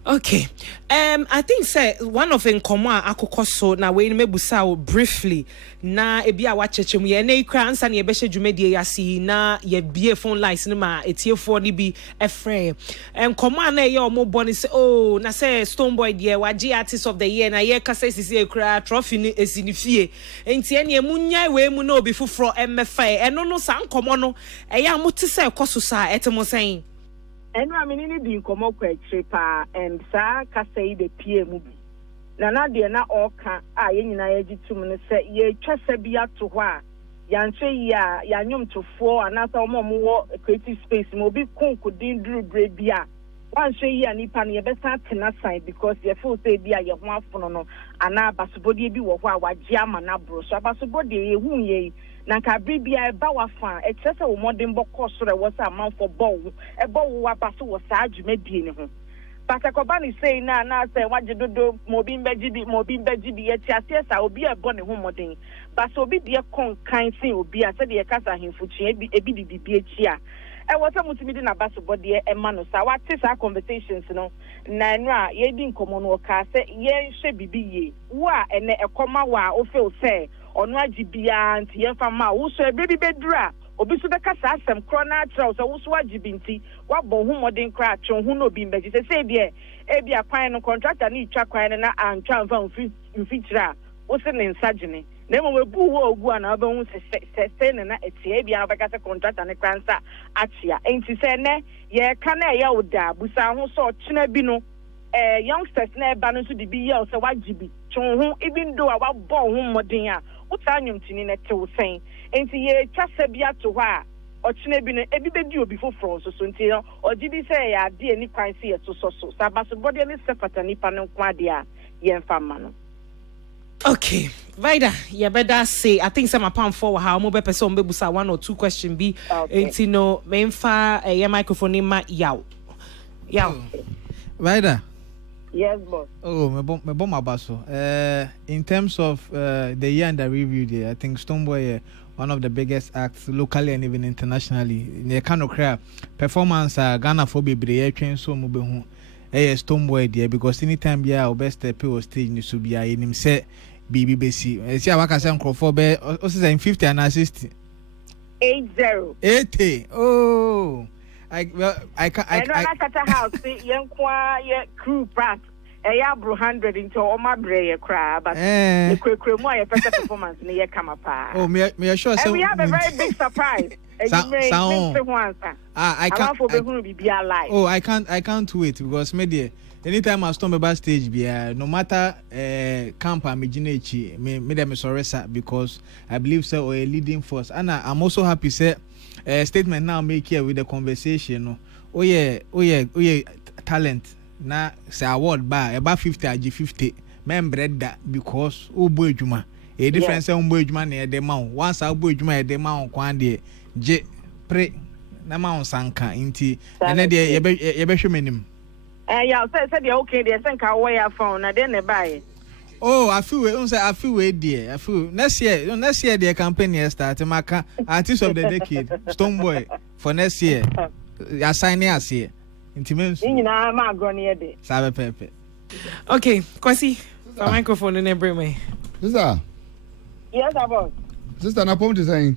Okay. I think say one of in common akokoso na we mebusa briefly na ebi a wachechem ye na ikra ansa na yebehye dwumedie yasi na ye bie phone lines no ma etiefo ni bi efre. Common na ye omo ni say oh na say Stoneboy die waji artist of the year na ye kasa sisi ekra trophy ni esinifie. Enti ene emunya we mu na obi fufro emfa eno no san common no eya muti say koso sa etemo sen. And I mean, it being come up with cheaper and sa say the PM. Nana, dear, not all can I in I 2 minutes say, ye Chesabia to what? Yansay ya, Yanum to 4, and that's all more creative space. Mobi could do bread beer. One say ya nipan ye best cannot sign because your full say beer your one for and now Basubodi be what jam and abro. So Basubodi, whom ye. Nanka bibia bawa fan excess o modern bokos so was a man for ball e ball wa paso was adwumadi ne ho Patakobani say na say waje dodo mobin beji bi yeti asiesa obi e bɔ ne ho modern but so obi de kon kan sin obi a se de kasa hemfuchi ebi di bibi a e was a mutimidi na basobode e ma no sa wate sa conversations no na no a ye di nkomo no ka se ye hwe bibi ye wa ene ekoma wa o feel say onu agibia nti ye fa ma wo so ebi bedura obi so beka sa asem kro na atra so wo so agibinti wa bo hu modern kra atwe hu no bi mbeji se de ebi akwan no contractor ni twa kwan na antwa mfa mfitira wo se ne nsagene na mo webu wo ogu ana ba hu se na etie bia beka se contractor ne kransa atia enti se ne ye ka na ye oda busa hu so china bi no youngsters na ba no so de bi ye o se wagibi twon hu even though wa bo hu modern a uta anyumtini na te wo sen enti ye twasa bia to ho a ochine bi no ebi bedi obi foforo so nti no ogidi say ya de ani kwan se ye so sabaso body ni sefata nipa no kwa de a ye mfa ma no. Okay, Vida, you better say I think some upon for how mo be person be busa 1 or 2 question be enti no memfa ye microphone ni ma yaw Vida. Yes, boss. Oh, me bomb abaso. In terms of the year under review there, I think Stoneboy one of the biggest acts locally and even internationally. The kind of crap performance Ghana for bebre train so mo be hu. Stoneboy there because anytime be our best step on stage ni so be a him say BBC. See waka say nkrofo be o say 50 and 60. 80. Oh. I house young crew brass a bro 100 into all my brain crab but the quick performance near come up. Oh, me sure so we have a very big surprise. I can't wait because media anytime I storm about stage be no matter camp I'm me them sorry because I believe so a leading force and I'm also happy say statement now make here with the conversation oye talent na say award ba about 50 ag 50 member that because boy juma a difference boy juma na de ma once boy juma de ma kwan de je pre na ma sanka inti ene de ye be hwemenim yeah say de okay de senka wo ya phone na de ne buy. Oh, I feel dear. I feel next year the campaign start. Maka artist of the decade, Stoneboy for next year. Assign us here. Intimacy. Sabe Pepe. Okay, Kwasi, the microphone in every way. Sister. Yes, about. Sister, na point is saying.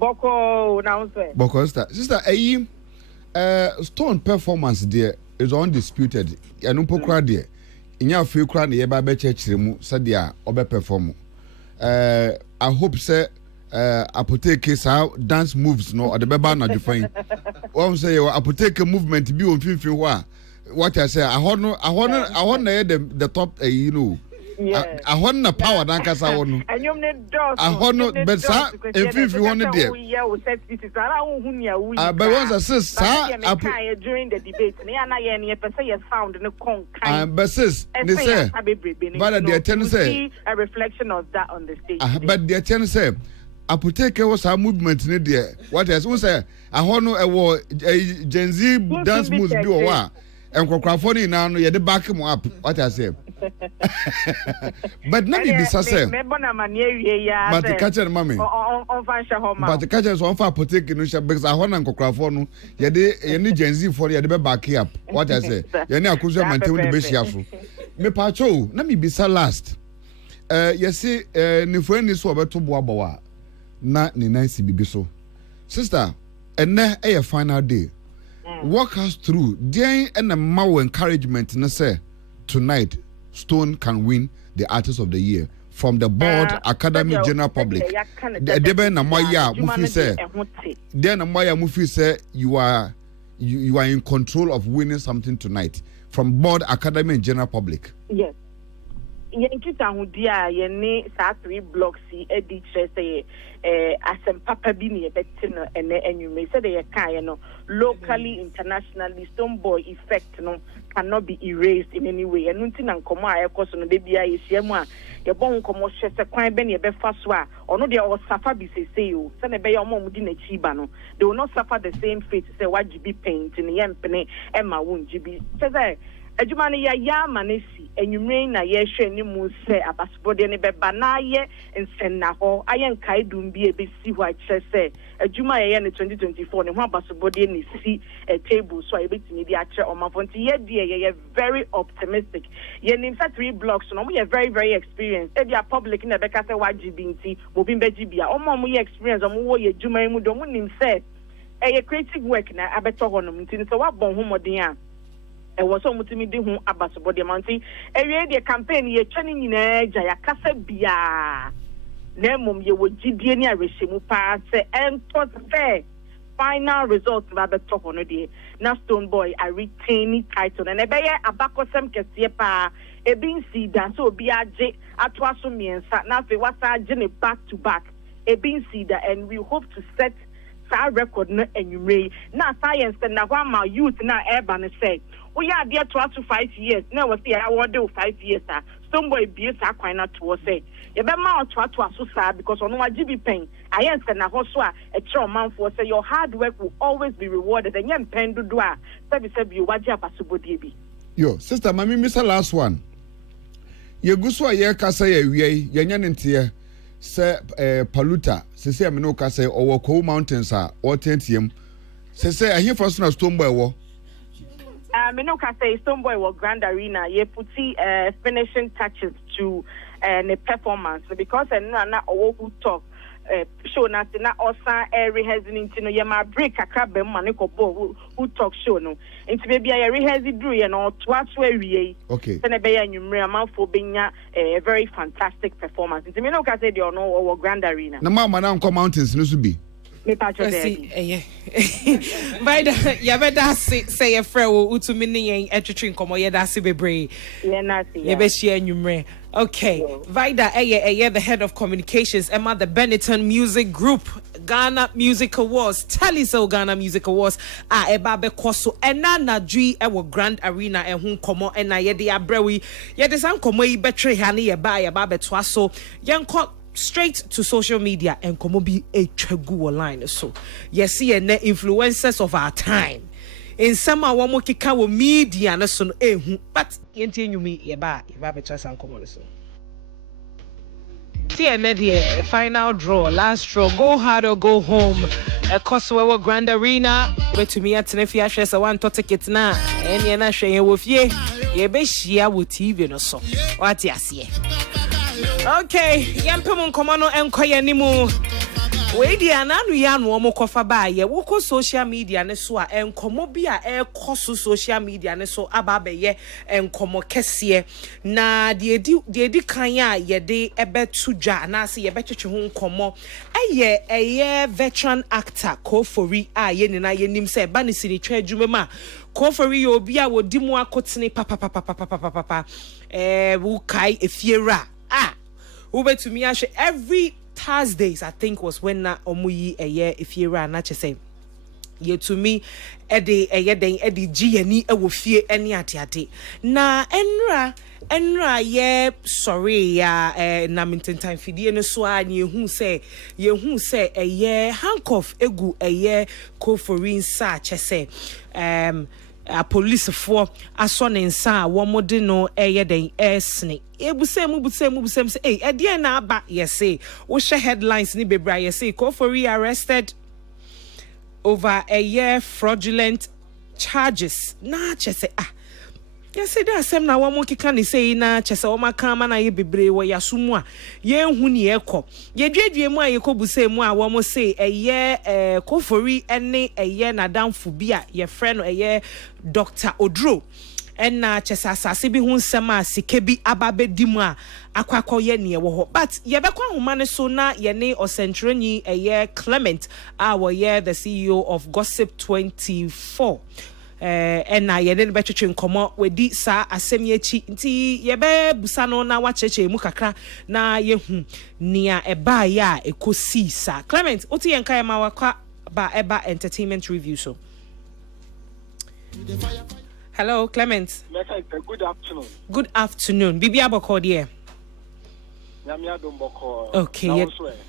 Boko now say. Boko sister, Stone performance there is undisputed. Yanumpo crowd there. Inya feel crowd the eba be church mu said dia obe perform. I hope say apoteke sa dance moves no or the beba na define. One say apoteke movement be on fin what I say I want the top you know. I want the power than kasa wono. I want but sa if you want there. But once I say sa during the debate na ye person you found no con but sis they say but the ten say a reflection of that on the stage. But the ten say apoteke was a movement in there. What else? We say I want no Gen Z dance moves be or what and Crawford now you the back him up. What I say. But let me be say. But the catcher mommy. But the catcher is on for apoteke no because I want and Crawford no you need Gen Z for you the back up. What I say. You need akuzo maintain the base yafu. Me pacho let me be say last. You see ni friend is so beto boabawa na ni nice bibi so. Sister, and na a final day. Walk us through. There and a more encouragement na say tonight Stone can win the Artist of the Year from the board, Academy, general public. Deben na moya mufi say. Then na moya mufi say you are in control of winning something tonight from board, Academy, and general public. Yes. Yenkita hudia yene sa 3 blocks edi say asem papa bi ne betino ene enyume say they kan no locally internationally Stoneboy effect no cannot be erased in any way enu nti na nkomo a ekoso no de bia yesiamu a ye bon nkomo hwese kwan be ne be fa so a ono de o suffer bi sesei o se ne be ye omo mudi na chiba no they will not suffer the same fate say wajibi paint ne yempene ema wonjibi say Ejumani ya manesi enyumre na ye hwe ni mu se abasbode ne beba na ye nsenna ho aye nkai dum bi ebesi ho akye se ejuma ye ne 2024 ne ho abasbode ne si table so ebetimi bi akye omafonti ye die ye very optimistic ye nim sa 3 blocks no mo ye very experienced e dia public na beka se wajibi nti mo bi mbeji bia mo ye experience mo wo ye ejuma mu do mo nim se ye creative work na abeto ho no nti so wa bon ho modern a e was so mutimi di hu abasbode manti ewie de campaign ye twani nyina gya ya kasa bia na mom ye wogidie ni arehemu pa se ento se final result ba beto ho no de na Stoneboy a retain title na be ye abakosem kese pa e bin si da so obi age atwa so miensa na fe wasa age ne back to back e bin si da and we hope to set sa record na enyumre na science na kwa ma youth na eba ne say we are there to 5 years. Now we see I want 5 years. Stoneboy be sa kwan na to say. You be ma to so sad because on wajibi pen. I answer na ho so a tro man for say your hard work will always be rewarded. And yem pen do a sabi you waji abasubodi bi. Yo, sister, mami Mr. Last one. Ye guso ye kasa ye wie ye nya ntie se paluta se se me no kasa owo Coal Mountains a o tentiem. Se ahia for so na Stoneboy wo. Me no can say Stoneboy was Grand Arena. Ye puti finishing touches to the performance because na who talk show na osa rehearsing into no ye ma break akra be ma ne kopo who talk show no into baby ya rehearsing do ye no to awie okay se ne be ya nwumre amanfo benya a very fantastic performance into me no can say the no was Grand Arena na ma na nko mountains no so bi me patcho there by the ya better say a friend utumi ne etwetwe nkomo ye da se bebre ye be share nwumre. Okay, Vida the head of communications, Emma the Benetton Music Group, Ghana Music Awards. Teliso Ghana Music Awards. Eba bekoso. Ena na dwi ewo Grand Arena ehun komo ena yede abrewi. Yede san komo yi betre hani yeba betwa so. Yenko straight to social media and komo bi etwegu online so. Yesi ene influencers of our time. In some awomo kika wo media na so ehun but yenti enyumi yeba betwa san komo so. The final draw, last draw, go hard or go home. A Kosovo Grand Arena. But to me, at Tenefia shares a one to ticket now. And you're not sharing with ye. Ye be share with TV no so. What ya see? Okay, Yampemon Commano and Koyanimu. We di ananu ya no mo kofa ba ye wo ko social media ne so a enkomo bi a ekoso social media ne so aba be ye enkomo kese na de di kan ya ye de ebetu dwa na se ye betwetwe ho nkomo eye veteran actor Kofori a ye ni na ye nim se ba ne sini twa adwuma ma Kofori yo obi a wodi mu akotene papa wo kai efiera wo betumi ahwe every Thursdays, I think, was when na omuyi a year if you ran not say ye to me Eddie G and e will fear any ati na enra ye sorry ya naminton time fidie no so an ye hu say a year handcuff egu a year Kofori sa chese a police for a son in sa one modino snake. Ebusem say hey e na ba yes say wo share headlines ni bebra yes say Kofori arrested over a year fraudulent charges na chese yes say that same na one monkey can say na chese o maka ma na ye bebre wo yasumu a ye hu ni ekọ ye dwedwe mu a ye kobuse mu a wo mo say a year Kofori ene a year na damfo bi a ye friend a year Dr. Odro and na chesa asase bi hu nsem a sike bi ababe dimu a akwakọ ye ne wo ho but ye bekwa homa ne so na ye ne osentroni eye Clement a wo ye the CEO of Gossip 24 and na ye ne betwetwe nkomo wedi sa asem ye chi nti ye be busa no na wacheche mu kakra na ye hu nia eba ya ekosi sa Clement oti ye nka ma wakwa ba eba entertainment review so. Hello, Clement. Good afternoon. Good afternoon. Bibi aboko dear. Okay,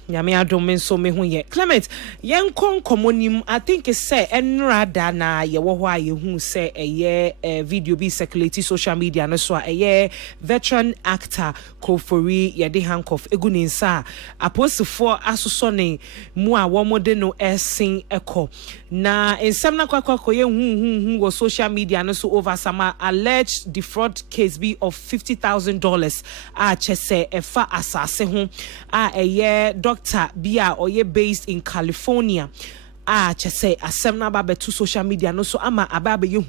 Yami adom so me hu ye. Clement, yen kon komonim I think it say enrada na ye wo ho aye hu say a video be circulate social media no so a veteran actor Kofori ye de handcuff egu ni nsa apostle asoso ne mu a wo mode no esin eko na ensem na kwakwa ye hu go social media no so over some alleged defraud case be of $50,000 a chese efa asase ho a doctor bia or ye based in California chese asem na ba betu social media no so ama ababe ye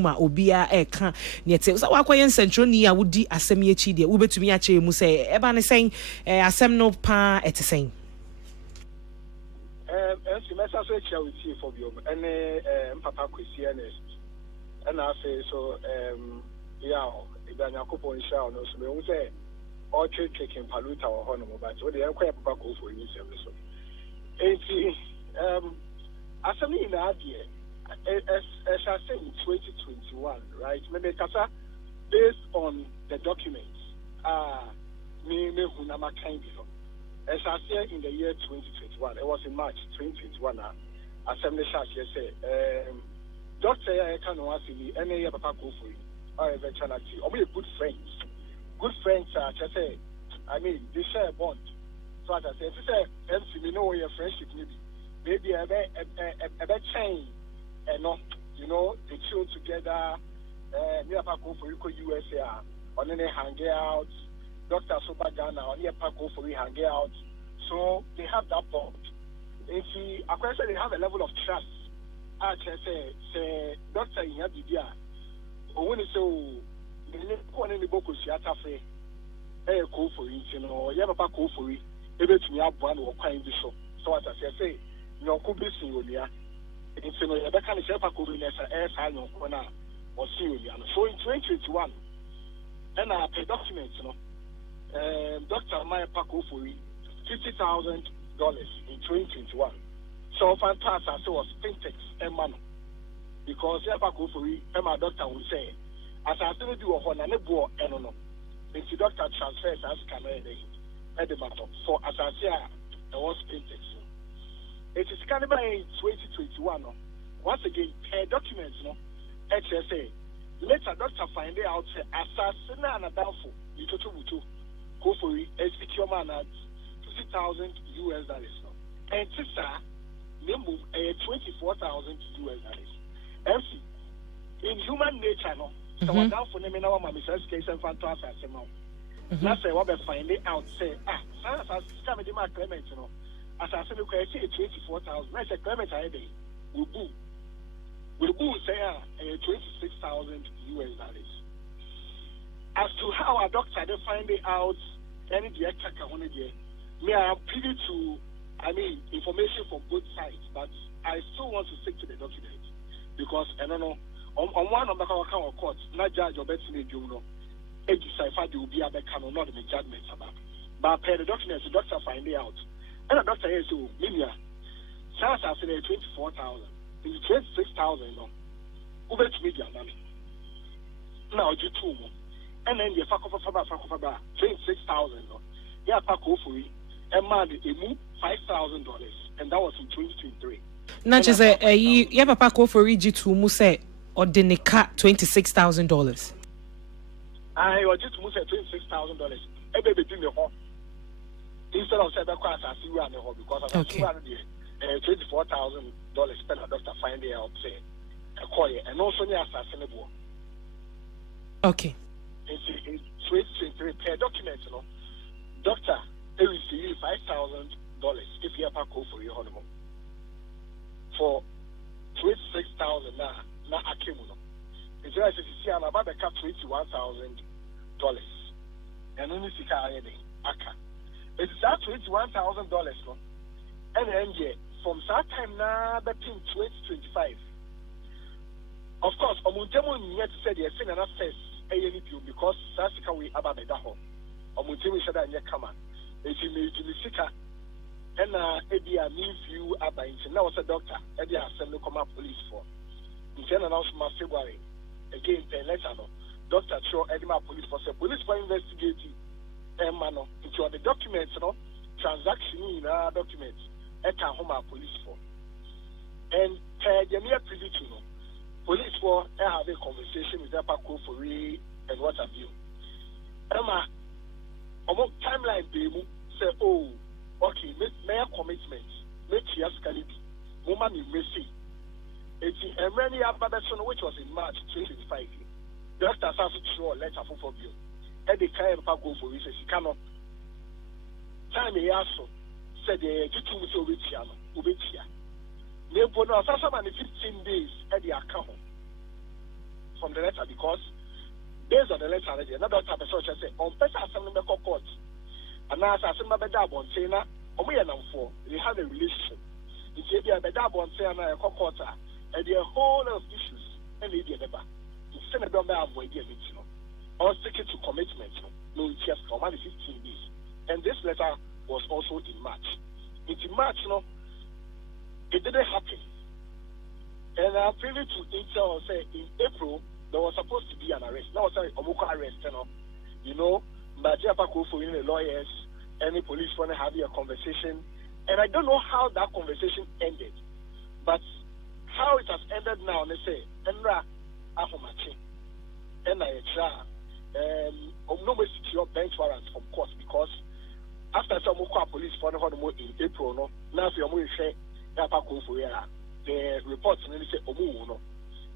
ma obia eka niete so wakwaye nsentro ni ya wudi asem ye chi de wo betumi a che mu se eba ne sen asem no pa etesen ensi mesa so chia with you for biom ene papa kwesi ene na say so ya ibanya kopo insha no so me hu say all trade taking paluta or hono but so the enquire papa go for you so enti asemi in adie as I say in 2021 right maybe kasa based on the documents me hunama kind before as I say in the year 2021 it was in March 2021 assembly charge say doctor ya can no asili any papa go for you or eventually or be good friends just say I mean they share a bond so as I say if you say MC me know your friendship maybe a bit change and not you know they chill together me papa go for you USA on any hang out Dr. Super Ghana on your papa go for you hang out so they have that bond if you they have a level of trust I just say doctor in your bibia or when you say one in the book is Yatafe, a call for it, you know, you have a call for it, able to me up one or kind of so as I say, you could be Sylvia. It's you know, you can have a call in as a air sign or corner or Sylvia. So in 2021, and I pay documents, you know, Dr. Maya Paco for $50,000 in 2021. So fantastic was Pintex and man. Because if I go for it, my doctor will say, as I still do a honor, nebo and no. If the doctor transfers as Canada at the matter. So as I say, there was Pintex. It is Canada in 2021. Once again, documents, no, HSA. Later, doctor find out assassin and a downfall. You go for it, secure man at $50,000 US. And sister, minimum $24,000 US. MC, in human nature, no, so what down for them in our mammy says case and fantastic. That's what we find out. Say, as coming to my Clement, you know, assassin, you say 24,000. I say Clement, I day, we boom. We will say $26,000 US. As to how our doctor they find it out, any director can me I am privy to, information from both sides, but I still want to stick to the document because I don't know on one of the court, not judge or better me do no. It decide will be a can not the judgment about. But per the documents, the doctor find it out, and the doctor says, "Oh, Minya, Charles has said 24,000." It's 26,000, no. Over to media money. Now, you two more. And then you fuck off about 26,000, no. Yeah, pack off for it. And man, it moved $5,000, and that was in 2023. Not just you have a pack off for it to Muse or the cut $26,000. I was just Muse $26,000. A baby do me home. Instead of saying I see you at the home because I see $24,000 spent a doctor finding out say a coy and also near assassinable. Okay. In 2023 per document, you know, doctor they will see you $5,000 if you have a call for your honeymoon. For 26,000 na akimuno. It's right to see an about the cap $21,000. And only see aka. It's that $21,000 no. And then yeah. From that time now, back in 2025. Of course, Omuntemu yet said yes, and I says because that's how we about the home. Omuntemu said that you come on. If you made to the sicker, and Eddie, I mean you about it. Now, was a doctor, Eddie, I send the command police for. In general, my February again, the letter, Doctor Cho, Edinburgh Police Force, police for investigating, and mano, into the documents, transaction in our documents. Eka home police for and the mere privy to know police for have a conversation with their Paco for and what have you. Emma timeline baby say, oh, okay, make mayor commitment, make yes calibi, woman in Messi. It's a many abandon which was in March 2025. Just as to show a letter for you. And the kind of Paco for reasons he cannot time a yasso. Said the two weeks over here. They put us 15 days at the account from the letter because based on the letter, another type of social say on better assembly court. And now as assembly on China, they have a relationship. If you be a better on China, a court, and the whole of issues, and they did never. Instead of them avoid the meeting, or stick it to commitment, no, just for 15 days. And this letter was also in March. In March, it didn't happen. And I'm privy to intel say in April there was supposed to be an arrest. Now sorry, Omuko arrest, but Japako for the lawyers, any police want to have a conversation. And I don't know how that conversation ended. But how it has ended now, they say, Enra Ahomachi, and I no way secure bench warrants from court because after some police found in April, now if you're say the reports and they say no.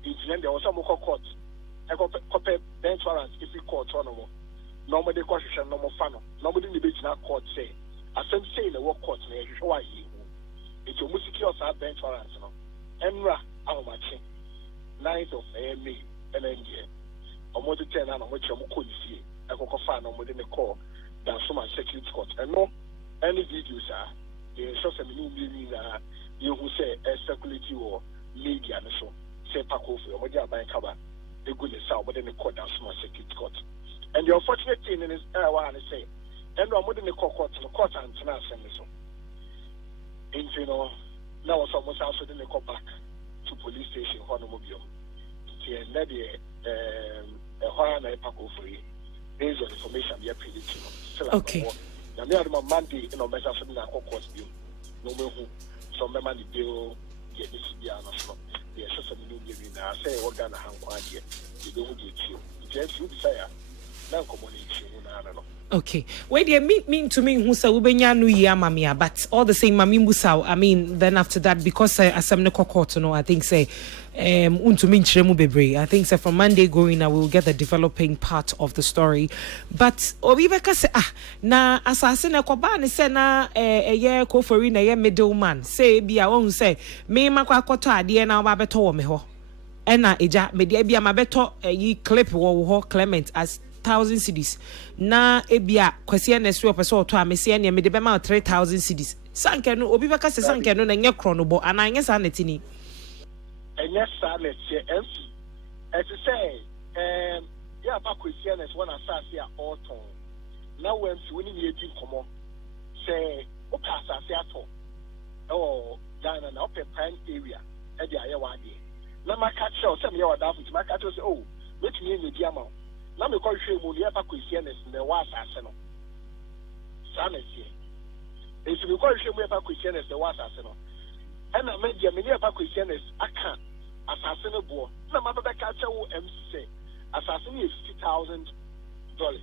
There was some court. I got bench warrants if you court no. Nobody question no more fan. Nobody in the court say. I say in the work court why it's a secure bench warrants no. Enra Ahomachi 9th of May and then almost 10 and which you could see. I got fan on within the call. That's from my security court. And no, any videos are the shows and new meaning you who say a circulating or media and so say Paco for what they are buying cover. They go to south, but then the court that's from my security court. And the unfortunate thing in this area, I say, and I'm within the court and international so. And now was almost also didn't go back to police station Honomobio. And a Hana Paco free based on information we are pretty okay. Now, me on Monday, you know, measure for the course bill. No more who some money bill get this be an oslo. The assessment new giving. I say, what Ghana hand quiet. You don't get you. Just you desire. Now, communication. Okay. Wait, they mean to me who say ubenya no year mamia, but all the same mami musa. I mean, then after that, because I some no court, no, I think say unto me chiremu bebre. I think say from Monday going, I will get the developing part of the story. But obibeka say na assassin ekobani say na ye kofori na ye middleman. Say be a one say me makwa koto ade na oba beto wo me ho. Ena eja me de bia mabeto yi clip wo ho Clement as 1,000 cedis na ebia kwase na so person oto amese na me de be ma 3,000 cedis sanke no obi beka se sanke no na nye krono bo ana nye sa netini enye sa let as you say yeah pa kwase na one asase a auto na when si woni ye di komo say o pa asase ato oh Ghana na open prime area e dey aye wa de na maka show say me ya wada futi maka to say oh metumi enye di amount na me call shame on the ever questions na wa asase no sanity if you call shame ever questions na wa asase no and na media me ever questions aka asase no bo na ma be ka che wo MC say asase is $50,000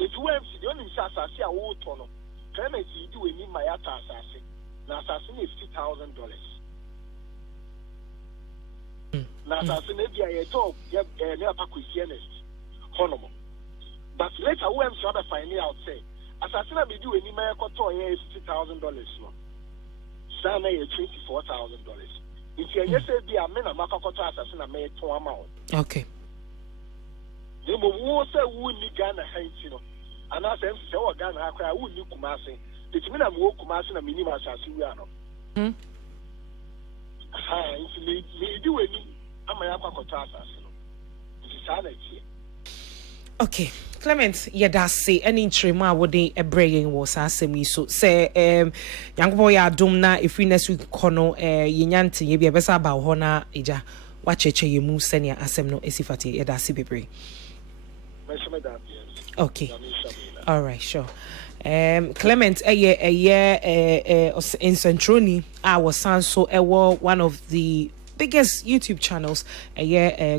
if you MC the only asase a wo to no Clement you do any my asase na asase is $50,000 na asase na bia ye talk ye ever questions Honomo. But later, when some find out, say, Assassin be do any man coto $50,000 no. Sana $24,000. If you say be a man a macacoto assassin a made to amount. Okay. You will say would ni Ghana Haitino. And I say so Ghana I would you Kumasi. The Timina will Kumasi a minimum assassin. If me do any Amayaka assassin. It is sanity. Okay, Clement, say any interim would a brain was asking so say young boy adumna if we next week kono yenyanti ye be besa about hona ija wacheche ye mu senior asem no esifati yada si bebre. Okay. All right, sure. Clement in Centroni I was so one of the biggest YouTube channels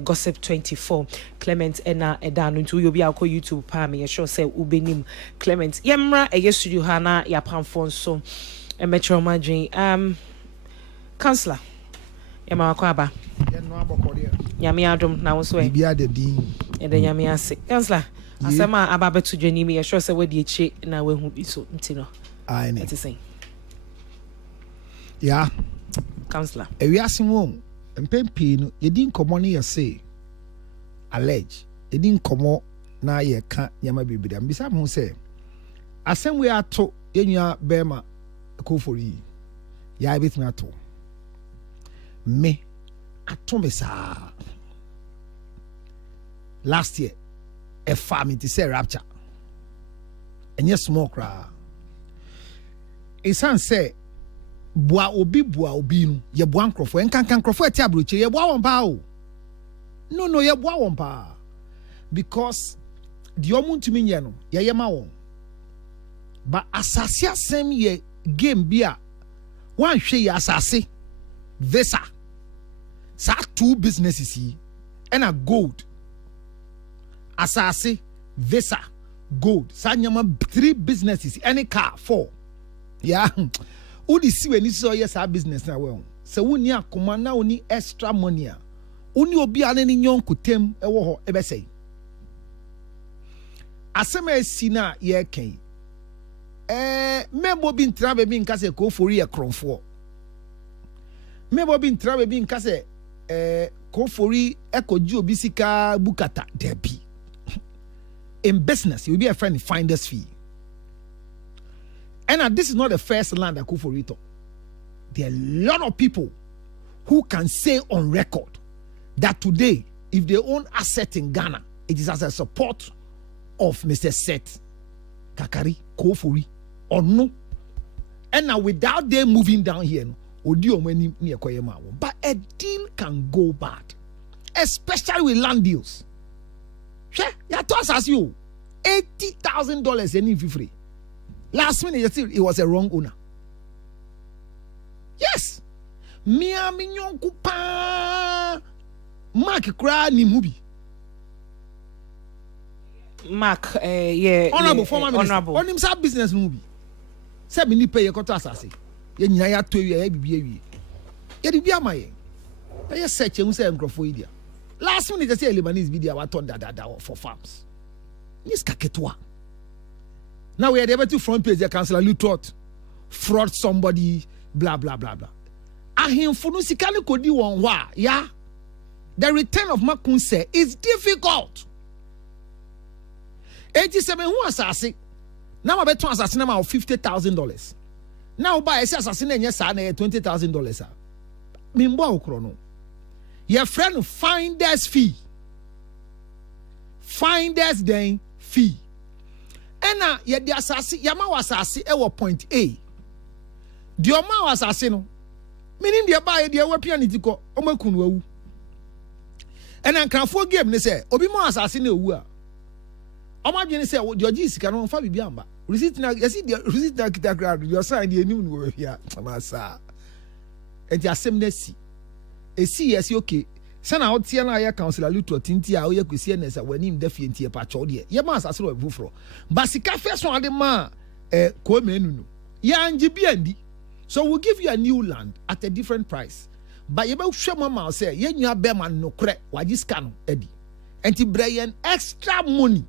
Gossip 24 Clement ena edanu ntu yobi akọ YouTube pa me sure say ubenim Clement yemra studio hana ya pamfon so metro madwin counselor yema akọ aba nyame adom na wo so e bia de din de nyame ase counselor asema aba betu dwani me sure say wadi echi na wehu bi so ntino ai ne it is saying yeah counselor ewiasim mpempi no yedin komo ne yese allege yedin komo na ye ka nyama bibida mbisa mo se asem we ato yenua bema kofori ya bitimi ato me ato me sa last year a farm it say rapture enye small cra isan say bua obi no ye bua nkrofo enkankan nkrofo ati abroche ye bua won pa o no ye bua won pa because the omuntumi nye no ye yema won ba asase asem ye game bia wan hwe ye asase visa sa two businesses yi and a gold asase visa gold sa nyama 3 businesses any car 4 yeah. Udi siwe ni so yes our business na we se woni akoma na oni extra money a oni obi ane ni nyonko tem ewo ho ebe sei asema esi na ye ken mebo bi ntra be bi nka se ko fori ye kronfo mebo bi ntra be bi nka se ko fori ekoji obi sika bukata debi in business you will be a friend finder's fee. And this is not the first land that Kuforito. There are a lot of people who can say on record that today, if they own asset in Ghana, it is as a support of Mr. Seth Kakari Kofori or no. And now without them moving down here, odi omani ne ekoye ma wo. But a deal can go bad, especially with land deals. Sure, ya to as you $80,000 any free. Last minute it was a wrong owner. Yes. Mia minyon kupa Mark kra ni mubi. Mark yeah. Honorable former minister. On him sa business mubi. Say me ni pay ye koto asase. Ye nyina ya to ye bibie wie. Ye di bia maye. Ye search e say enkrofo idia. Last minute they say Lebanese video wa turn da for farms. Nis kaketwa. Now we are able to front page the councillor Lutot fraud somebody blah blah blah blah. Ahemfo no sika ne kodi won wa ya. The return of Makunse is difficult. 87 who asase. Now I bet asase na ma $50,000. Now buy ese asase na nya sa na $20,000. Mimbo okro no. Your friend finder's fee. Finder's then fee. Ena ye di asase yama wasase e wo point A. Di oma wasase no. Meaning the buy the wepianity ko omakunu awu. Ena nkanfo game ne say obi mo asase na owu a. Omadwene say the oji sika no fa bibia amba. Receipt na yesi the receipt na kitakra your sign the enim no we hia. Amasa. Enti asem na si. Esi yesi okay. Sana otie na ya councillor Luto tinti a oye kwesi na sa wani mdafie ntie pa cho de. Ye ma asase ro bufro. Basika first one de ma ko menu no. Ya nji bia ndi. So we'll give you a new land at a different price. But you better show mama say ye nua be man no kre waji scan edi. Enti brayen extra money.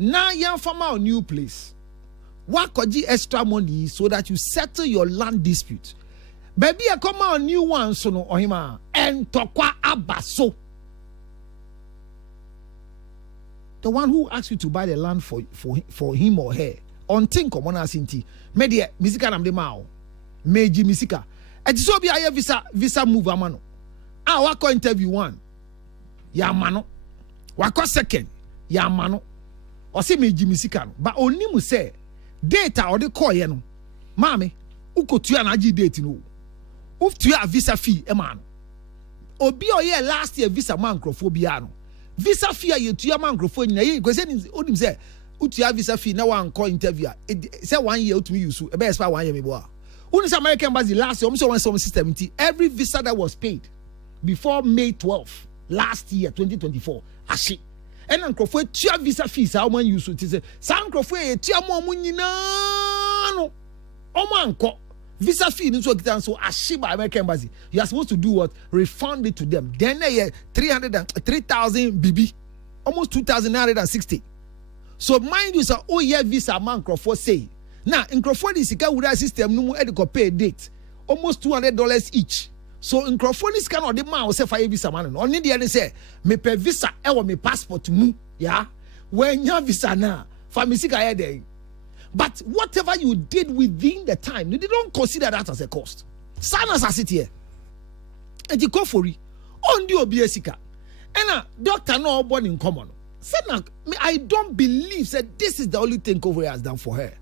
Now you farm a new place. What could you extra money so that you settle your land dispute? Baby, I come out new one so no ohima and tokwa abaso. The one who asked you to buy the land for him or her. On think common asinti. Media misika nam de mao. Meji misika. Eti so bi aye visa move amano. Ah wako interview one. Ya mano. Wako second. Ya mano. Ose meji misika no. Ba onimu say data or the call ye no. Mame, ukotua na agi date no. Uftua visa fee e man. Obi oye last year visa man crofobia no. Visa fee ye tua man crofo nyina ye kwese onim say utua visa fee na one call interview. Say 1 year to me use e be expire 1 year me boa. Unis American embassy last year almost one system every visa that was paid before May 12 last year 2024 ashi. And crofo tua visa fees how man use it say san crofo e tua mo nyina no. O man ko visa fee in so Ashiba American embassy. You are supposed to do what? Refund it to them. Then they 3,000 BB, almost 2,960. So mind you, sir, oh yeah, visa man Crawford say. Now in Crawford is a system no more pay date, almost $200 each. So in Crawford is kind of the man will say for visa man. Only the other say me pay visa or me passport to move. Yeah, when you visa now for me sika there. But whatever you did within the time, you don't consider that as a cost. Sana as it here. And you go for it. On the obiesika. And doctor no born in common. Sana, I don't believe that this is the only thing Kofor has done for her.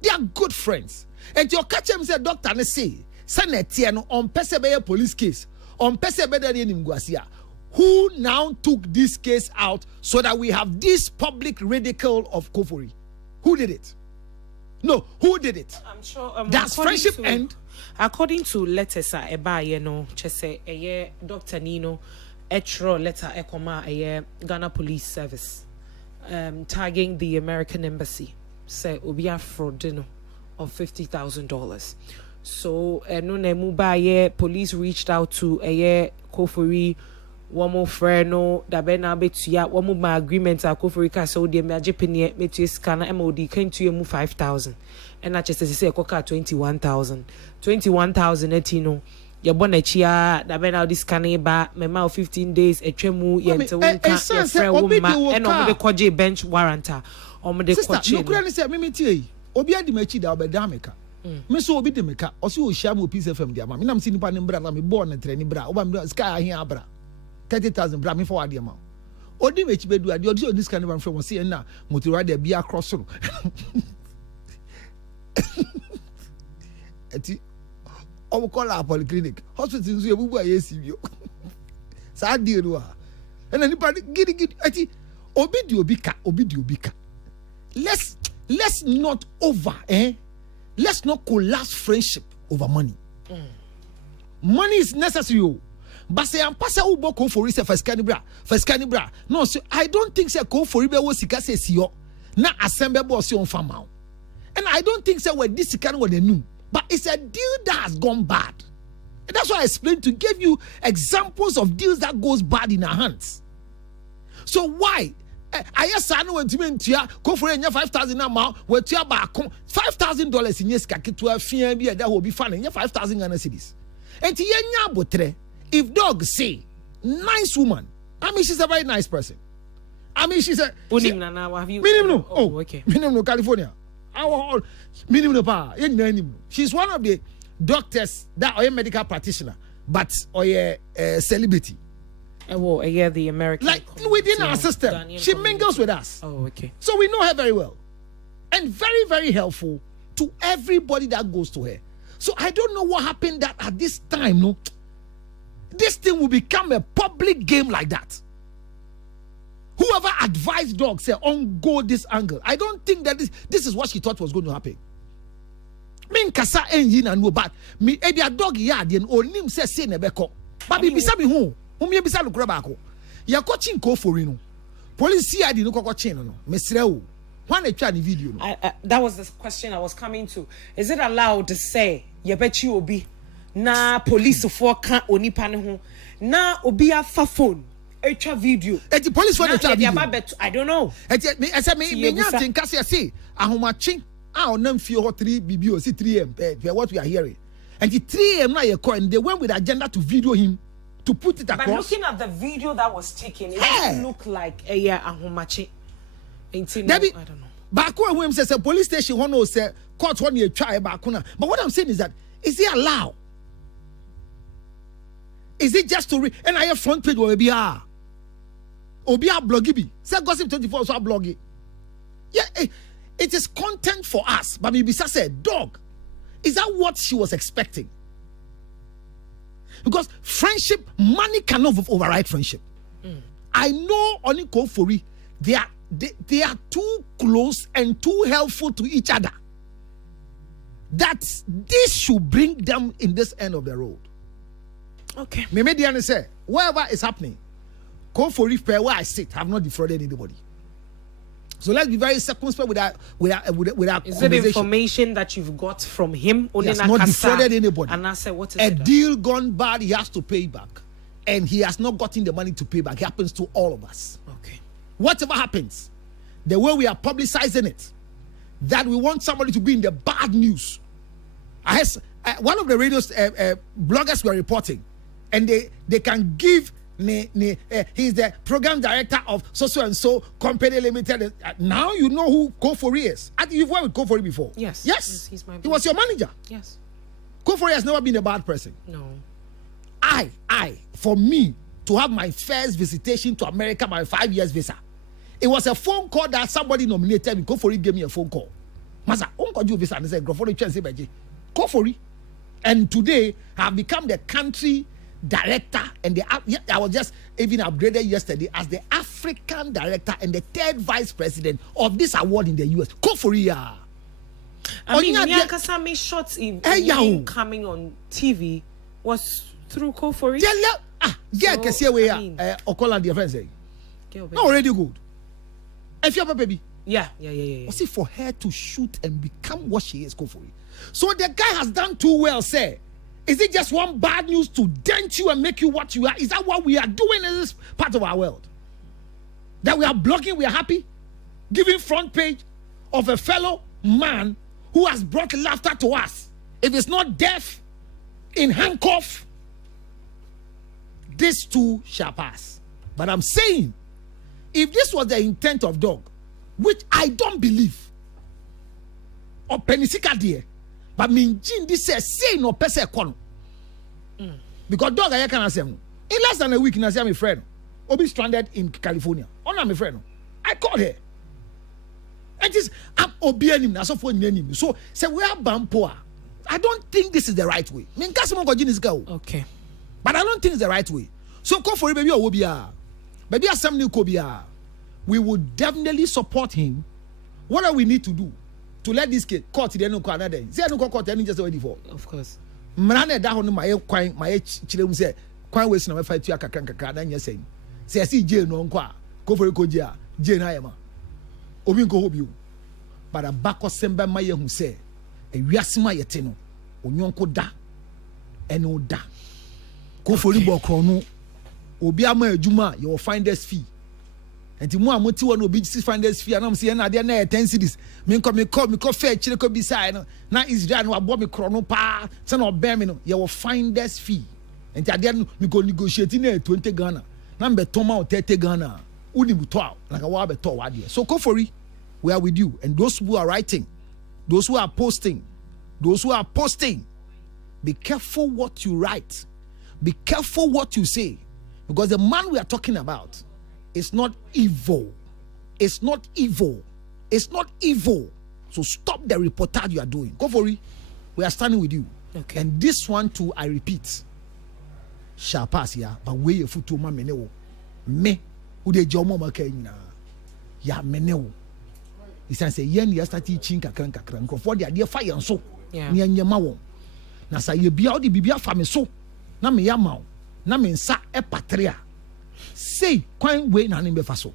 They are good friends. And your catch him said, doctor, ne say, Sana Tiano on Pesebeye police case. On Pesebeye in Mguasia. Who now took this case out so that we have this public ridicule of Kofori? Who did it? No, who did it? I'm sure. Does friendship end? According to letters, Dr. Nino, letter Ghana Police Service, tagging the American Embassy, say Obia fraud of $50,000. So, police reached out to Kofori. One more friend no that be na betuya one more my agreement a Kofori so de me agepenie metu scanner MOD can to you 5,000 and na chese say koka 21,000 etino ye bona chia that be na this scanner ba me ma 15 days etwemu ye nte wonka ye friend wo ma and on the koje bench warranta on the koje no kura ni say me tie obi adi machi da obeda meka me so obi de meka o so o hia mo Peace FM dia ma me nam si nipa ne bra na me born ne tre ni bra o ba me sky ahia bra 30,000 bra me for what ma odi mechi bedu adi odi this kind of from say na motora de bia cross no eti or we call our polyclinic. Hospitals we buy ACBO. Sad deal. And anybody get obidi. Let's not let's not collapse friendship over money. Money is necessary. But say I'm passing ubo ko for research first canibra. No, so I don't think say ko for ibe wo sika say si yo. Na assemble boss on farm. And I don't think say we this can what they knew. But it's a deal that has gone bad. And that's why I explained to give you examples of deals that goes bad in our hands. So why? I just went to me go for 5,000 now. We're to about $5,000 in yes kaki to a fee that will be fun. 5,000 Ghana cedis. And if dog say nice woman, I mean she's a very nice person. I mean she's a minimum. Oh, okay. Minimum California. Minimum. She's one of the doctors that are a medical practitioner, but or a celebrity. Well, the American. Like within our system, she mingles with us. Oh, okay. So we know her very well, and very, very helpful to everybody that goes to her. So I don't know what happened that at this time, no, this thing will become a public game like that. Whoever advised dog say on go this angle. I don't think that this is what she thought was going to happen. Me kasa engine and no bad. Me edia dog yard and onim say nebeko. But be bisa me who bisa lukura bako. Ya coaching ko for no. Police yard no coaching no. Mesre o. When they try the video no. That was the question I was coming to. Is it allowed to say ye bet you obi na police for kan onipa ne ho na obi afa phone echa video the police for the video I don't know I said me nya think say ahomachi onam fie ho 3 BBO see 3M what we are hearing and the 3M na ye call and they went with agenda to video him to put it across. But looking at the video that was taken, it doesn't look like a ahomachi. I don't know. Back when says a police station one no say court one you try back na. But what I'm saying is that is it allowed? Is it just to read? And I have front page will be bloggy be. Say Gossip 24 so bloggy. Yeah, it is content for us. But maybe said, dog, is that what she was expecting? Because friendship, money cannot override friendship. I know only Kofori, they are too close and too helpful to each other. That this should bring them in this end of the road. Okay. Median say, whatever is happening, Kofori fair where I sit, have not defrauded anybody. So let's be very circumspect with our Is it information that you've got from him? He has not defrauded anybody. And I said, what is a deal gone bad? He has to pay back, and he has not gotten the money to pay back. It happens to all of us. Okay. Whatever happens, the way we are publicizing it, that we want somebody to be in the bad news. One of the radio bloggers were reporting, and they can give. He's the program director of so and so company limited. Now you know who Kofori is. You've worked with Kofori before. Yes. He's he was your manager. Yes. Kofori has never been a bad person. No. For me to have my first visitation to America, my 5 years visa, it was a phone call that somebody nominated me. Kofori gave me a phone call. Masa, unko you visa and said Kofori. And today I have become the country director, and I was just even upgraded yesterday as the African director and the 3rd vice president of this award in the US. Koforia. I mean, Kasami shots in coming on TV was through Kofori. Yeah, because here we are. Okola, dear friends, already good. If you have a baby, yeah. See, for her to shoot and become what she is, Kofori. So the guy has done too well, say. Is it just one bad news to dent you and make you what you are? Is that what we are doing in this part of our world? That we are blogging, we are happy? Giving front page of a fellow man who has brought laughter to us. If it's not death, in handcuff, this too shall pass. But I'm saying, if this was the intent of dog, which I don't believe, or Penisika dear, but Minjin this says say no pese kono. Because dog I can say in less than a week I say my friend Obi stranded in California. Ona my friend. I called her. And just I'm Obi anim na so for name. So say we are bampoa. I don't think this is the right way. Me nka some go go. Okay. But I don't think it's the right way. So call for baby obia. Baby assembly kobia. We would definitely support him. What do we need to do to let this kid court the no corner then? Say no court any just already for. Of course. Mrane da hono my kwan my chire mu say kwan we na fight you kakra na nya say. Say see jail no nko a. Go for ko jail. Jail na yema. Obi nko hobi. But a back of semba ma ye hu say e wiasema yete no onyonko da eno da. Go for the ball no obi ama adwuma you will find this fee. And mo amoti won obi find this fee and am say na there na 10 cedis. Me call fair chire ko bi sai no na Israel no abo me krono pa say no be me no you will find this fee. And there no me go negotiate na 20 Ghana. Na be toma o 30 Ghana. Uni buto like wa be to wa there. So Kofori, we are with you. And those who are writing, those who are posting, be careful what you write. Be careful what you say. Because the man we are talking about is not evil. It's not evil. It's not evil. So stop the reportage you are doing. Kofori, we are standing with you. Okay. And this one too, I repeat, shall pass here. But we a foot man meneo. Me, who de jomo makena. Ya meneo. It's say yen ya start teaching kakran. For the idea fire and so. Yeah. Ni anyama won. Na sa ye bia odi bibia fa me so. Na me yama. Na me nsa e patria. Say kwan we na ne be fa so.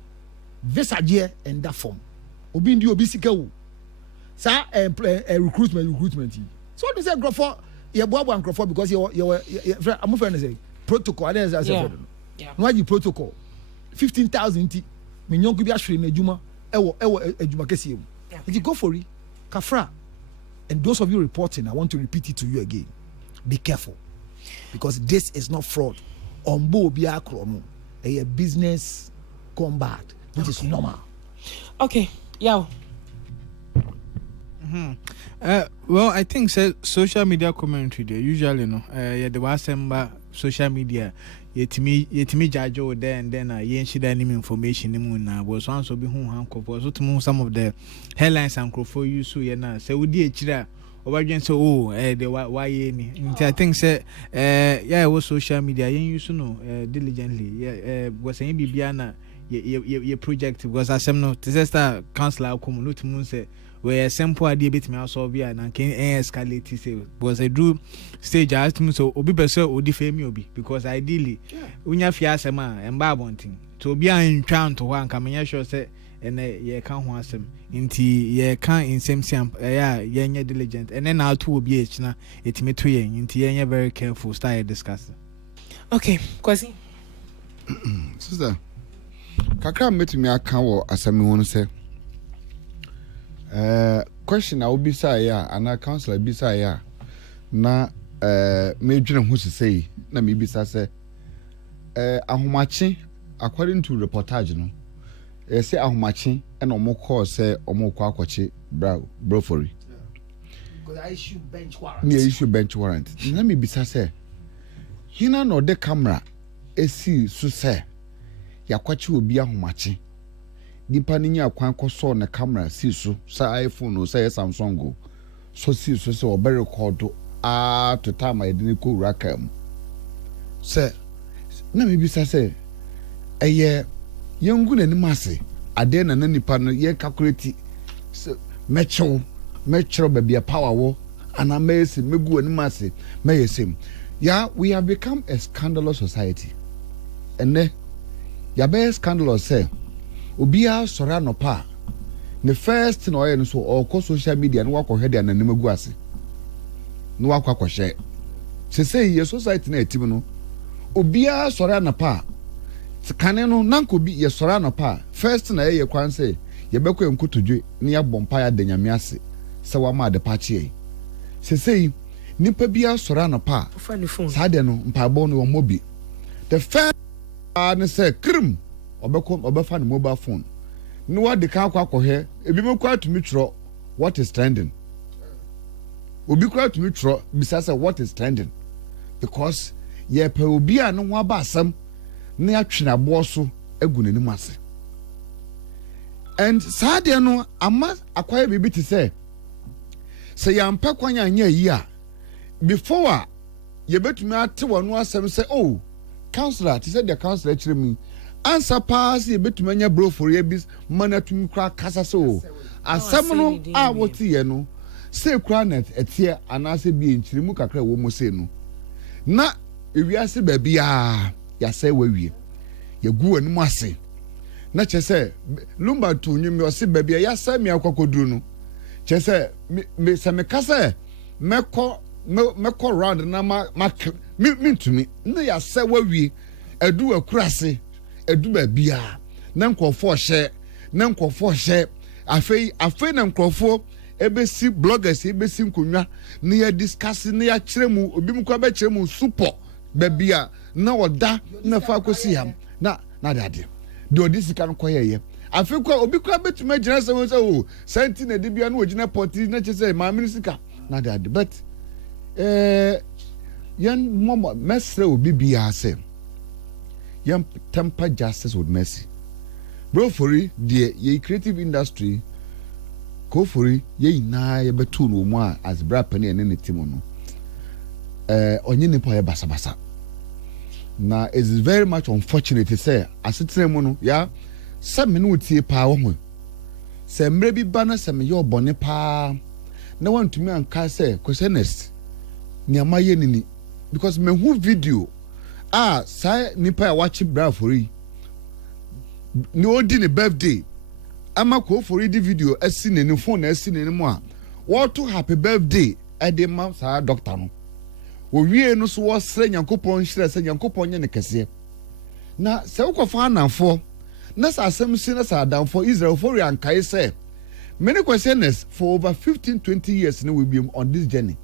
Visagie and that form. Obi ndi obi sika wo. Sa recruitment. So what do you say Grofo? You boa Grofo because you I'm friend say protocol. I say yeah. No you protocol. 15,000 ti. Me nyonko bi ahwere na adwuma ewo adwuma kese em. If you go for it, Kafra. And those of you reporting, I want to repeat it to you again. Be careful. Because this is not fraud. Ombo biya krono. A business combat, which is normal. Okay. Yeah. Well, I think social media commentary there usually the wasemba social media yetimi jajo there and then yen shida any information na was one so be hu hanko so to some of the headlines and crofo use so na say we di echira obadwen say the why any I think say yeah was social media yen use no diligently was saying bibia na ye project because asem no disaster councilor come no to say where simple idea bit me solve here and can escalate say because I drew stage asked me so obi person odi fame obi because ideally unya fi asema emba bontin to obi an twan to one come sure say and ye kan ho asem nti ye kan in same ye nya diligent and then now to obi h na etime to ye nti ye nya very careful start discussing. Okay, Kwasi. Sister kakra metimi aka wo asemi won say question I will be say ya and a counselor be say ya na me dwene ho sesei na me bi say ahomache according to reportage no say ahomache and omo call say omo kwa akwache brofori because I issue bench warrant na me bi say hina no de camera esi so say yakwache obi ahomache nipa ni nya kwan koso na camera si so sa iPhone o sa Samsung go so si so se obe record to time I didn't ko rakam se na me bi sa se eye yengu na ni mase ade na nipa no ye calculate metro ba bia power wo ana mesi megu ani mase meyesem yeah we have become a scandalous society and ya be scandalous say obia sora no pa the first no ye no so all social media no wakọ hede na nemagu ase no wakọ share say ye society na etim no obia sora na pa kane no nanko bi ye sora na pa first na ye kwan say ye bekọ enkotodwe ne ya bompa ya danyame ase se wa ma de pa chie say nipa bia sora na pa sa de no mpabo no mo bi the first and say krim obefa the mobile phone no what the car kwa here ebi me kwa to me tro what is trending obi kwa to me tro bisa what is trending because ye pe obi a no wa ba asam na atwena bo so agu nanim ase and sade no ama akwaya bibi ti say yampa kwanya anya yi a before you bet me at one was some say, oh, counselor, he said the counselor actually me. Answer pass, you bet me bro for your bis, money to crack casa so. As someone I what you know, say cranet at here and I say being Chirimuka cray woman say no. Na if you say baby, ya say where we you go and massy. Not just say, Lumba to you, say baby, ya say me a cocodruno. Just say, me some cassa, meko round na me to me. No, ya say where we do a crassy, a do a beer, nanko for share, nanko for share. I fey nanko for ebesi bloggers, ebesi kunya, near discussing near Chremu, Bimukaba Chremu, super babia, no da, no facosi na daddy. Do this can acquire ye. I feel quite obicua bet to my generation, oh, sending a debian original party, not just say my minister, na daddy, but young mama, Messer will be ourselves. Young temper justice with mercy. Bro, for it, dear, ye creative industry, go for it, ye na ye betu no more as bra penny and any timono. Onyini po basa basa. Na it is very much unfortunate to say, as it's mono, yeah, some minuti power. Say, maybe banner some your bonnet pa. No one to me and can say, questionist. Near my enemy, because me who video, say nipa watch bra for it. No dinner birthday. I'ma call for the video as seen in the phone as seen anymore. What to happy birthday at the month, doctor. We no so was saying Yankopon, she said Yankopon and Cassia. Now, so fan and for Nasa some sinners are down for Israel for and Kai say. Many questioners for over 15-20 years now will be on this journey.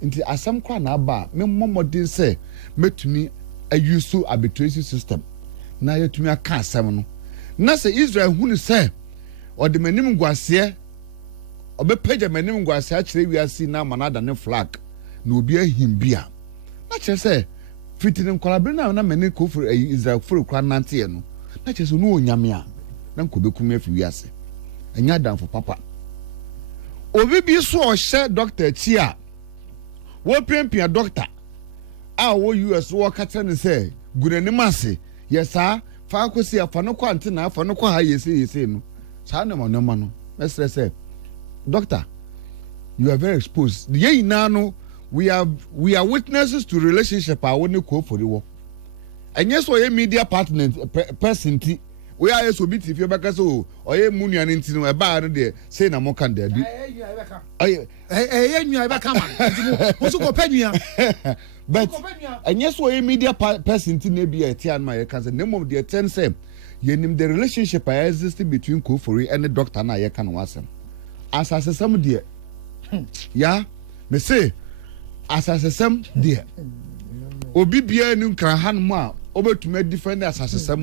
Until as some crown about, me mama didn't say, met to me a useful arbitration system. Now you to me a car seven. Nasa Israel who say, or the minimum was here, or be paid a minimum was actually we are seeing now another new flag. No be a him beer. Not just say, fitting in Colabina and a many co for Israel for a crown nantiano. Not just no yamia. Nan could be come if you say. And you're down for papa. Obi be so share Dr. Chia. What pimp doctor? Our US work at and say, good and massy. Yes, sir. Facosi a fanoquantina, fanoqua, you say, no. Sanamo no mano. Let's say, doctor, you are very exposed. The yea nano. We are witnesses to relationship. I wouldn't call for the war. And yes, we are media partner person. We are so bit if you back us or a moon and into a bar there, saying I'm more candid. But and yes, we are media person to maybe a tian my cousin. Name of the 10 same. You name the relationship I existed between Kofori and the doctor and I can was him. As I said, some dear. Yeah, me say. As I say, dear, Obi Bia nu Krahan ma, over to make defend as I say,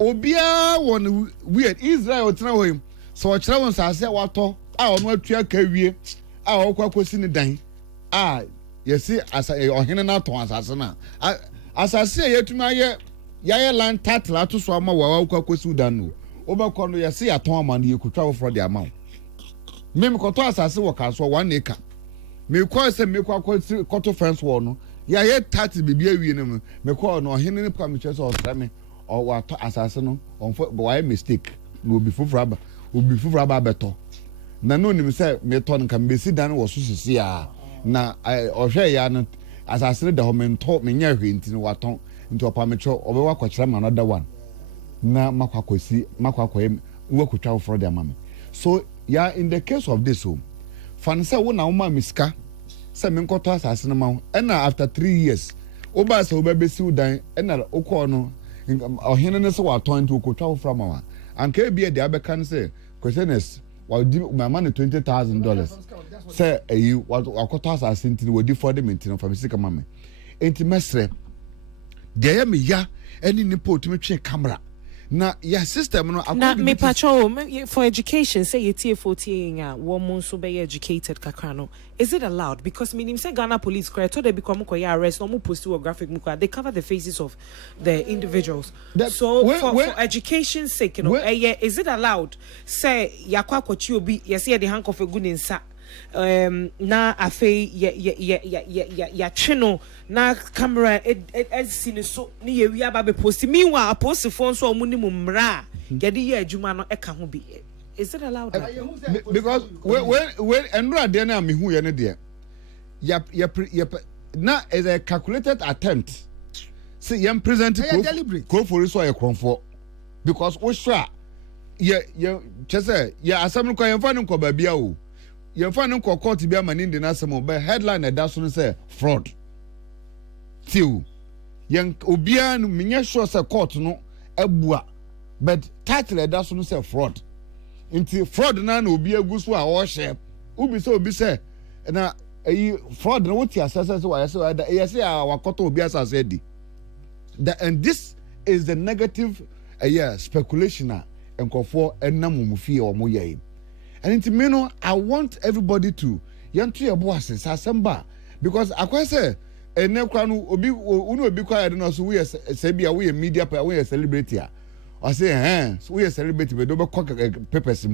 Obia one weird Israel throw him. So I tell us, I say, what I don't want to carry. I will question the day. You see, as I or him not to answer. As I say, to my Yaya land tatla to swama wa Sudan. Over corner, you see a Tom and you could travel for the amount. Mem Cotas as I work for 1 acre. Me call say me call quarter fence wall no ya ye 30 bibia wi no me call no hin ne pam chese o same o wa to asase no on for why mistake no obi fufura ba beto na no nim say me to nka me si dan wo so sisi a na o hwe ya no asase ne da ho me nto me nya hwe nti no wa ton nti opam cho obe wa kwakira ma another one na makwakosi makwakoye wo kutwa for the mama. So yeah, in the case of this home fansa wo na uma miska se me nkoto asase no ma and after 3 years oba se oba besi udan and okọ no ohene ne se wa ton to okotwa from ma anka bia de abekan say questioners wa di my man $20,000 say eyi wakoto asase ntini wodi for the maintain from sika mama enti mesre de ya me ya eni ni po tumi twe camera na ya system no na me patrol for education say you tie 14 woman so be educated kakra no is it allowed because meaning say Ghana police create they become ko ya arrest no mo post or graphic muka they cover the faces of the individuals for education sake you know is it allowed say yakwa kwachi obi yes the handcuff a good insa na afe ya chino na camera it seen so ni we aba be post meanwhile post phone so omu ni mumra get ye adwuma no e ka ho bi. Is it allowed? Because when Andrew there na me hu ye ne there ya na is a calculated attempt. See yam present go for so ye kronfo because we sure ye chese ye asem ko ye fa no ko ba bia o ye fa no ko court bia mani ndi na asem ba headline da so no say fraud tiu ye obia no menya sure say court no abua but title da so no say fraud inti fraud na obi aguso a wo hye ubi say na ayi fraud na woti asase so wa say da ye say wakoto obi asase di. And this is the negative speculation and for and namufie or moye. And into me no, I want everybody to yantu your bosses assemble because I quite say and now obi uno be quiet no so we say we media we a celebrity. I say so we a celebrity but don't cock papers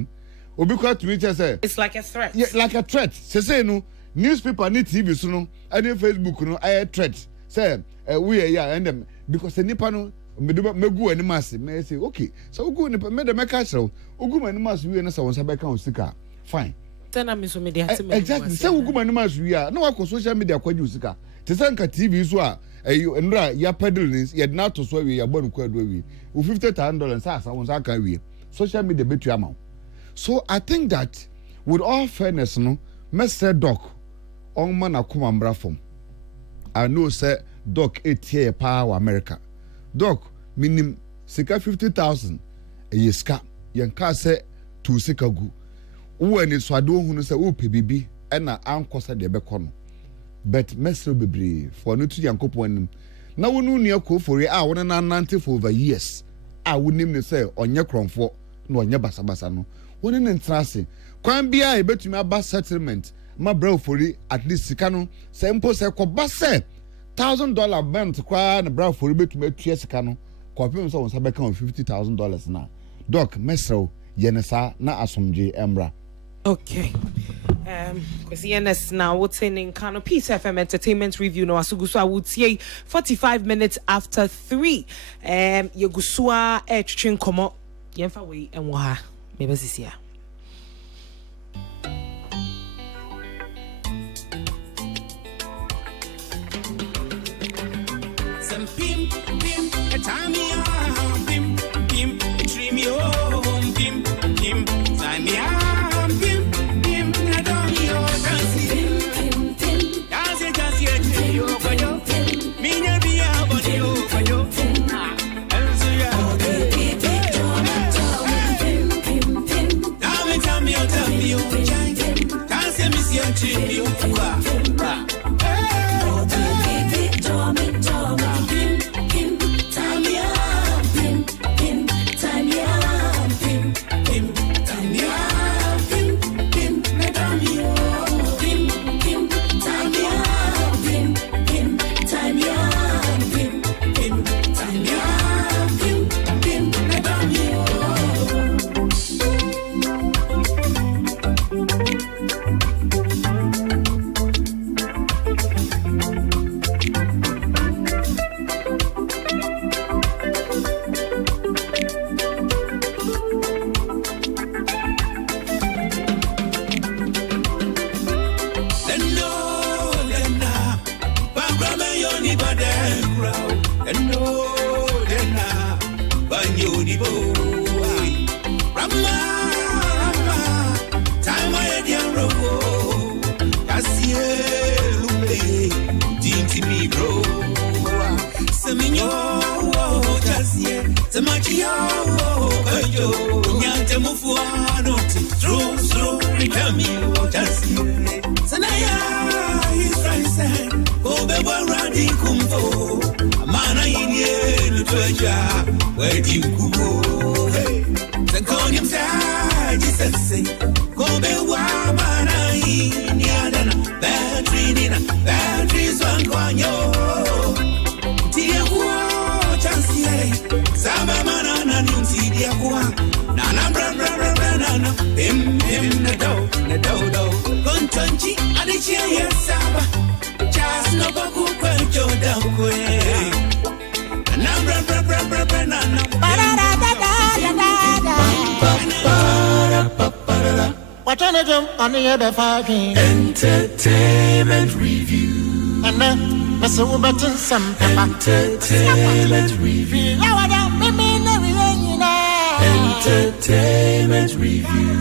obi quiet to me just say it's like a threat. Yeah, like a threat. Say no newspaper ni TV so no and Facebook no I threat. Say we and them because the nipa no me go ani mass me say okay so go nipa me the make show ugu mani mass we na say won sabeka on sika fine tena me so media exactly say ugu mani mass we na wa social media kwaji usika te say nka TV so a ndra ya peddling ya na to so we ya bon kwadu we $50,000 say asa won sa kan we social media betu amount. So I think that with all fairness no Mr. Doc on man akoma mbra form I know say Doc 8 year power America. Doc minim sika 50,000 a yeska yanka say to sika gu. Wo ani so ade ohunu say wo pe bibi e na ankosa de be kono. But mesro bebre for no to yankopon anim. Na wonu nua kofori a wona na nante for over years. A wonim ne say onye kronfo na onye basabasa no. Woni ne ntrase. Kwan bia e betumi aba settlement ma bra ofori at least sika no say mpo say ko ba say $1,000 bent kwa na bra for betumi atua sika no kopim so won sabeka $50,000 na Doc mesro yenesa na asomdwe emra. Okay. Because ENS now what's in Kano Peace FM Entertainment Review no asugusu would say 45 minutes after 3. Yegusua chin komo yemfa we enwa maybe this year. Pim, pim, a time pim, pim, dream you home, pim, pim, time pim, pim, I don't know, pim, pim, as it just yet, you for you, me never be about you for you, and so yeah, tell me, can't say miss your trip, you, Tonji, Adichia, yes, Saba. Just no Boku, Joda, What on a jump on the other fucking entertainment review. And then, Mr. Button, some entertainment review. Entertainment review.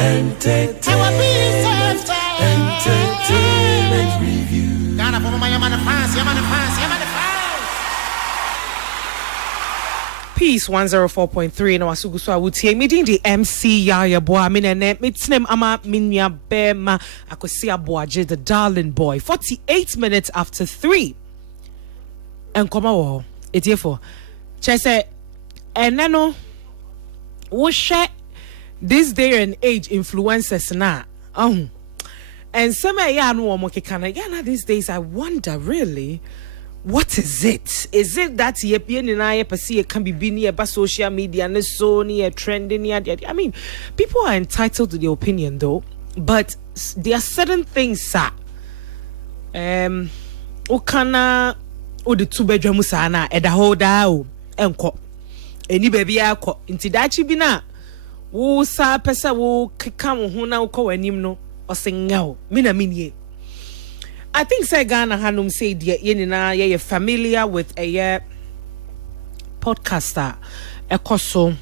Entertainment review. Ghana for my man fans. Peace 104.3 no asugu so awutie medin the MC ya boa me ne metnem ama minya bema akosi aboaje the darling boy 48 minutes after 3 enkoma wo etiefo chese enano wo share this day and age influencers na and some ya no wo keka na these days I wonder really what is it? Is it that ye can be near social media and so near trending? I mean, people are entitled to their opinion though, but there are certain things ukana the 2-bedroom sana eda hoda enko eni baby akọ nti dachi bi na wo sa pesa wo keka wo ho na wo kọ wanim no osenga mina minie. I think say Ghana Hanum said you're familiar with a podcaster Ekoso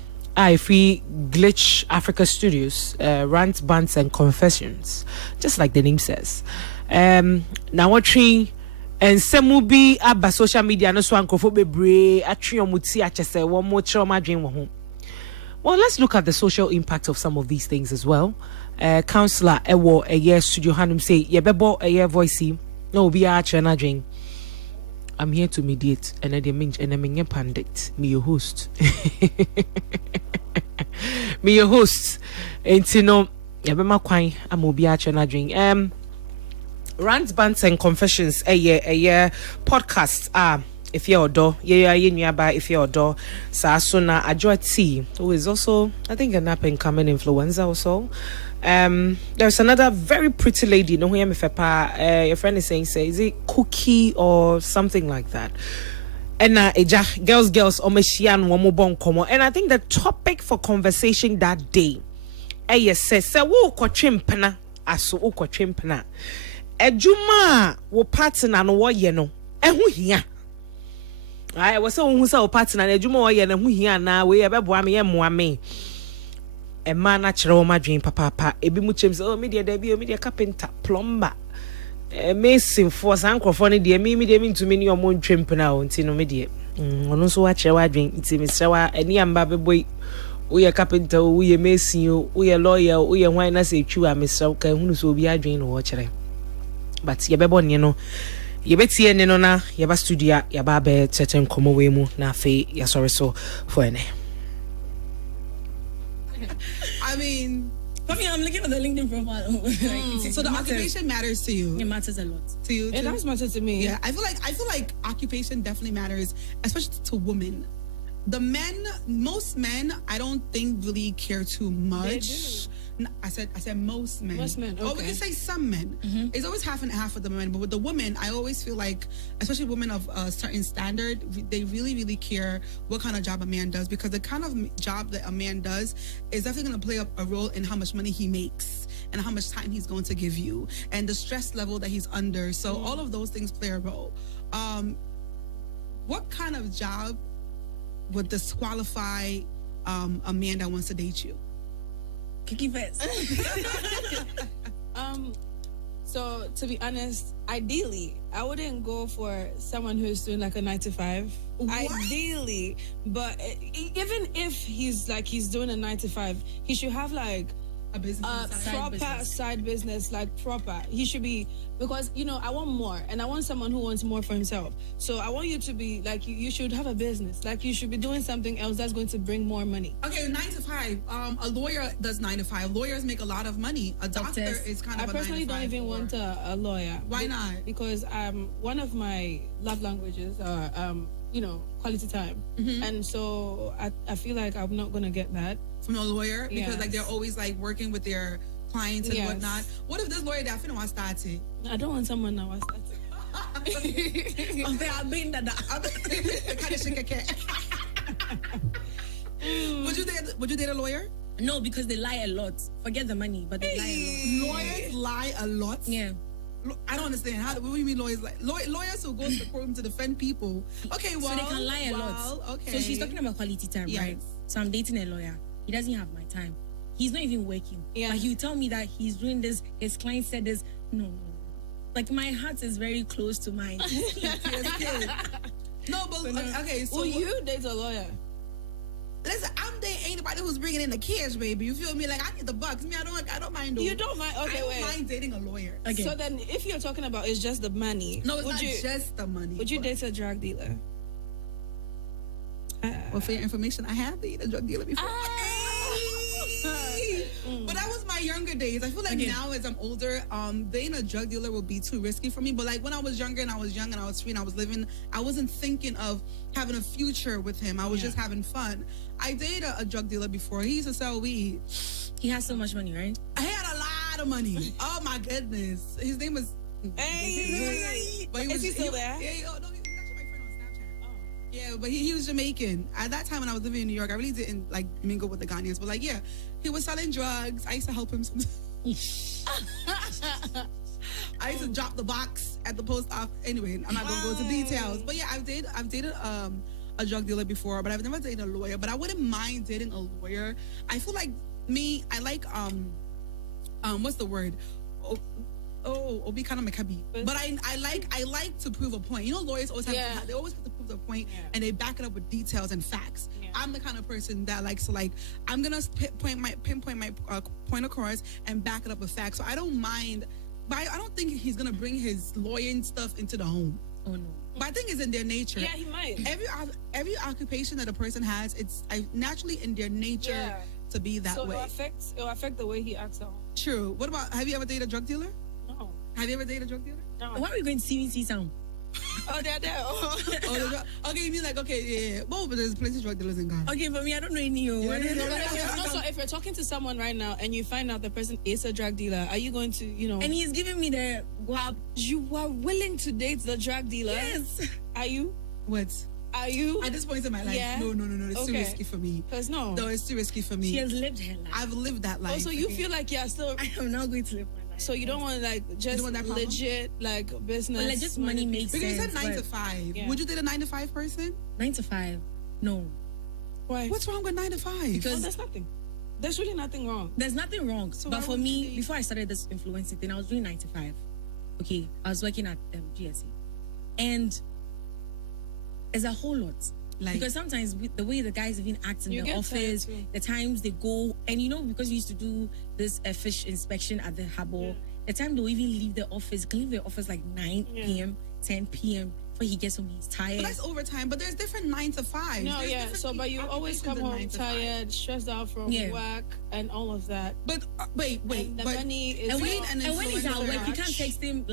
free Glitch Africa Studios rants, bants and confessions, just like the name says. Now watching and some will be about social media no so ankofobebre atriomuti achese one more trauma dream home. Well, let's look at the social impact of some of these things as well. Counselor Ewo a year studio Hanum say yebebo a year voicey no be a chana dream. I'm here to mediate and I mean and pandit me your host. Me your host and you know yebema kwai I'm obi a chana dream. Rants, bants and confessions a year podcast if you're door, nearby if you're door, Sasuna Ajoati, who is also, I think, an up and coming influencer also. There's another very pretty lady, no your friend is saying, say, is it Cookie or something like that? And girls, Omeshian, Womobon Komo. And I think the topic for conversation that day, says, wo ko chimpana, aso wo ko chimpana. Ejuma wo partner no wo ye no, ehu hia. I was so who saw partner and Ejuma ye na hu hia na we ebeboa me ye moa me. E man natural ma dream papa ebi mu chem say oh media there be media carpenter plumber mason for sankrofo ne de me de ntumi ne omo ntwem na o ntino me de ono so wa kire wa dwen nti me sewa ani amba beboy wo ye carpenter wo ye mason wo ye lawyer wo ye hwan na se twu a me sew ka hunu so obi adwen no wo kire but ye bebo ne no ye betie ne no na ye ba studio ye ba be teten komo we mu na fe ya sorry so for ene. I mean, for me, I'm looking at the LinkedIn profile. So the occupation matters to you. It matters a lot to you. It does matter to me. Yeah, I feel like occupation definitely matters, especially to women. The men, most men, I don't think really care too much. I said most men. Most men. Okay. Oh, we can say some men. Mm-hmm. It's always half and half with the men, but with the women, I always feel like, especially women of a certain standard, they really, really care what kind of job a man does, because the kind of job that a man does is definitely going to play a role in how much money he makes and how much time he's going to give you and the stress level that he's under. So all of those things play a role. What kind of job would disqualify a man that wants to date you? Kiki first. So to be honest, ideally, I wouldn't go for someone who's doing like a 9-to-5. What? Ideally, but even if he's doing a 9-to-5, he should have like a business, side business, like proper. He should be, because I want more, and I want someone who wants more for himself. So I want you to be like, you should have a business, like you should be doing something else that's going to bring more money. Okay, 9-to-5. A lawyer does 9-to-5. Lawyers make a lot of money. A doctor is kind of. I personally don't even want a lawyer. Why not? Because one of my love languages are quality time. And so I feel like I'm not gonna get that from a lawyer because like they're always like working with their clients and whatnot. What if this lawyer that I finna want started? I don't want someone that was started. I've been that. Would you date a lawyer? No, because they lie a lot. Forget the money, but they lie a lot. Lawyers lie a lot? Yeah. I don't understand. What do you mean lawyers lie? Lawyers who go to the courtroom to defend people. Okay, well. So they can lie a lot. Okay. So she's talking about quality time, right? So I'm dating a lawyer. He doesn't have my time. He's not even working. Yeah. But he'll tell me that he's doing this. His client said this. No. Like, my heart is very close to mine. No, but okay. So will you date a lawyer? Listen, I'm dating anybody who's bringing in the cash, baby. You feel me? Like, I need the bucks. Me, I don't mind. You don't mind? Okay, I don't mind dating a lawyer. Okay. So then, if you're talking about it's just the money, no, it's not just the money. Would you date a drug dealer? Well, for your information, I have dated a drug dealer before. But that was my younger days. I feel like now as I'm older, dating a drug dealer will be too risky for me. But like when I was younger and I was young and I was free and I was living, I wasn't thinking of having a future with him. I was just having fun. I dated a drug dealer before. He used to sell weed. He has so much money, right? He had a lot of money. Oh my goodness. His name was but is he still there? Yeah, no, he's actually my friend on Snapchat. Yeah, but he was Jamaican. At that time when I was living in New York, I really didn't like mingle with the Ghanaians. But like, yeah, he was selling drugs. I used to help him sometimes. I used to drop the box at the post office. Anyway, I'm not gonna go into details. But yeah, I've dated a drug dealer before, but I've never dated a lawyer. But I wouldn't mind dating a lawyer. I feel like I like what's the word? Obi kind of mekabi. But I like to prove a point. You know, lawyers always have they always have to prove the point, and they back it up with details and facts. I'm the kind of person that likes to I'm gonna pinpoint my point across and back it up with facts. So I don't mind, but I don't think he's gonna bring his lawyering stuff into the home. Oh no. But I think it's in their nature. Yeah, he might. Every occupation that a person has, it's naturally in their nature to be that way. So it'll affect the way he acts at home. True. What about, have you ever dated a drug dealer? No. Have you ever dated a drug dealer? No. Why are we going to see sound? Oh, they're there. Okay, you mean like, yeah. Well, but there's plenty of drug dealers in Ghana. Okay, for me, I don't know any. Also, if you're talking to someone right now and you find out the person is a drug dealer, are you going to, And he's giving me the you are willing to date the drug dealer? Yes. Are you? What? Are you? At this point in my life, no. It's too risky for me. Because no, it's too risky for me. She has lived her life. I've lived that life. Also, you feel like you're still. I am not going to live my life. So you don't want just legit business. Well, just money makes sense. Because you said 9 to 5. Yeah. Would you date a 9 to 5 person? 9 to 5, no. Why? What's wrong with 9 to 5? Because there's nothing. There's really nothing wrong. There's nothing wrong. So but for me, before I started this influencing thing, I was doing 9 to 5. Okay, I was working at GSE, and it's a whole lot. Because sometimes the way the guys even act in the office, the times they go, and because we used to do this fish inspection at the harbor, the time they'll even leave the office, can leave the office like 9 p.m., 10 p.m. before he gets home, he's tired. But that's overtime, but there's different 9 to 5. No, but you always come home tired, stressed out from work and all of that. But wait. And the money is... And when he's at work, you can't text him,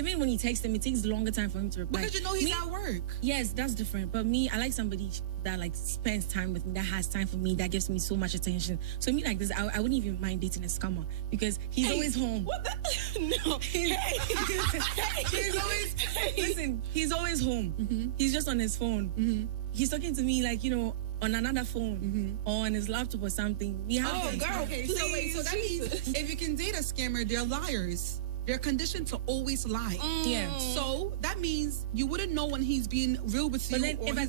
even when you text him, it takes a longer time for him to reply. Because he's at work. Yes, that's different. But me, I like somebody that spends time with me, that has time for me, that gives me so much attention. So me like this, I wouldn't even mind dating a scammer because he's always home. What the? No. Listen, he's always home. Mm-hmm. He's just on his phone. Mm-hmm. He's talking to me on another phone or on his laptop or something. Okay. So that means if you can date a scammer, they're liars. They're conditioned to always lie. Yeah. So that means you wouldn't know when he's being real with you. But then if I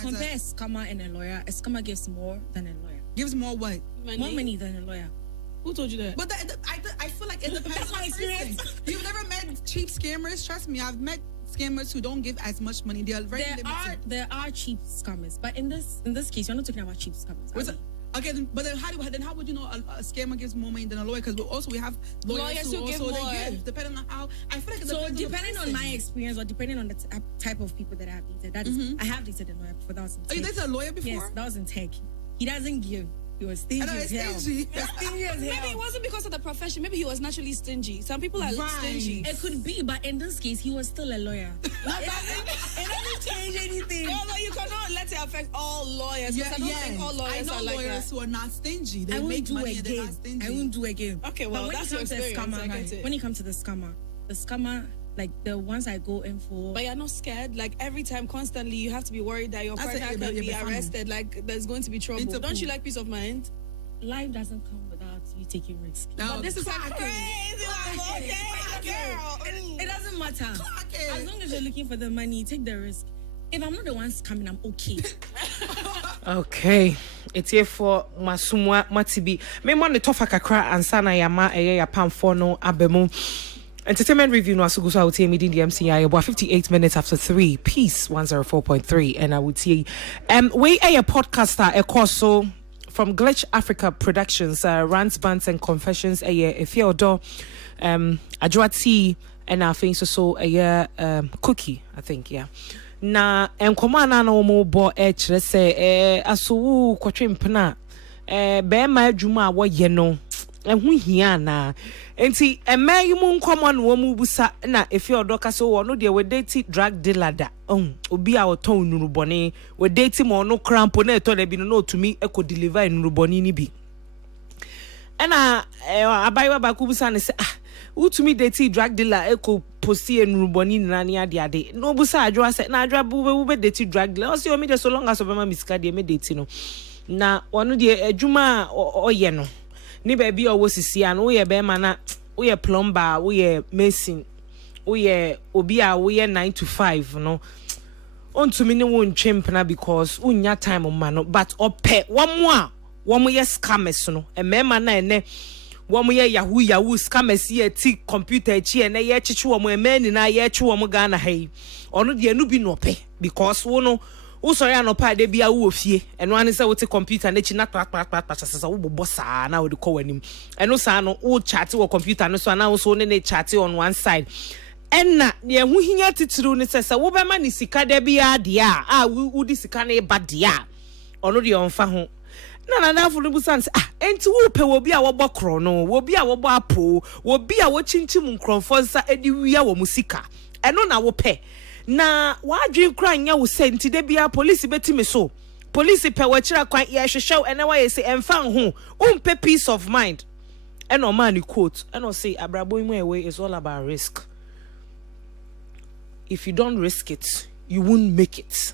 compare a scammer and a lawyer, a scammer gives more than a lawyer. Gives more what? More money than a lawyer. Who told you that? But I feel like it depends. That's my experience. You've never met cheap scammers. Trust me, I've met scammers who don't give as much money. They are very limited. There are cheap scammers, but in this case, you're not talking about cheap scammers. Okay, but then how would you know a scammer gives more money than a lawyer? Because we have lawyers who give more. They give, depending on how. I feel like depending on my experience or depending on the type of people that I have dated. I have dated a lawyer before. That was in tech. Oh, you dated a lawyer before? Yes, that was in tech. He doesn't give. He was stingy as hell. Stingy as hell. Maybe it wasn't because of the profession. Maybe he was naturally stingy. Some people are stingy. It could be, but in this case, he was still a lawyer. In any change anything. No, you cannot let it affect all lawyers. Yeah, I don't think all lawyers I know are like lawyers that. who are not stingy. They I won't make do money and they're not again. stingy. I won't do again. Okay, well, but when that's it comes to your experience. scammer, I get it. when it comes to the scammer, like the ones I go in for. But you're not scared. Like every time, constantly, you have to be worried that your I partner said, can yeah, be but arrested. Like there's going to be trouble. Interpol. Don't you like peace of mind? Life doesn't come without you taking risks. No, But this is a clock crazy it. one. Okay, girl. It doesn't matter. Clock it. As long as you're looking for the money, take the risk. If I'm not the one coming, I'm okay. Okay. It's here for Masumwa Matibi. Me want the tofa kakra ansana yama ya pam for no abemu. Entertainment review no asuguso I would say meeting the MCI about 58 minutes after 3. Peace 104.3 and I would say we a podcaster a course so from Glitch Africa Productions Rants Bands and Confessions if you're Ajwati and I think so Cookie I think yeah. Na enkoma na mo bo kire se aso kwatwempna be ma adwuma a wo ye no ehu hia na enti emayi mu nkoma no wo mu busa na efi odoka so wo no de we date drug dealer da obi a woton nurubone we date mo no crampo na eto da bi no otumi eko deliver nurubone ni bi ena abayiwa ba ku busa ne se utumi date drug dealer eko posti enruboni nani ade no busa adwa se na adwa bube date drug dealer o se o me de so long as obema misika de me date no na wonu de adwuma oye no ni ba bi owo sisi an wo ye be ma na wo ye plumber wo ye mason wo ye obi a wo ye 9 to 5 no ontumi ne won twempna because unya time ma no but ope wo mo ye scammers no e mema na ene womo ye yahoo scammers ye ti computer chi na ye chichi womo emani na ye chi womo Ghana hai ono de anu bi no pe because wo no wo sorry anopa de bia wo fie eno ane se wo ti computer na chi na sasa wo bobo saa na wo de ko wanim eno saa no wo chat wo computer no so na wo so ne chat on one side enna ne hu hinya tituru ne sesa wo be ma ni sika de bia de a wo di sika na ba de a ono de onfa ho na fulu busan enti wo pe wo bi a wo bokro no wo bi a wo bo apo wo bi a wo chinchim nkronfo nsa edi wia wo musika eno na wo pe na wadwen kra nya wo senti de bia police betime so police pe wo kira kwan ye hwehwew ene wa ye se emfa ho umpe peace of mind eno man quote eno say abrabo imu ewe is all about risk. If you don't risk it you won't make it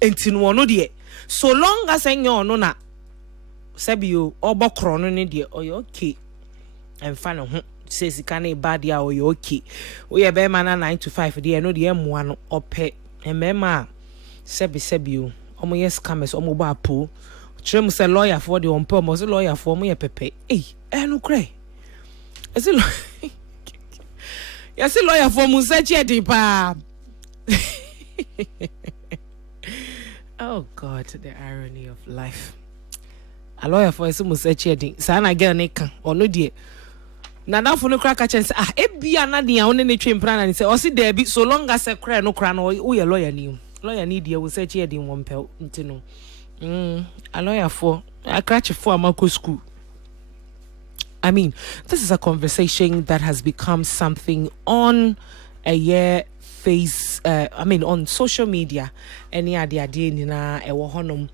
enti no no de so long as enyo no na Sabio obokro no ne de oyo okay emfa no ho say sika na bad ya oyo okay we ye be ma na 9 to 5 de no de emoa no ope emema sabio omo yes scammers omo ba po trem say lawyer for the ompe omo say lawyer for omo ye pepe no kre ese ya say lawyer for mu say chedi pa oh god the irony of life. A lawyer for some searching. Sana girl neka or no dear. Nana for no crack a chance. Ebia na dia on any train plan and say, or see there be so long as a cry no crown or a lawyer new. Lawyer need you will search here in one pel into no. A lawyer for a cratch for a Marco school. I mean, this is a conversation that has become something on a year face on social media. Any idea na e wo honum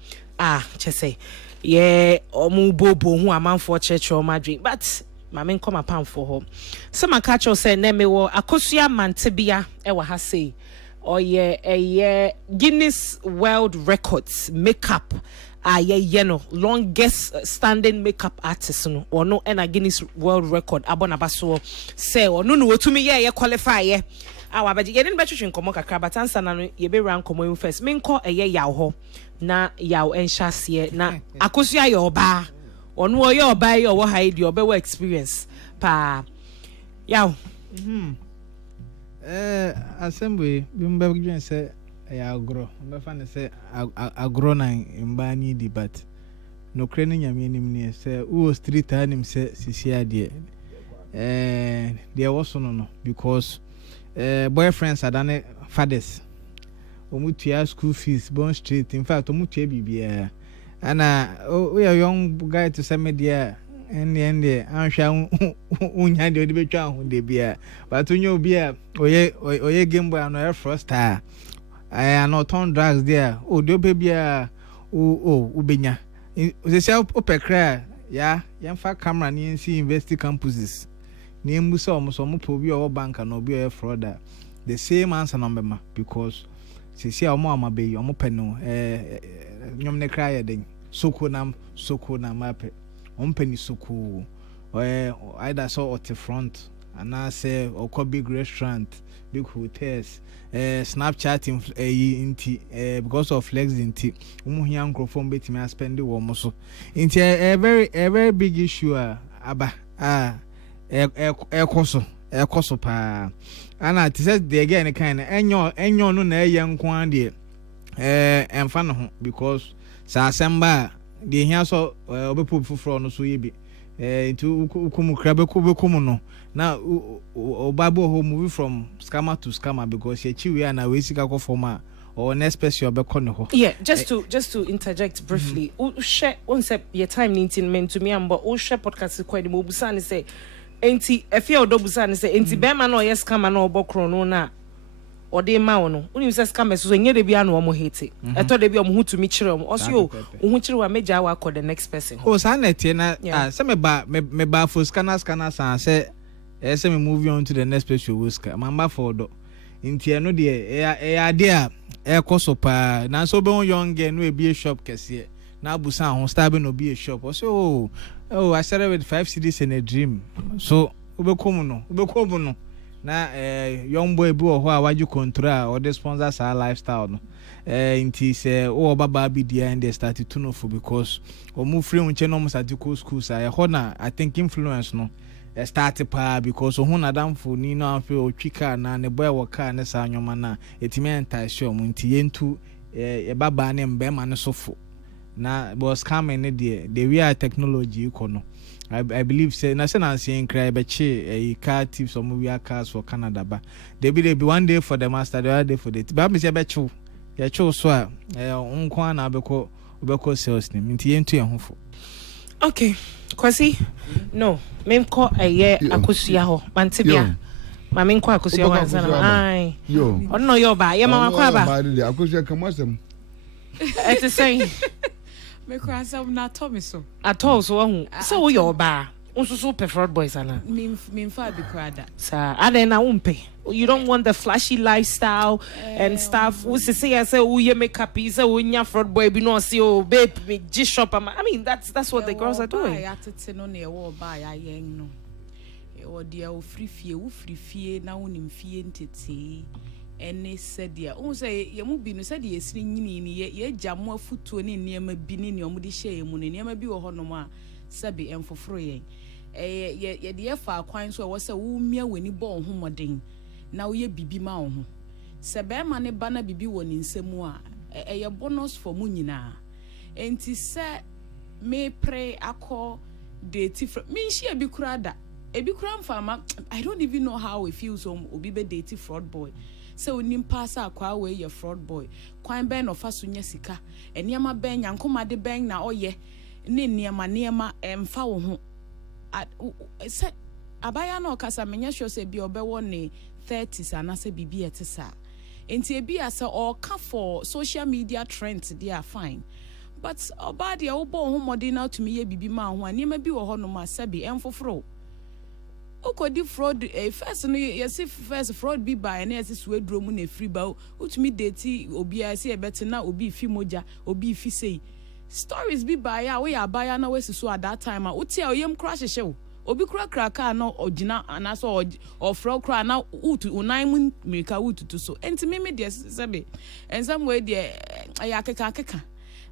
chese. Yeah, omu bobo hu amanfo church o madwin but mame nkoma pam for ho some catch say na me wo akosua mantebia e wa ha say Guinness World Records makeup no longest standing makeup artist no or no and a Guinness World Record abona baso say no wotumi ye qualify ye awa baji ye den betwetwe nkomo kakra but answer na no ye be rank komo first me nko yaw ho na yaw enhyase na akosua ye oba ono ye oba ye wo hide ye oba experience pa yaw assembly bimba gwen say ya agro mba fa ne say agro na mba ni di but no kre ne nyame nim ne say wo street anim say sisia de there was no because boyfriends are done fathers omutua school fees bon street in fact omutua bibia ana we are young guy to say media and anhwa unya de betwa ho de bia but unyo bia oye game boy no first star I not on drugs there. Oh, do baby, ubenya. They say, open cry, yeah, young fat camera, and see investing campuses. Name was almost probably our bank and no be a fraud. The same answer number because she say, our mama be your mopeno, yum ne cry ding. Soko nam mape. Penny soko. Either saw at the front, and I say, or call big restaurant, big hotels, Snapchatting because of flex in tea. Young microphone bet me I spend the warm so. Into a very big issue, Abba, Koso pa. And I said the again kind of enyo no na young quandie and fan because sa samba the here so obepu fufro no so yebi into ukumu krabe kubekum no na obabo ho move from scammer to scammer because she chiwi na we sika ko forma or next person obeko no ho. Yeah, just to interject briefly. Share once your time 19 men to me ambo o share podcast ko mo busa ni say enti efia odobusa ni say enti be ma no yes scammer no obokro no na ode ma wono uni say scammer so nye de bia no omo hate eto de bia omo hutumi kire omo oso ohu kire wa meja wa call the next person. Oh sanete na say me ba for scanner san say say me move on to the next person we scan mamba for do enti no de e ade a e koso pa na so be on young girl no e be shop kese na busa ho star be no be a shop so I started with 5 cities in a dream so ubekomu no na young boy bu ho a waju control or the sponsors our lifestyle no inti say o baba bi dia and they started to know for because o move free unche no musatico schools I na I think influence no started pa because o na damfo ni no afi o twika na ne boy wo car ne sa nyoma na etime enta show mu nti yentu baba ne mbema ne sofo na was coming the we are technology econo I believe say na say na say cry be che a car tips some we are cars for Canada ba they be one day for the master the other day for the ba me say be chu ya chu so a unkwa na obeko sales ni nti yentu ye hofo. Okay kwasi no memko aye akosua ho mantebia ma menko akosua ho ansana ai yo onno yo ba ye ma kwa ba akosua kamasem it's the same. Me cry some na Tomiso. At all so so your bar. Also preferred boys ana. Mean fa be crada. Sir, I then I won't pay. You don't want the flashy lifestyle and stuff. We say I say oh you make up is a when fraud boy be no see oh babe me G shop. I mean that's what the girls are doing. I at no near war buy I yang no. E o dia o free fie na wonim fie ntete. Ene said ya o say ye mu bi no said ye siri nyini ni ye jamo afutuo ne niema bi ne omo de hye mu ne niema bi wo honom a sabi enfoforo ye ye de fa kwan so wo say wo mia wani bo ho moden na wo ye bibi ma wo ho se be ma ne ba na bibi wo ni nsemu a ye bonus for mu nyina enti se me pray akọ date from me hye bi kurada e bi kura mfama I don't even know how it feels obi be date fraud boy. So nim pass akwa we your fraud boy kwan ben no faso nya sika eniema ben yankoma de ben na oye ne niema emfa wo ho se abaya na okasa menya sure se bi obewo ne 30s anase bibi etesa enti ebi asa or ka for social media trends they are fine but obade wo bo ho modern to me ye bibi ma ho aniema bi wo ho no ma sabi emfoforo okodi fraud first no yes first fraud be by na yes we drum na free ba utumi date obi a se ebete na obi fi moja obi fi sei stories be by a we abaya na we so at that time uti a oyem crash hye obi kura car na ogina anaso or fraud kra na utu unan mun mirika utu so enti me de sebe and some way de ayakeka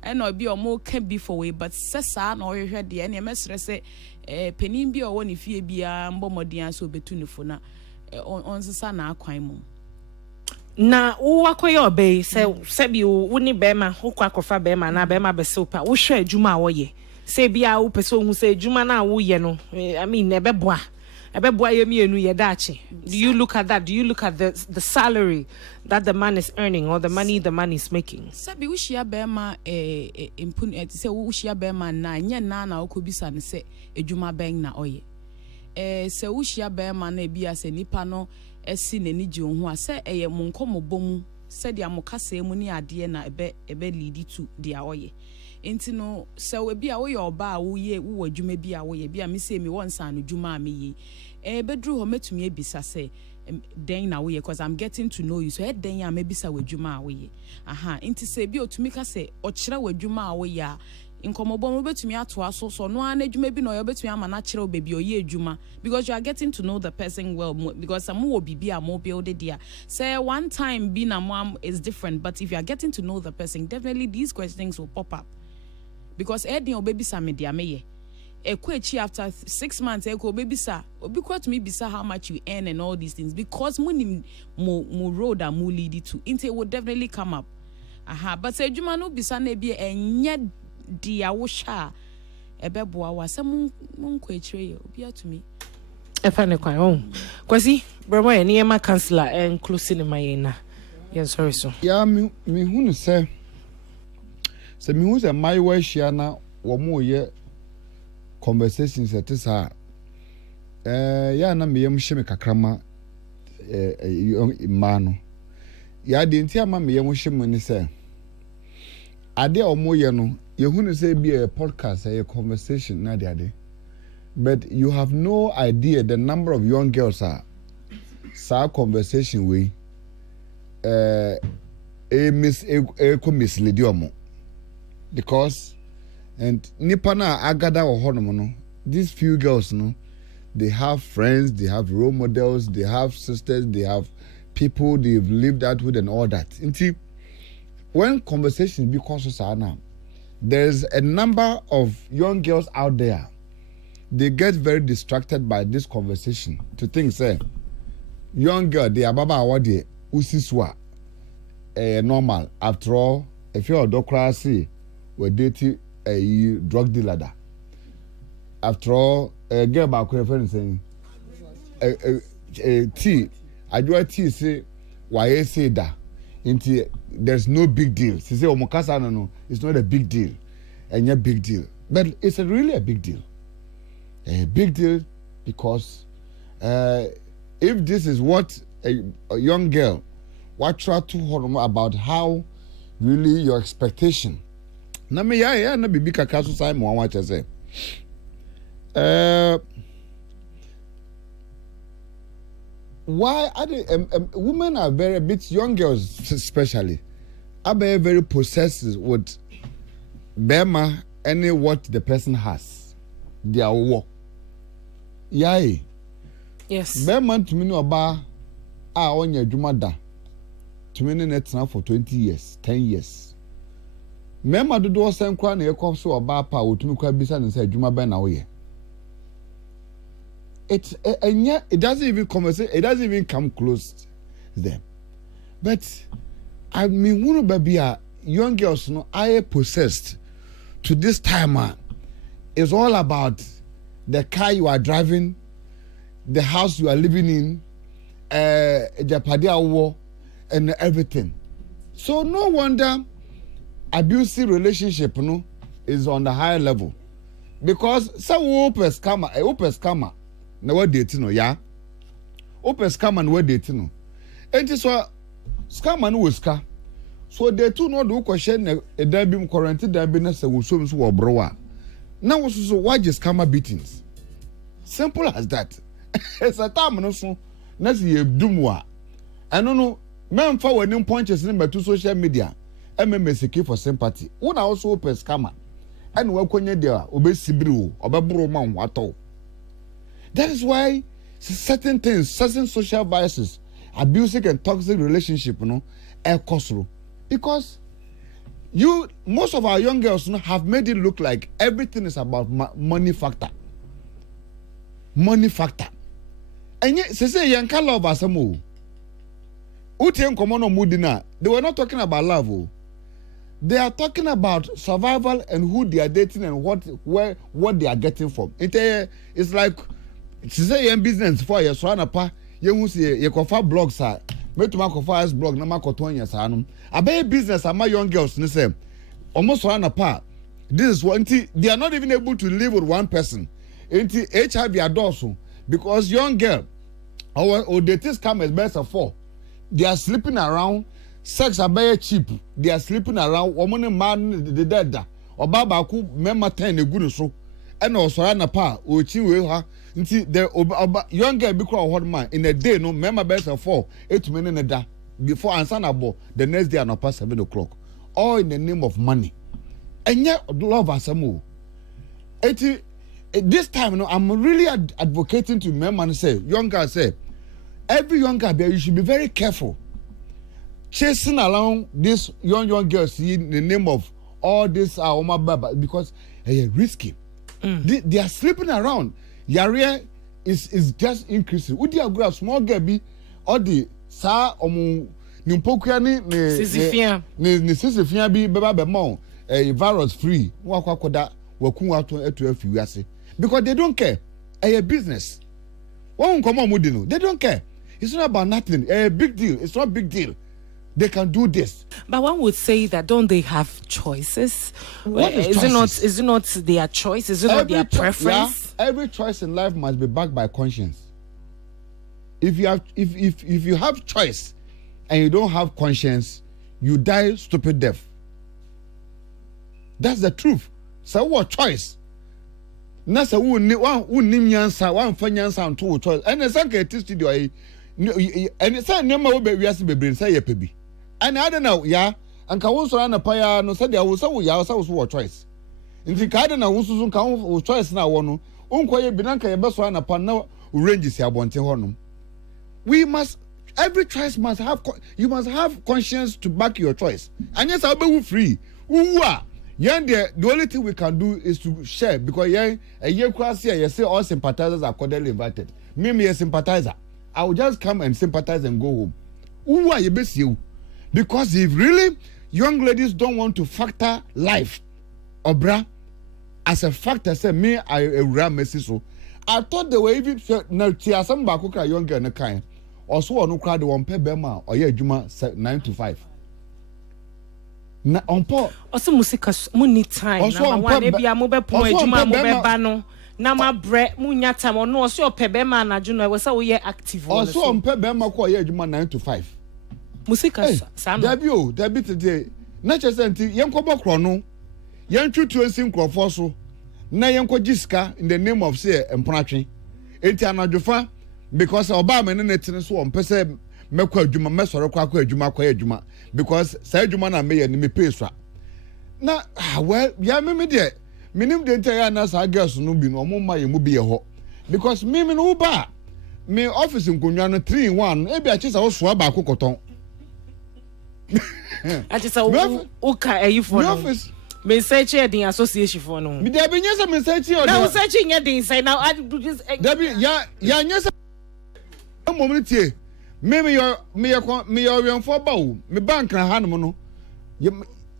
and obi omo can be for way but sesa na ohwehwe de na mesre se penin bi owo ne fie bia mbomodian so betu ne fo na onsesa na akwan mu na wo akoye obey se bi wo ni bema ho kwa kofa bema na bema be se pa wo hwe adwuma wo ye se bia wo pese hu se adwuma na wo ye no I mean ebeboa ye mienu ye dachi. Do you look at that? Do you look at the salary that the man is earning or the money the man is making? Sabi ushia bema impun se ushia bema na nye na okobisa ne se edwuma ben na oye. Se ushia bema na bia se nipa no esi n'ani gye ho a se eye monkomo bomu said the amokase mu ni ade na ebe lead to the oye. Enti no so we bia wo ye oba wo ye wo adwuma bia wo ye bia me say me won san no dwuma me ye. Bedru ho metumi ebisa say den na wo ye cause I'm getting to know you. So e den ya me bisa wadwuma wo ye. Aha, enti say bia otumi ka say o kire wadwuma wo ye a inkomobo mo betumi ato aso so no an adwuma bi no yo betumi ama na kire obebi oye adwuma because you are getting to know the person well because some will be a more build there. Say one time being a mom is different, but if you are getting to know the person, definitely these questions will pop up. Because Eddie or baby sa media me ye. After 6 months, eko baby sa obi kwat me bisa how much you earn and all these things because money mo road and mo lead it to. Inte will definitely come up. Aha, but say juma no bisa na be enye dia wo sha ebeboa wa se mon kwachire obi atumi efa ne kwan oh kwasi brother ye niema counselor and closing in my na yes sorry so ya me hunu se me hu se my wa hia na wo mo ye conversations at sa ya na me yem hye kakrama ma no ya de ntia ma me yem hye mo ni se ade omo ye no you wouldn't say be a podcast, a conversation, not the idea. But you have no idea the number of young girls are sa conversation way mislead you because and nipana agada or honomono these few girls no they have friends, they have role models, they have sisters, they have people they've lived out with and all that. Until when conversations because of now there's a number of young girls out there. They get very distracted by this conversation to think, say, young girl, they are baba awadi usiswa normal. After all, if you're a doctor, we're dating a drug dealer. After all, a girl back friend saying, T, I do a T say, why I say that. Into there's no big deal. She say omokasa no, it's not a big deal. And a big deal. But it's really a big deal. A big deal because if this is what a young girl what try to hold about how really your expectation. Na me ya na bibi kaka so sai mo watch say. Why are they, women are very bit young girls especially are very possessive with bema any what the person has their work. Yay. Yes. Bema to me no ba on your jumada to me net now for 20 years, 10 years. Mema do do same kwa na yekọ so oba pa otumi kwa bisa na say juma ba na wo ye. It doesn't even it doesn't even come close to them. But I mean, one baby young girls no I possessed to this timer is all about the car you are driving, the house you are living in, Japadia war and everything. So no wonder abusive relationship no is on the higher level because some open scammer. Na what date no ya open scam and what date no enti so scam and woska so they too no do question e dan bi quarantine dan bi na se wo so wo browa na wo so why just scammer beatings simple as that it's a time no so na se ye dumwa eno no men fa wani punches ni betu social media MMSK for sympathy wo na also open scammer and we konye dia obesibiri wo obebro ma nwato. That is why certain things, certain social biases, abusive and toxic relationship, because most of our young girls have made it look like everything is about money factor. Money factor. And yet, say young love as a move. They were not talking about love. They are talking about survival and who they are dating and what they are getting from. It's like. She say your business for your swana pa you who say you cover blogs are make to cover blog na makoton yes anum abey business am young girls ni say almost swana pa this is what they are not even able to live with one person into HIV adults because young girl or they just come as best of 4 they are sleeping around sex are very cheap. They are sleeping around. Woman man the dead. Oba baku member 10 a good so. And also an apa or chiwe ha. The young girl be called hot man in a day no member best of 4 8 minutes a day before answer the next day and past 7 o'clock. All in the name of money. And yet love as a move. This time, I'm really advocating to member and say, young girl say, every young girl you should be very careful. Chasing along this young girls in the name of all this Oma Baba because they are risky. They are sleeping around. Yarea is just increasing. Would you agree? Small girl be all the sa nimpokuya ni sisifia bi beba bemo virus free. Wakwakoda wakunwa to etu wiase because they don't care. A business. One come on mudino. They don't care. It's not about nothing. A big deal. It's not a big deal. They can do this. But one would say that don't they have choices? Is it not their choice? Is it not their preference? Yeah, every choice in life must be backed by conscience. If you have choice and you don't have conscience, you die stupid death. That's the truth. So what choice? Nasa one nimyansa one fanyansa and two choice. And the second studio and it's a number of baby as baby say pebi. And I don't know, yeah. And Kawuso and a paya no said there was so ya was choice. In the garden, I was soon choice now one. Unquay Binanka Yabaso and upon now ranges ya want honum. We must every choice must have you must have conscience to back your choice. And yes, I'll be free. The only thing we can do is to share because a year class here, you say all sympathizers are cordially invited. Me a sympathizer. I will just come and sympathize and go home. Who are you best you? Because if really young ladies don't want to factor life, obra, as a factor, say me I ram so. I thought they were even now tia some bakuka younger in the kind. Also on crowd the one pay bema or juma 9 to 5. Na on po. Also musika money time. Also on maybe a mobile point juma mobile bano. Na ma bre munya time or no so pay bema na juno we say we active. Also on pay bema ko juma 9 to 5. Musika sama. Debi today. Na chese nti yenko bokro no. Yentwu tuensi nkrofo so. Na yenko giska in the name of say empratwe. Enti anadwofa because oba me ne tene so on pese mekwa adwuma mesoro kwa adwuma because say adwuma na me ye ni me pay so. Na well ya me de minim de ntaya na sa girls no bi no mo ma ye mu bi ye ho because me no ba me office nkonwa no 3 in 1 e bi a chisa wo so ba akokoton a chisa wo ka ayi for no me search the association for no me dey be nyesa me search o now searching your thing say now I just Debbie ya nyesa momenti me your for ba o me bank na hanom no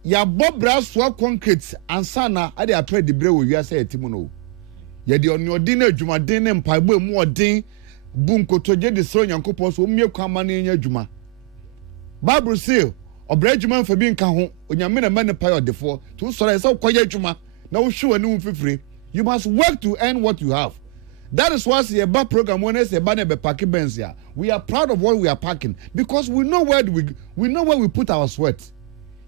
ya bobra so concrete ansana ade apre de bre wo wiase etimu no ya de onodin na adwumaden ne mpaibo mu odin bu nkotoje de so nyankopɔ so omie kwama na nya adwuma Bible say obra adwuma fa bi nka ho onyame na mane pai odefo to sore say koye adwuma na wo hwe wani mfifire. You must work to earn what you have. That is why the back program when I say banner packing Benz here. We are proud of what we are packing because we know where we put our sweat.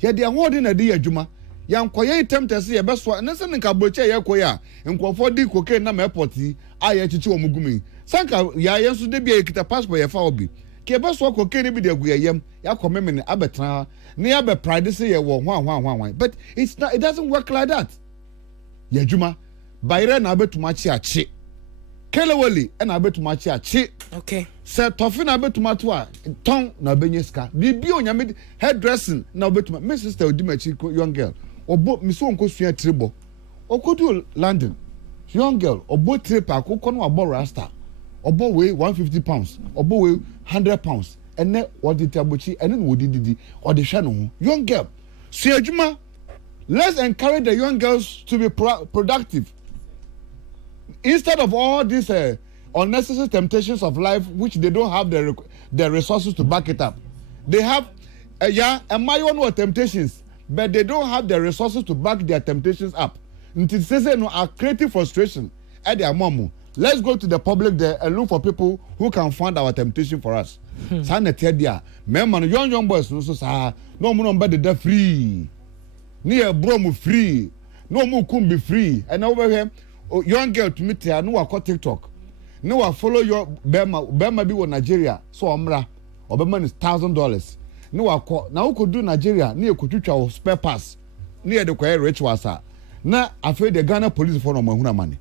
Yeah, they are holding a day juma. Yang koye attempt to see a best one. Nasa nka boche ya koya. Nkofo di koke na airport aye chichi omugumi. Sanka ya yensu de bia kita passport ya fa obi. Ke best one koke ni bi de gu yem. Ya komeme ne abetra. Ne abe pride say ye wo hwan. But it doesn't work like that. Ya juma. Bayre na abetuma chi achi. Kelewali na abetuma chi achi. Okay. Se tofi na abetuma to a ton na benyeska. Bibi onyame hairdressing na abetuma. My sister Odimachi young girl. Obo miso nko sua tribo. Okodu London. Young girl obo trip akoko no abo rasta. Obo weigh 150 pounds. Obo weigh 100 pounds. Ene wodi tabochi ene no wodi didi. Odi hwe no. Young girl. So adwuma. Let's encourage the young girls to be productive. Instead of all these unnecessary temptations of life, which they don't have the resources to back it up. They have, my own temptations, but they don't have the resources to back their temptations up. Until no are creating frustration at their mom. let's go to the public there and look for people who can fund our temptation for us. Sana tedia, memman young boys no so sa no mo no be free. Near bro free. No mo kum be free. And over here, young girl to meet here, no I TikTok. No I follow your Bema be with Nigeria. So amra. Obama is $1,000. No I call now could do Nigeria near Kuchucha spare pass. Near the quiet rich wasa. Na afraid the Ghana police for no money.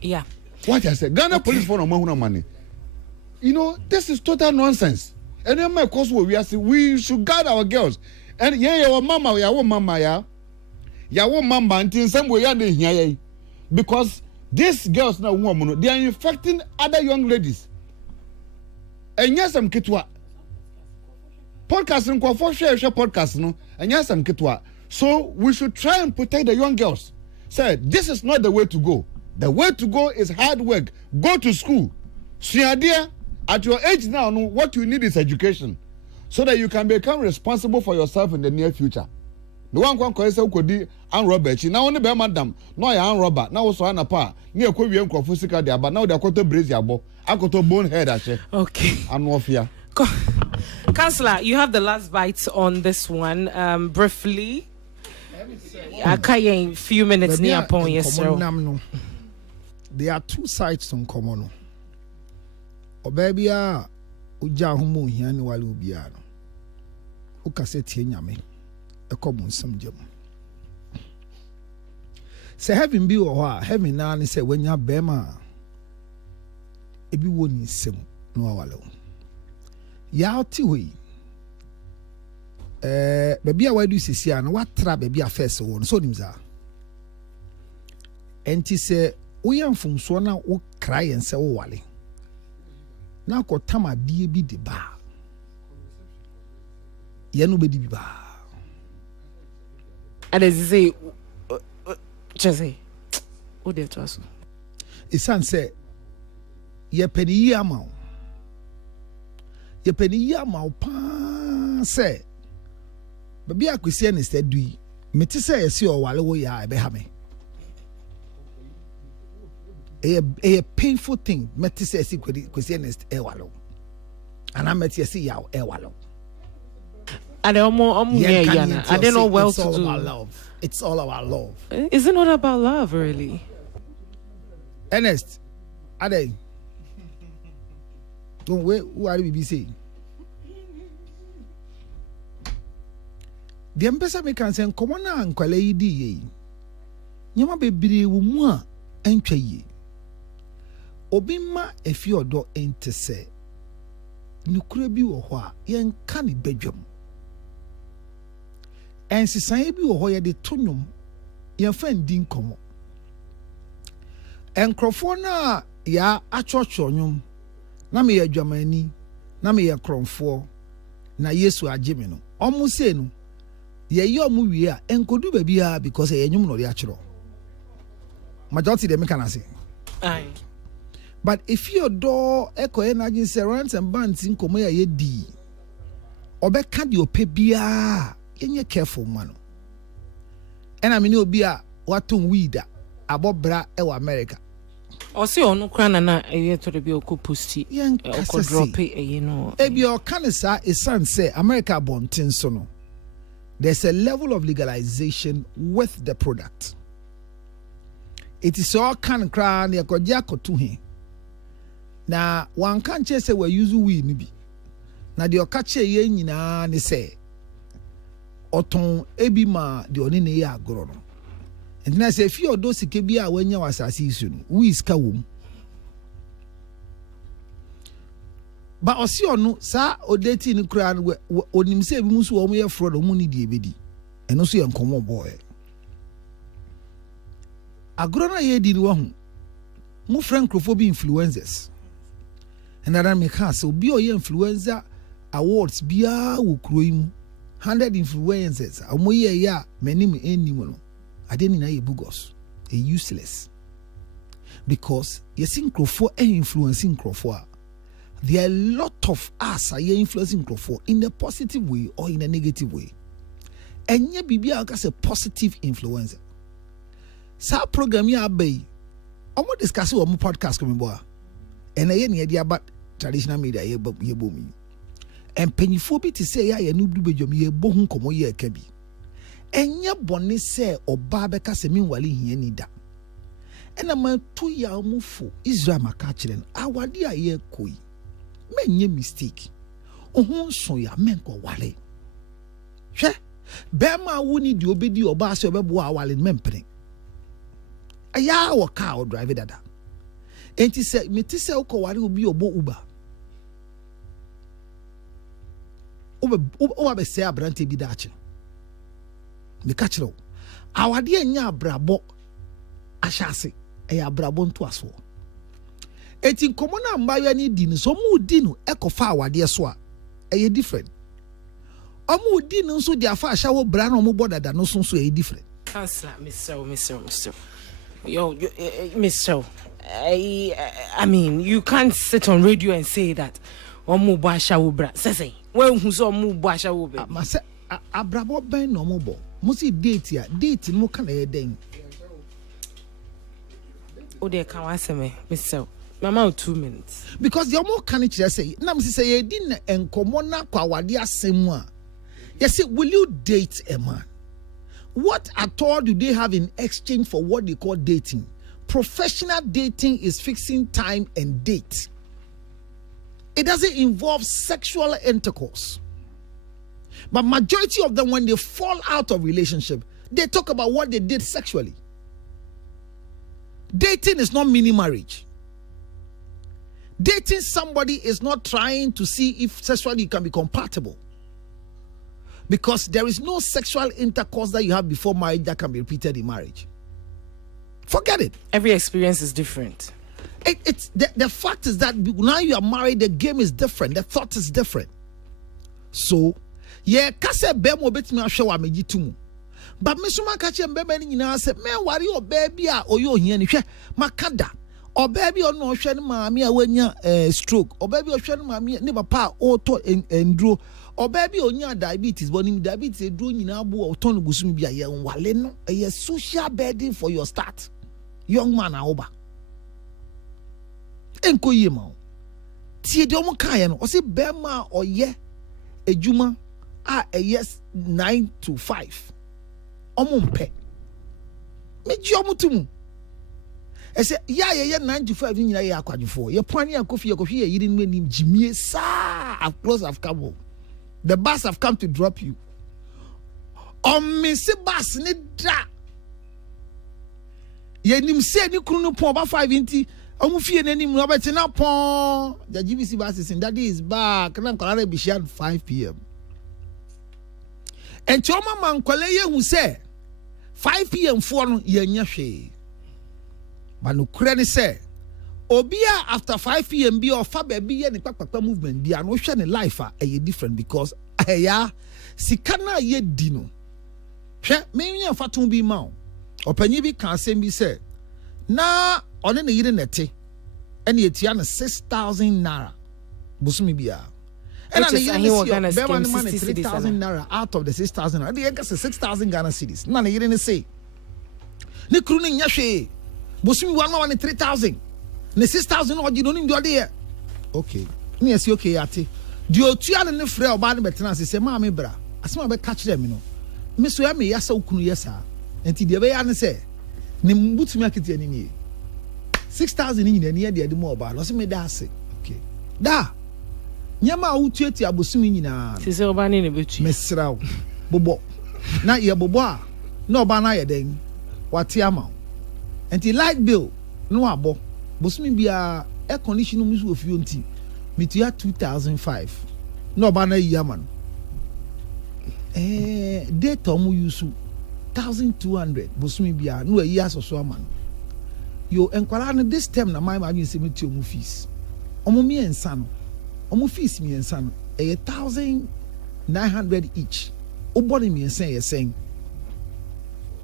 Yeah. What I said, Ghana police for no money. You know, this is total nonsense. And then my cause we are saying we should guard our girls. And yeah, your mama, your mama, your mama, until some way here. Because these girls now woman, they are infecting other young ladies. And yes, I'm kitwa. Podcasting for share podcast no. And yes, I'm kitwa. So we should try and protect the young girls. Say this is not the way to go. The way to go is hard work. Go to school. So idea at your age now, what you need is education, so that you can become responsible for yourself in the near future. The one can say could be an robber. Now only be madam. No, I am robber. Now also an apa. Near Kobe and Kofusika there, but now they are going to brace your bo. I got to bone head actually. Okay. I'm off here. Councillor, you have the last bite on this one. Briefly. I can't a few minutes near upon yes, sir. There are two sides to common. Obebia uja humu hiani wali ubiano. Ukaseti nyame. Ekomun samjem. Se heaven be or heaven na ni se wenya bema. Ebi woni sem no awalo. Ya tiwi. Baby a wadu sisi ano watra baby a first one so nimza. Enti se uya mfumso na wo cry and se wo wale. Na ko tama die bi de ba. Ye no be di ba. And as say Jesse. O de to aso. Isan se ye peni yi ama. Ye peni yi ama pa se baby akwesi ne said do meti say yesi o wale wo ya ebe ha me. A painful thing. Meti say yesi kwesi ne e wale. And I met yesi ya e wale. And I don't know well to do. It's all about love. It's all about love. Is it not about love really? Ernest, Ade. Don't wait. Who are we saying? The ambassador me can say, "Come on, and kwale idi ye." Nyama bebre wo mu a entwa ye. Obi ma efi odo ente se. Nukure bi wo ho a yen ka ne badwam. Ensisan bi wo ho ye de tonwom yen fa ndin komo. Enkrofo na ya achocho nwom na me ya dwamani na me ya kromfo na Yesu agye no. Omu se no ye omu wie a enkodu ba bia because ye nwom no de achiro. Majority dem can say. Aye. But if your door echo energy servants and bands in komo ya ye di obeka di ope bia yenye careful man. And I mean obi a waton weed abobra e wa America. Osi onu kwana na eye to be okupusti oko drop e no. Ebi o kanisa isan say America bontin so no. There's a level of legalization with the product. It is all can cry near Kodiako to him. Now, one can't say we use we nibi. Now, the Okache yen na ni say, Oton ebima the onine ya grono. And then I say, if you do sikebia when you was assassin, we is kawum. But Osiono, sa odeti ni crown onim say musu o me fraud o muni di ebedi. And also yan common boy. Agrona ye di wo hu. Mu francophobia influencers. And that make us so be your influencer awards bia wo kroim 100 influencers amoye ya many me enimo no ade ni na ye bugos a useless because you think crofo influencing crofo there are a lot of us are influencing crofo in a positive way or in a negative way and ye bibia as a positive influencer sa program ya bay Omo discuss omo podcast ko me boa. And I ne dia about traditional media ye bomi. And penyifo bi te say ya no du bedwom ye bo hu komo ye aka bi. Enye bone say oba beka se minwale hia ni da. Ena ma tu ya omufo Israel maka kire awade a ye koi. Menye mistake. Ohun so ya menko wale. Hwe bema woni di obedi oba se obebo awale mempene. Aya wo car drive dada. Enti se meti se ukoware obi obo Uber. Oba be se abrante bi daache. Me ka kire wo. Awade anya abrabo ahyase. Eya abrabo nto aso. Eti nkomo na mbayo ni di no so mu di no ekofa awade so a eye different. Omu di no so di afa ahya wo bra na omu bodada no so eye different. Councillor, Mr. Yo, Mr. I mean, you can't sit on radio and say that omu bo ahya wo bra. Say when hu so omu bo ahya wo bra. Ma say abrabo ben no omu bo. Mo si date no kan e den. O de kan wa say me, Mr. Mama 2 minutes. Because the omo kan kire say, na me say ye di na enkomo na kwa wade asem a. You say, will you date a man? What at all do they have in exchange for what they call dating? Professional dating is fixing time and date. It doesn't involve sexual intercourse. But majority of them, when they fall out of relationship, they talk about what they did sexually. Dating is not mini marriage. Dating somebody is not trying to see if sexually you can be compatible. Because there is no sexual intercourse that you have before marriage that can be repeated in marriage. Forget it. Every experience is different. It's the fact is that now you are married, the game is different, the thought is different. So, yeah, kase bemo betimi ahwe wa megitumu. But me suma ka che mbebe ni nyina se me wari obaby a oyo hia ni hwe makada. Obaby ono hwe ni maami a wanya stroke. Obaby ohwe ni maami ni papa auto enduro. Obaby onya diabetes, but him diabetes eduro nyina bu oton gusumi bia ye nwale no. A social burden for your start. Young man aoba. Enko ye ma. Tie de omo kan ye no. O se bema oye ejuma a yes 9 to 5. Omo mpe. Meji omo tumu. I say, yeah, 9 to 5 in your aquadufo. Your pony and coffee, you didn't mean him, Jimmy, sir. Of course, I've come home. The bus have come to drop you. Miss Bus, Nidra. Yenim said you couldn't pour about 5 inti. Fear any Robert in upon the GBC bus is in that is back. And I'm going to be shared 5 p.m. And Choma man, Koleye who say 5 p.m. for Yenyashi. But no credit say Obia after 5 p.m. be or Faber be any papa movement be an ocean in life are different because ya sikana ye dino. Maybe a fatum be mount or penny can say me say na on any year nete and yet 6,000 naira busumi bia. And I money 3,000 naira out of the 6,000 naira. The 6,000 Ghana cedis. None you didn't say. Ni kruning yashe. Busumi 1 3,000. Ne 6,000 or you don't even do there. Okay. Me say okay ate. The otua ne frɛ oba ne betena say maame bra. Asema be catch them no. Me so ya me yasa ukunu yesa. Enti de be ya ne say ne mbutumi akete ani nie. 6,000 ni nyina ne de mo oba. No se me da ase. Okay. Da. Nyama utueti abusumi nyina. Se oba ne betu. Mesraw. Bobo. Na ye bobo a. Na oba na ye den. Wate ama. Enti light bill no abo. Bosumi bia air conditioner musu ofio nti. Mitia 2005. No oba na yaman. Data mu yusu 1,200 bosumi bia no ayi asoso aman. Yo enkwala no this term na my imagine say meti omu fees. Omu mi ensa no. Omu fees mi ensa no. 1,900 each. Obodi mi ensa ye sen.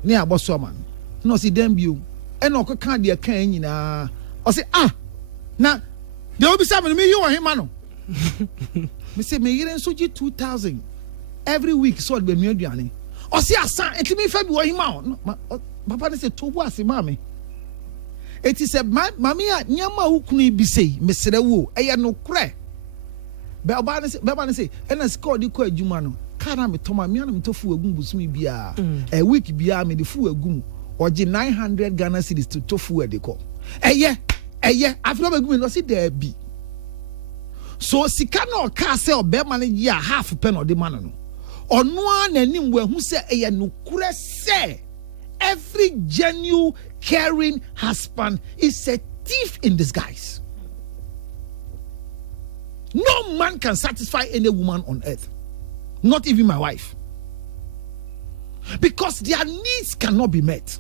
Ne aboso aman. No si dem bio. And no can be a can nyina. O say na they will be saying me you want him no. Me say me yire nso 2,000 every week so be me aduane. O say asan enti me fa bi wo him no. Papa ne say to bo ase ma me. It is a mamia nyama ukuni bi say mesere wo eya no kre. Be oba say ena score di ko adwuma no. Kana me toma me na me tofu egum busumi bia. A week bia me de fu egum. Oje 900 Ghana cedis to tofu e de ko. Eye afro egum no see there be. So sika no ka say obema no ye half pen o de man no. Ono ananim we hu say eye no kure say every genuine caring husband is a thief in disguise. No man can satisfy any woman on earth, not even my wife, because their needs cannot be met.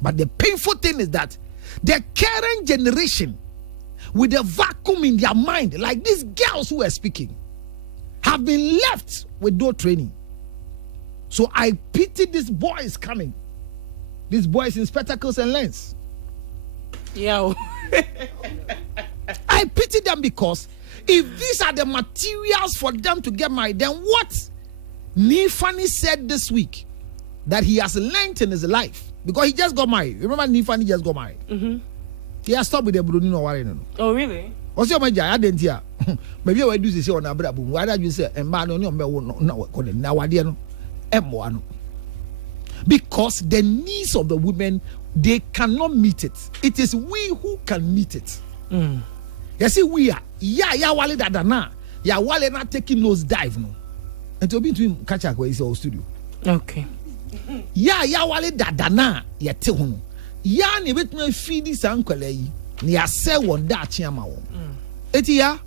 But the painful thing is that the current generation, with a vacuum in their mind, like these girls who are speaking, have been left with no training. So I pity these boys coming. These boys in spectacles and lens. Yeah. I pity them because if these are the materials for them to get married, then what Nifani said this week that he has learned in his life, because he just got married. Remember, Nifani just got married. Mm-hmm. He has stopped with the Bruno no. Oh, really? What's your major? I didn't hear. Maybe I do this on a brabo. Why don't you say, and man, no, M1. Because the needs of the women, they cannot meet it. It is we who can meet it. You see, we are wale dadana. Ya wale not taking those dive no. And to be to him catch up where is our studio. Okay. Ya wale dadana ya te hono. Ya ni bit me feed this uncle yi. Ni ya se won da chiama wo. Eti ya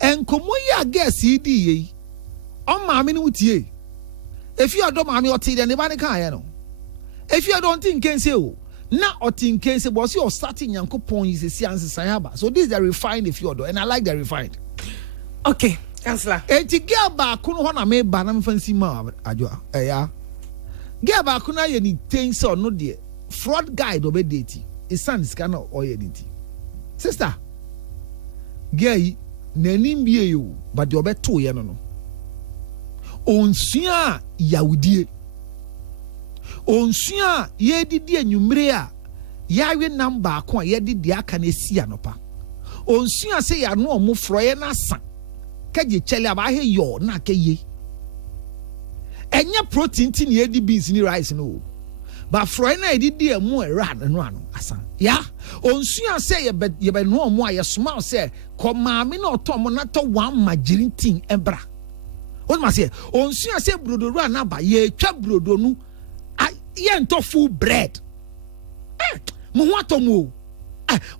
enkomo ya guess idi yi. On maami ni utie. If you don't maami oti then the bani kan ya no. If you don't think can say o. Na otin case was your starting yankopon is a science sayaba. So this is the refined if you do, and I like the refined. Okay, Councillor. Eti girl ba kuno hona me ba na me fancy ma adwa. Ya. Girl ba kuno ye ni things or no de fraud guide obe date. It sounds kind of oyenity. Sister. Girl nanim bie you but the obe to ye no. Onsua yawudie. Onsua ye didi enwumre a yawe number ko ye didi aka na esi anopa. Onsua se ya no omo froye na sa kaje chele aba he yo na akaye. Enye protein tin ye di beans ni rice no. Ba froye na didi emu era no ano asa. Ya onsua se ye be no omo a ye soma se ko maame na otomo na to one margarine tin ebra. What must say? Onsua se brodo ru anaba ye twa brodo nu yen to full bread. Mo wato mo.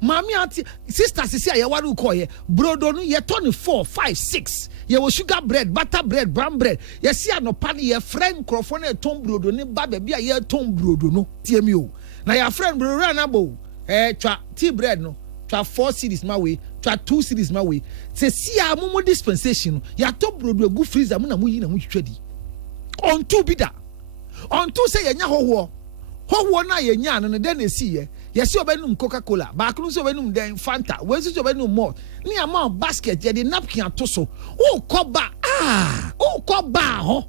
Mami auntie sisters say ya waru ko ye brodo no ye 24 5 6 ye wo sugar bread butter bread brown bread ye see anopa ne ye friend crofo na ton brodo ne ba ba bia ye ton brodo no tie mi o na ya friend brodo na bo twa tea bread no twa 4 cedis my way twa 2 cedis my way se see amumu dispensation ya to brodo gu freezer mu na mu yi na mu twedi on two bida on two say yenya hoho na yenya no den na si ye yesi obenum Coca-Cola ba kunu so obenum den Fanta we so obenum more ni ama basket ye de napkin atoso o koba ho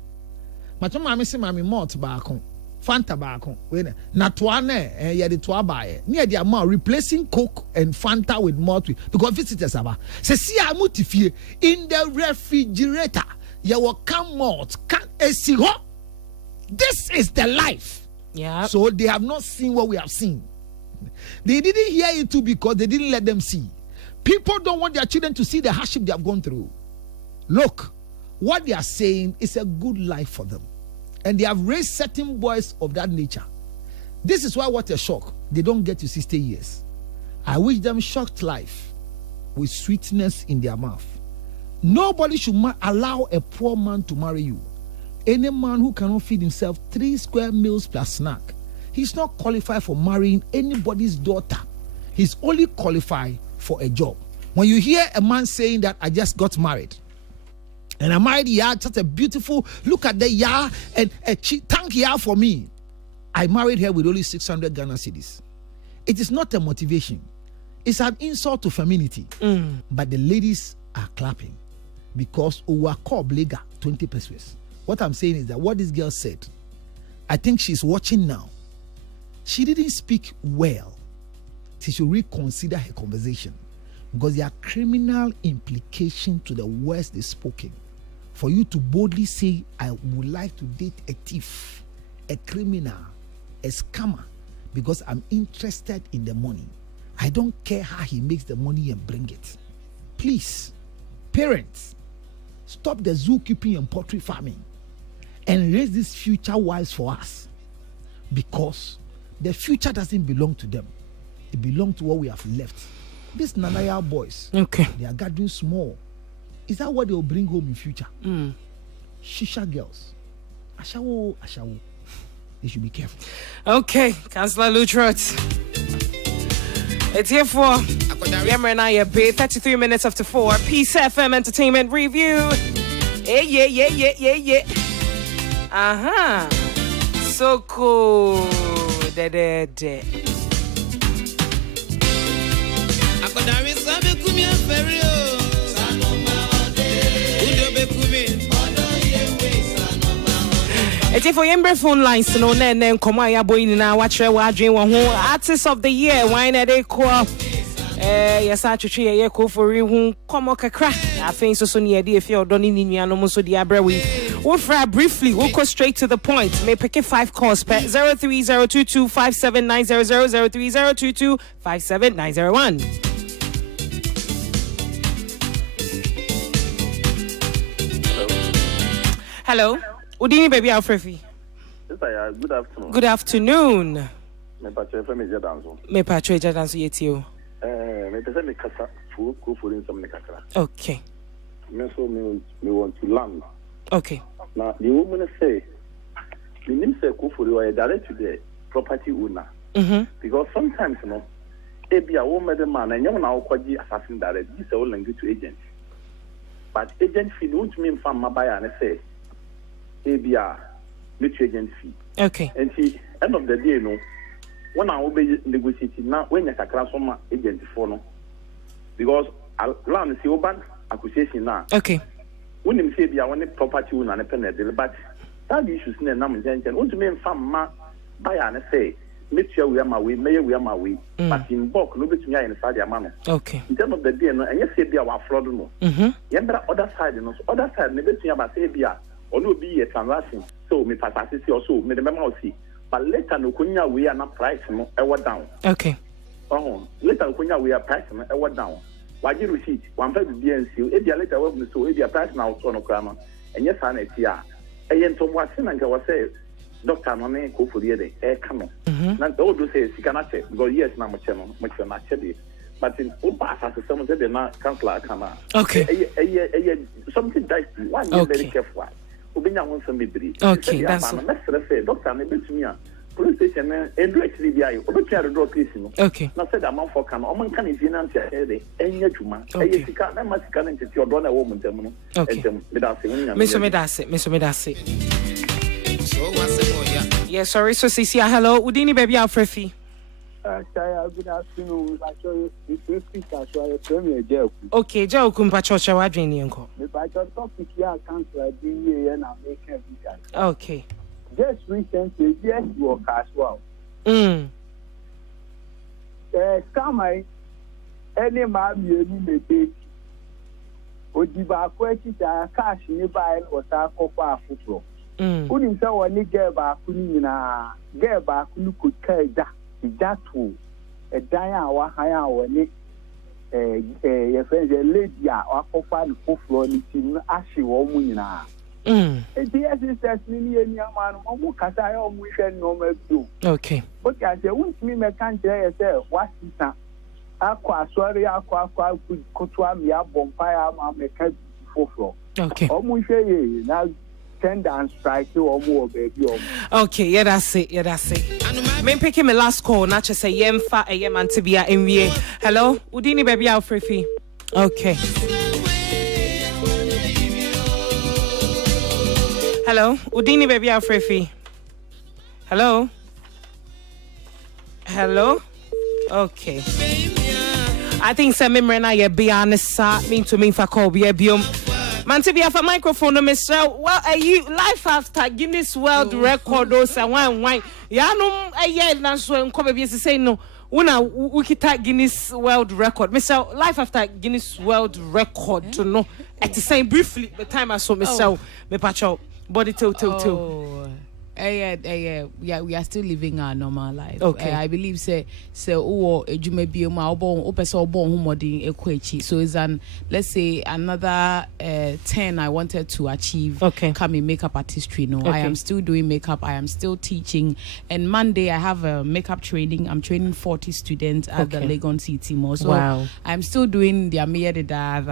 macho ma me se ma me malt ba kon Fanta ba kon we na toa na ye de toa ba ye ni e de ama replacing Coke and Fanta with malt because visitors aba se si amutifie in the refrigerator ye will come malt can esi ho. This is the life. Yeah. So they have not seen what we have seen. They didn't hear it too because they didn't let them see. People don't want their children to see the hardship they have gone through. Look, what they are saying is a good life for them. And they have raised certain boys of that nature. This is why what a shock. They don't get to 60 years. I wish them shocked life with sweetness in their mouth. Nobody should allow a poor man to marry you. Any man who cannot feed himself 3 square meals plus snack, he's not qualified for marrying anybody's daughter. He's only qualified for a job. When you hear a man saying that I just got married, and I married ya, just a beautiful, look at the ya, and thank ya for me. I married her with only 600 Ghana cedis. It is not a motivation. It's an insult to femininity. But the ladies are clapping because we are called blega 20 pesos. What I'm saying is that what this girl said, I think she's watching now. She didn't speak well. she should reconsider her conversation because there are criminal implications to the words they spoken. For you to boldly say, I would like to date a thief, a criminal, a scammer, because I'm interested in the money. I don't care how he makes the money and bring it. Please, parents, stop the zookeeping and poultry farming and raise these future wives for us, because the future doesn't belong to them. It belongs to what we have left. These Nanaya boys, they are gathering small. Is that what they will bring home in future? Shisha girls. Ashawo. They should be careful. Okay, Councillor Lutrot. It's here for Yammer and I 33 minutes after 4. Peace FM Entertainment Review. Yeah. So cool. It's for Yembre phone lines no name come ya boy na watch wa dream one artist of the year why na dey call yes actually ye ko for hu come kakra I think so near dey if you don ni nuanom so dey abrewe we fra briefly we'll go straight to the point may pick 5 calls 03022579000 03022579001. Hello. Udini baby Alfrefi. Yes, good afternoon. Good afternoon. Me patche FM Jadanso. Me patche Jadanso yetio. Me pese me kasa fu ko for in some kakra. Okay. Me so me want to land. Okay. Now the woman say the name say ko for you direct to the property owner. Because sometimes you know ebi a woman the man and you na okwaji assassin direct this all language to agent. But agent fee don't mean from my buyer and say ABR, mutual agent fee. Okay. And see, end of the day, you know, when I will be negotiating now, when you're a class from agent for no, because I learn see open accusation now. Okay. When you say I want a property owner and a penalty, but that issues in the number intention. Want to mean from my buyer and say, make sure we are my way, may we are my way, but in bulk, no bit me in the manner. Okay. In terms of the day, and you say be our fraud, no. You other side, you know, other side, maybe to about say be or no be a transaction. So me pass also me the memo see. But later no kunya we are not price no ever down. Okay. Later kunya we are price no ever down. Why you receipt? One pay the DNC. If you later we so if you price now so no krama. And yes an etia. Eyen to what sin anka was say doctor no me ko for the come. Na all do say sikana check because yes na mo che no na che. But in Upa as someone said na counselor kana. Okay. Something that one is very careful. Okay, that's doctor police station okay. Now said amount for can finance any juma. Okay. Yes, sorry, so Cecilia, hello. Udini baby Alfrefi. Good afternoon. Okay, Joe Kumpachocha Wadrini uncle. Okay. Just recently, yes, work as well. Come any man you may take. Odiba kwetita cash ni buy or ta kopa football. Unim say one get ba kuni na get ba kunu could kaida. That will a dia or higher or any your friends a lady or copa the football in ashy woman. And the sisters, many and young man, who can I almost normal do. Okay. But I say, won't me can't yourself, what is that? Aqua, sorry, aqua, could control me up bonfire, my cat before. Okay. Almost now. And strike you or more, baby. Okay, yeah, that's it. Me pick him a last call, not just say yem fa a yem and tibia MVA. Hello, Udini baby Alfrefi. Okay. Hello, Udini baby Alfrefi. Hello. Okay. I think some membrana ye be honest, mean to me for call be a biome. Man, to be off a microphone, Mr. Well, are you life after Guinness World Record? Those and wine. Yeah, no, I yeah, that's when come be say no. When we kita Guinness World Record. Mr. Life after Guinness World Record to know at the same briefly the time I saw Mr. Me pacho body till. Yeah, we are still living our normal life. Okay. I believe say you may be so it's let's say another 10 I wanted to achieve. Okay. Come in makeup artistry. No, Okay. I am still doing makeup. I am still teaching. And Monday I have a makeup training. I'm training 40 students at the Legon City Mall. So wow. I'm still doing the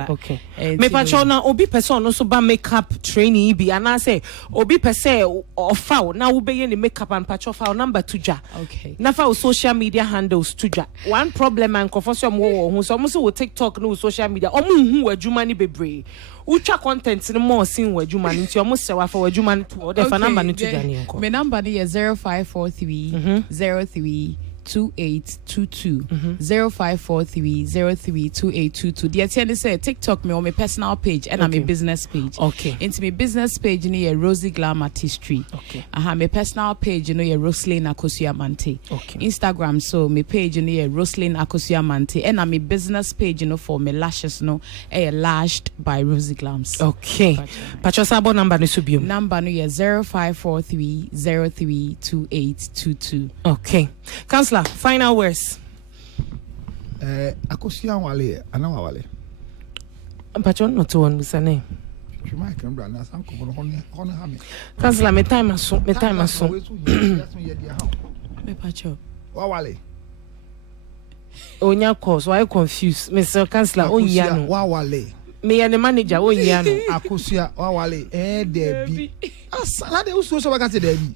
Okay. Me pacho na obi person also ba makeup training bi and I say obi pese or foul. Now we be in makeup and patch off our number to ja. Okay. Now for social media handles to ja. One problem and confusion more who so almost will TikTok no social media. Who were Jumani bebre. Ucha content no more seen where Jumani into almost say for Jumani to order for number no to ja. My number is 0543 03 2822 0543 03 2822. The attendee say TikTok me on my personal page and I'm a business page. Okay. Into my business page, you know, your Rosie Glam Artistry. Okay. My personal page, you know, your Roslyn Akosia Mante. Okay. Instagram, so my page, you know, your Roslyn Akosia Mante. And I'm a business page, you know, for my lashes, no, lashed by Rosie Glams. Okay. Pacho sabo number ni subium. Number no yeah 0543 03 2822. Okay. Counselor, final words. Akosia wale anawa wale. Pacho no to one Mr. name. Chuma kan bra na san ko hono ha me. Counselor, me time aso. Me Pacho. Wa wale. Onya course, why confused? Mr. Counselor, onya no. Wa wale. Me and the manager onya no. Akosia wa wale Debbie. Asala de uso so baka se Debbie.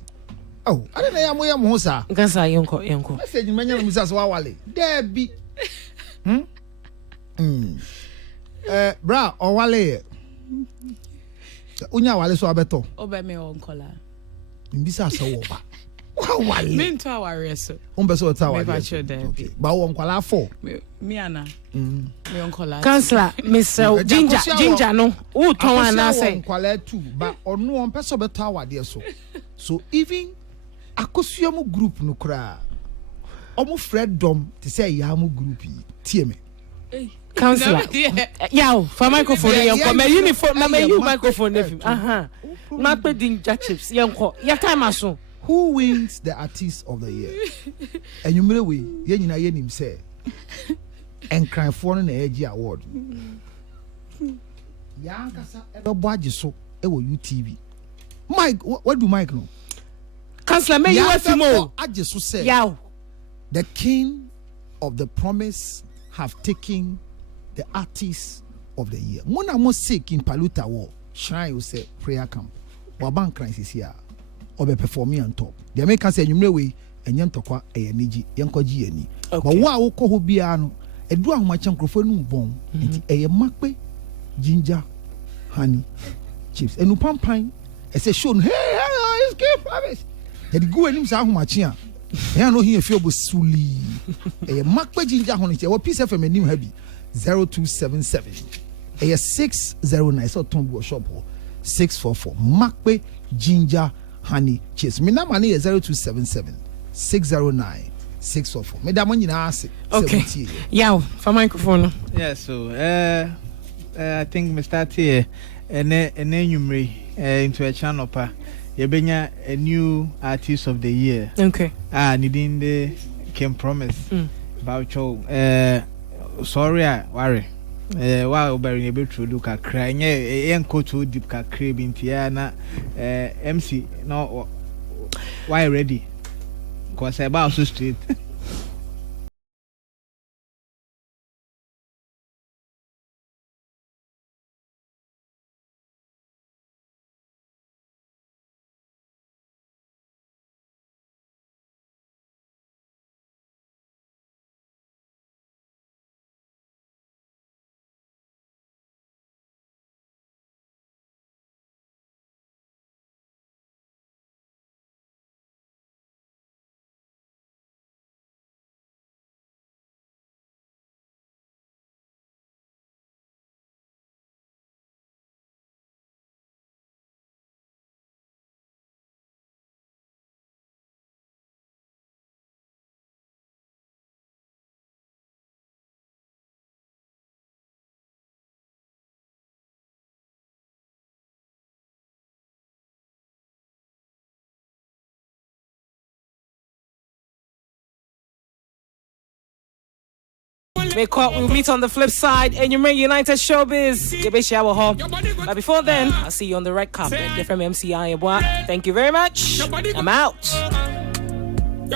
Oh, I don't know where I'm Mosa. Gasa yonko. Message manya Mrs. Wawale. Debbie. Bra, or wale. Unya wale so abeto. Obe me onkola. Mbisa so woba. Wawale. Me nto aware so. Umbeso tawa. Me bacho Debbie. Ba wo nkwala 4. Me ana. Me onkola. Counselor, Mr. Ginger no. Who ton ana say. Nkwala 2, but onu on peso beto awade so. So even Akosua group no kra omo Fred Dom to say yamu group tie me Counselor yaw for microphone yanko me uniform na me you microphone na pe ginger chips yanko ya time aso. Who wins the artist of the year? Enyumere we ye nyina ye nim say enkranfo no na agi award yankasa ebebo agi so e wo UTV. Mike, what do Mike know? Counselor, may you know? I just said, the king of the promise have taken the artist of the year. Mona mo sick in Paluta war. Shrine you say prayer camp. Waban crisis here. Or be performing on top. The American say you way and yantokwa a niji yanko ji ani. But wa wo ko biano e do ahoma chankrofa nu bon. Enti e makpe ginger honey chips. Enu pampan e say show hey it's give promise. The go anim sa ahomachi a e no here feel bo suli e makpa ginger honey e wo piece fm anim ha bi 0277 e 609 so tombo shop 644 makpa ginger honey cheese me na money 0277 609 644 me da mo nyina ase. Okay, yeah, for microphone. Yeah, so I think me start here ene nyumre into a channel pa yebenya a new artist of the year. Okay. Nidin de can promise about you sorry worry wa obere be true look akra nye enko too deep ka crave intia na MC no why ready cause about so straight We'll meet on the flip side. And you make United Showbiz. But before then, I'll see you on the red carpet. Different MCI. Thank you very much. I'm out.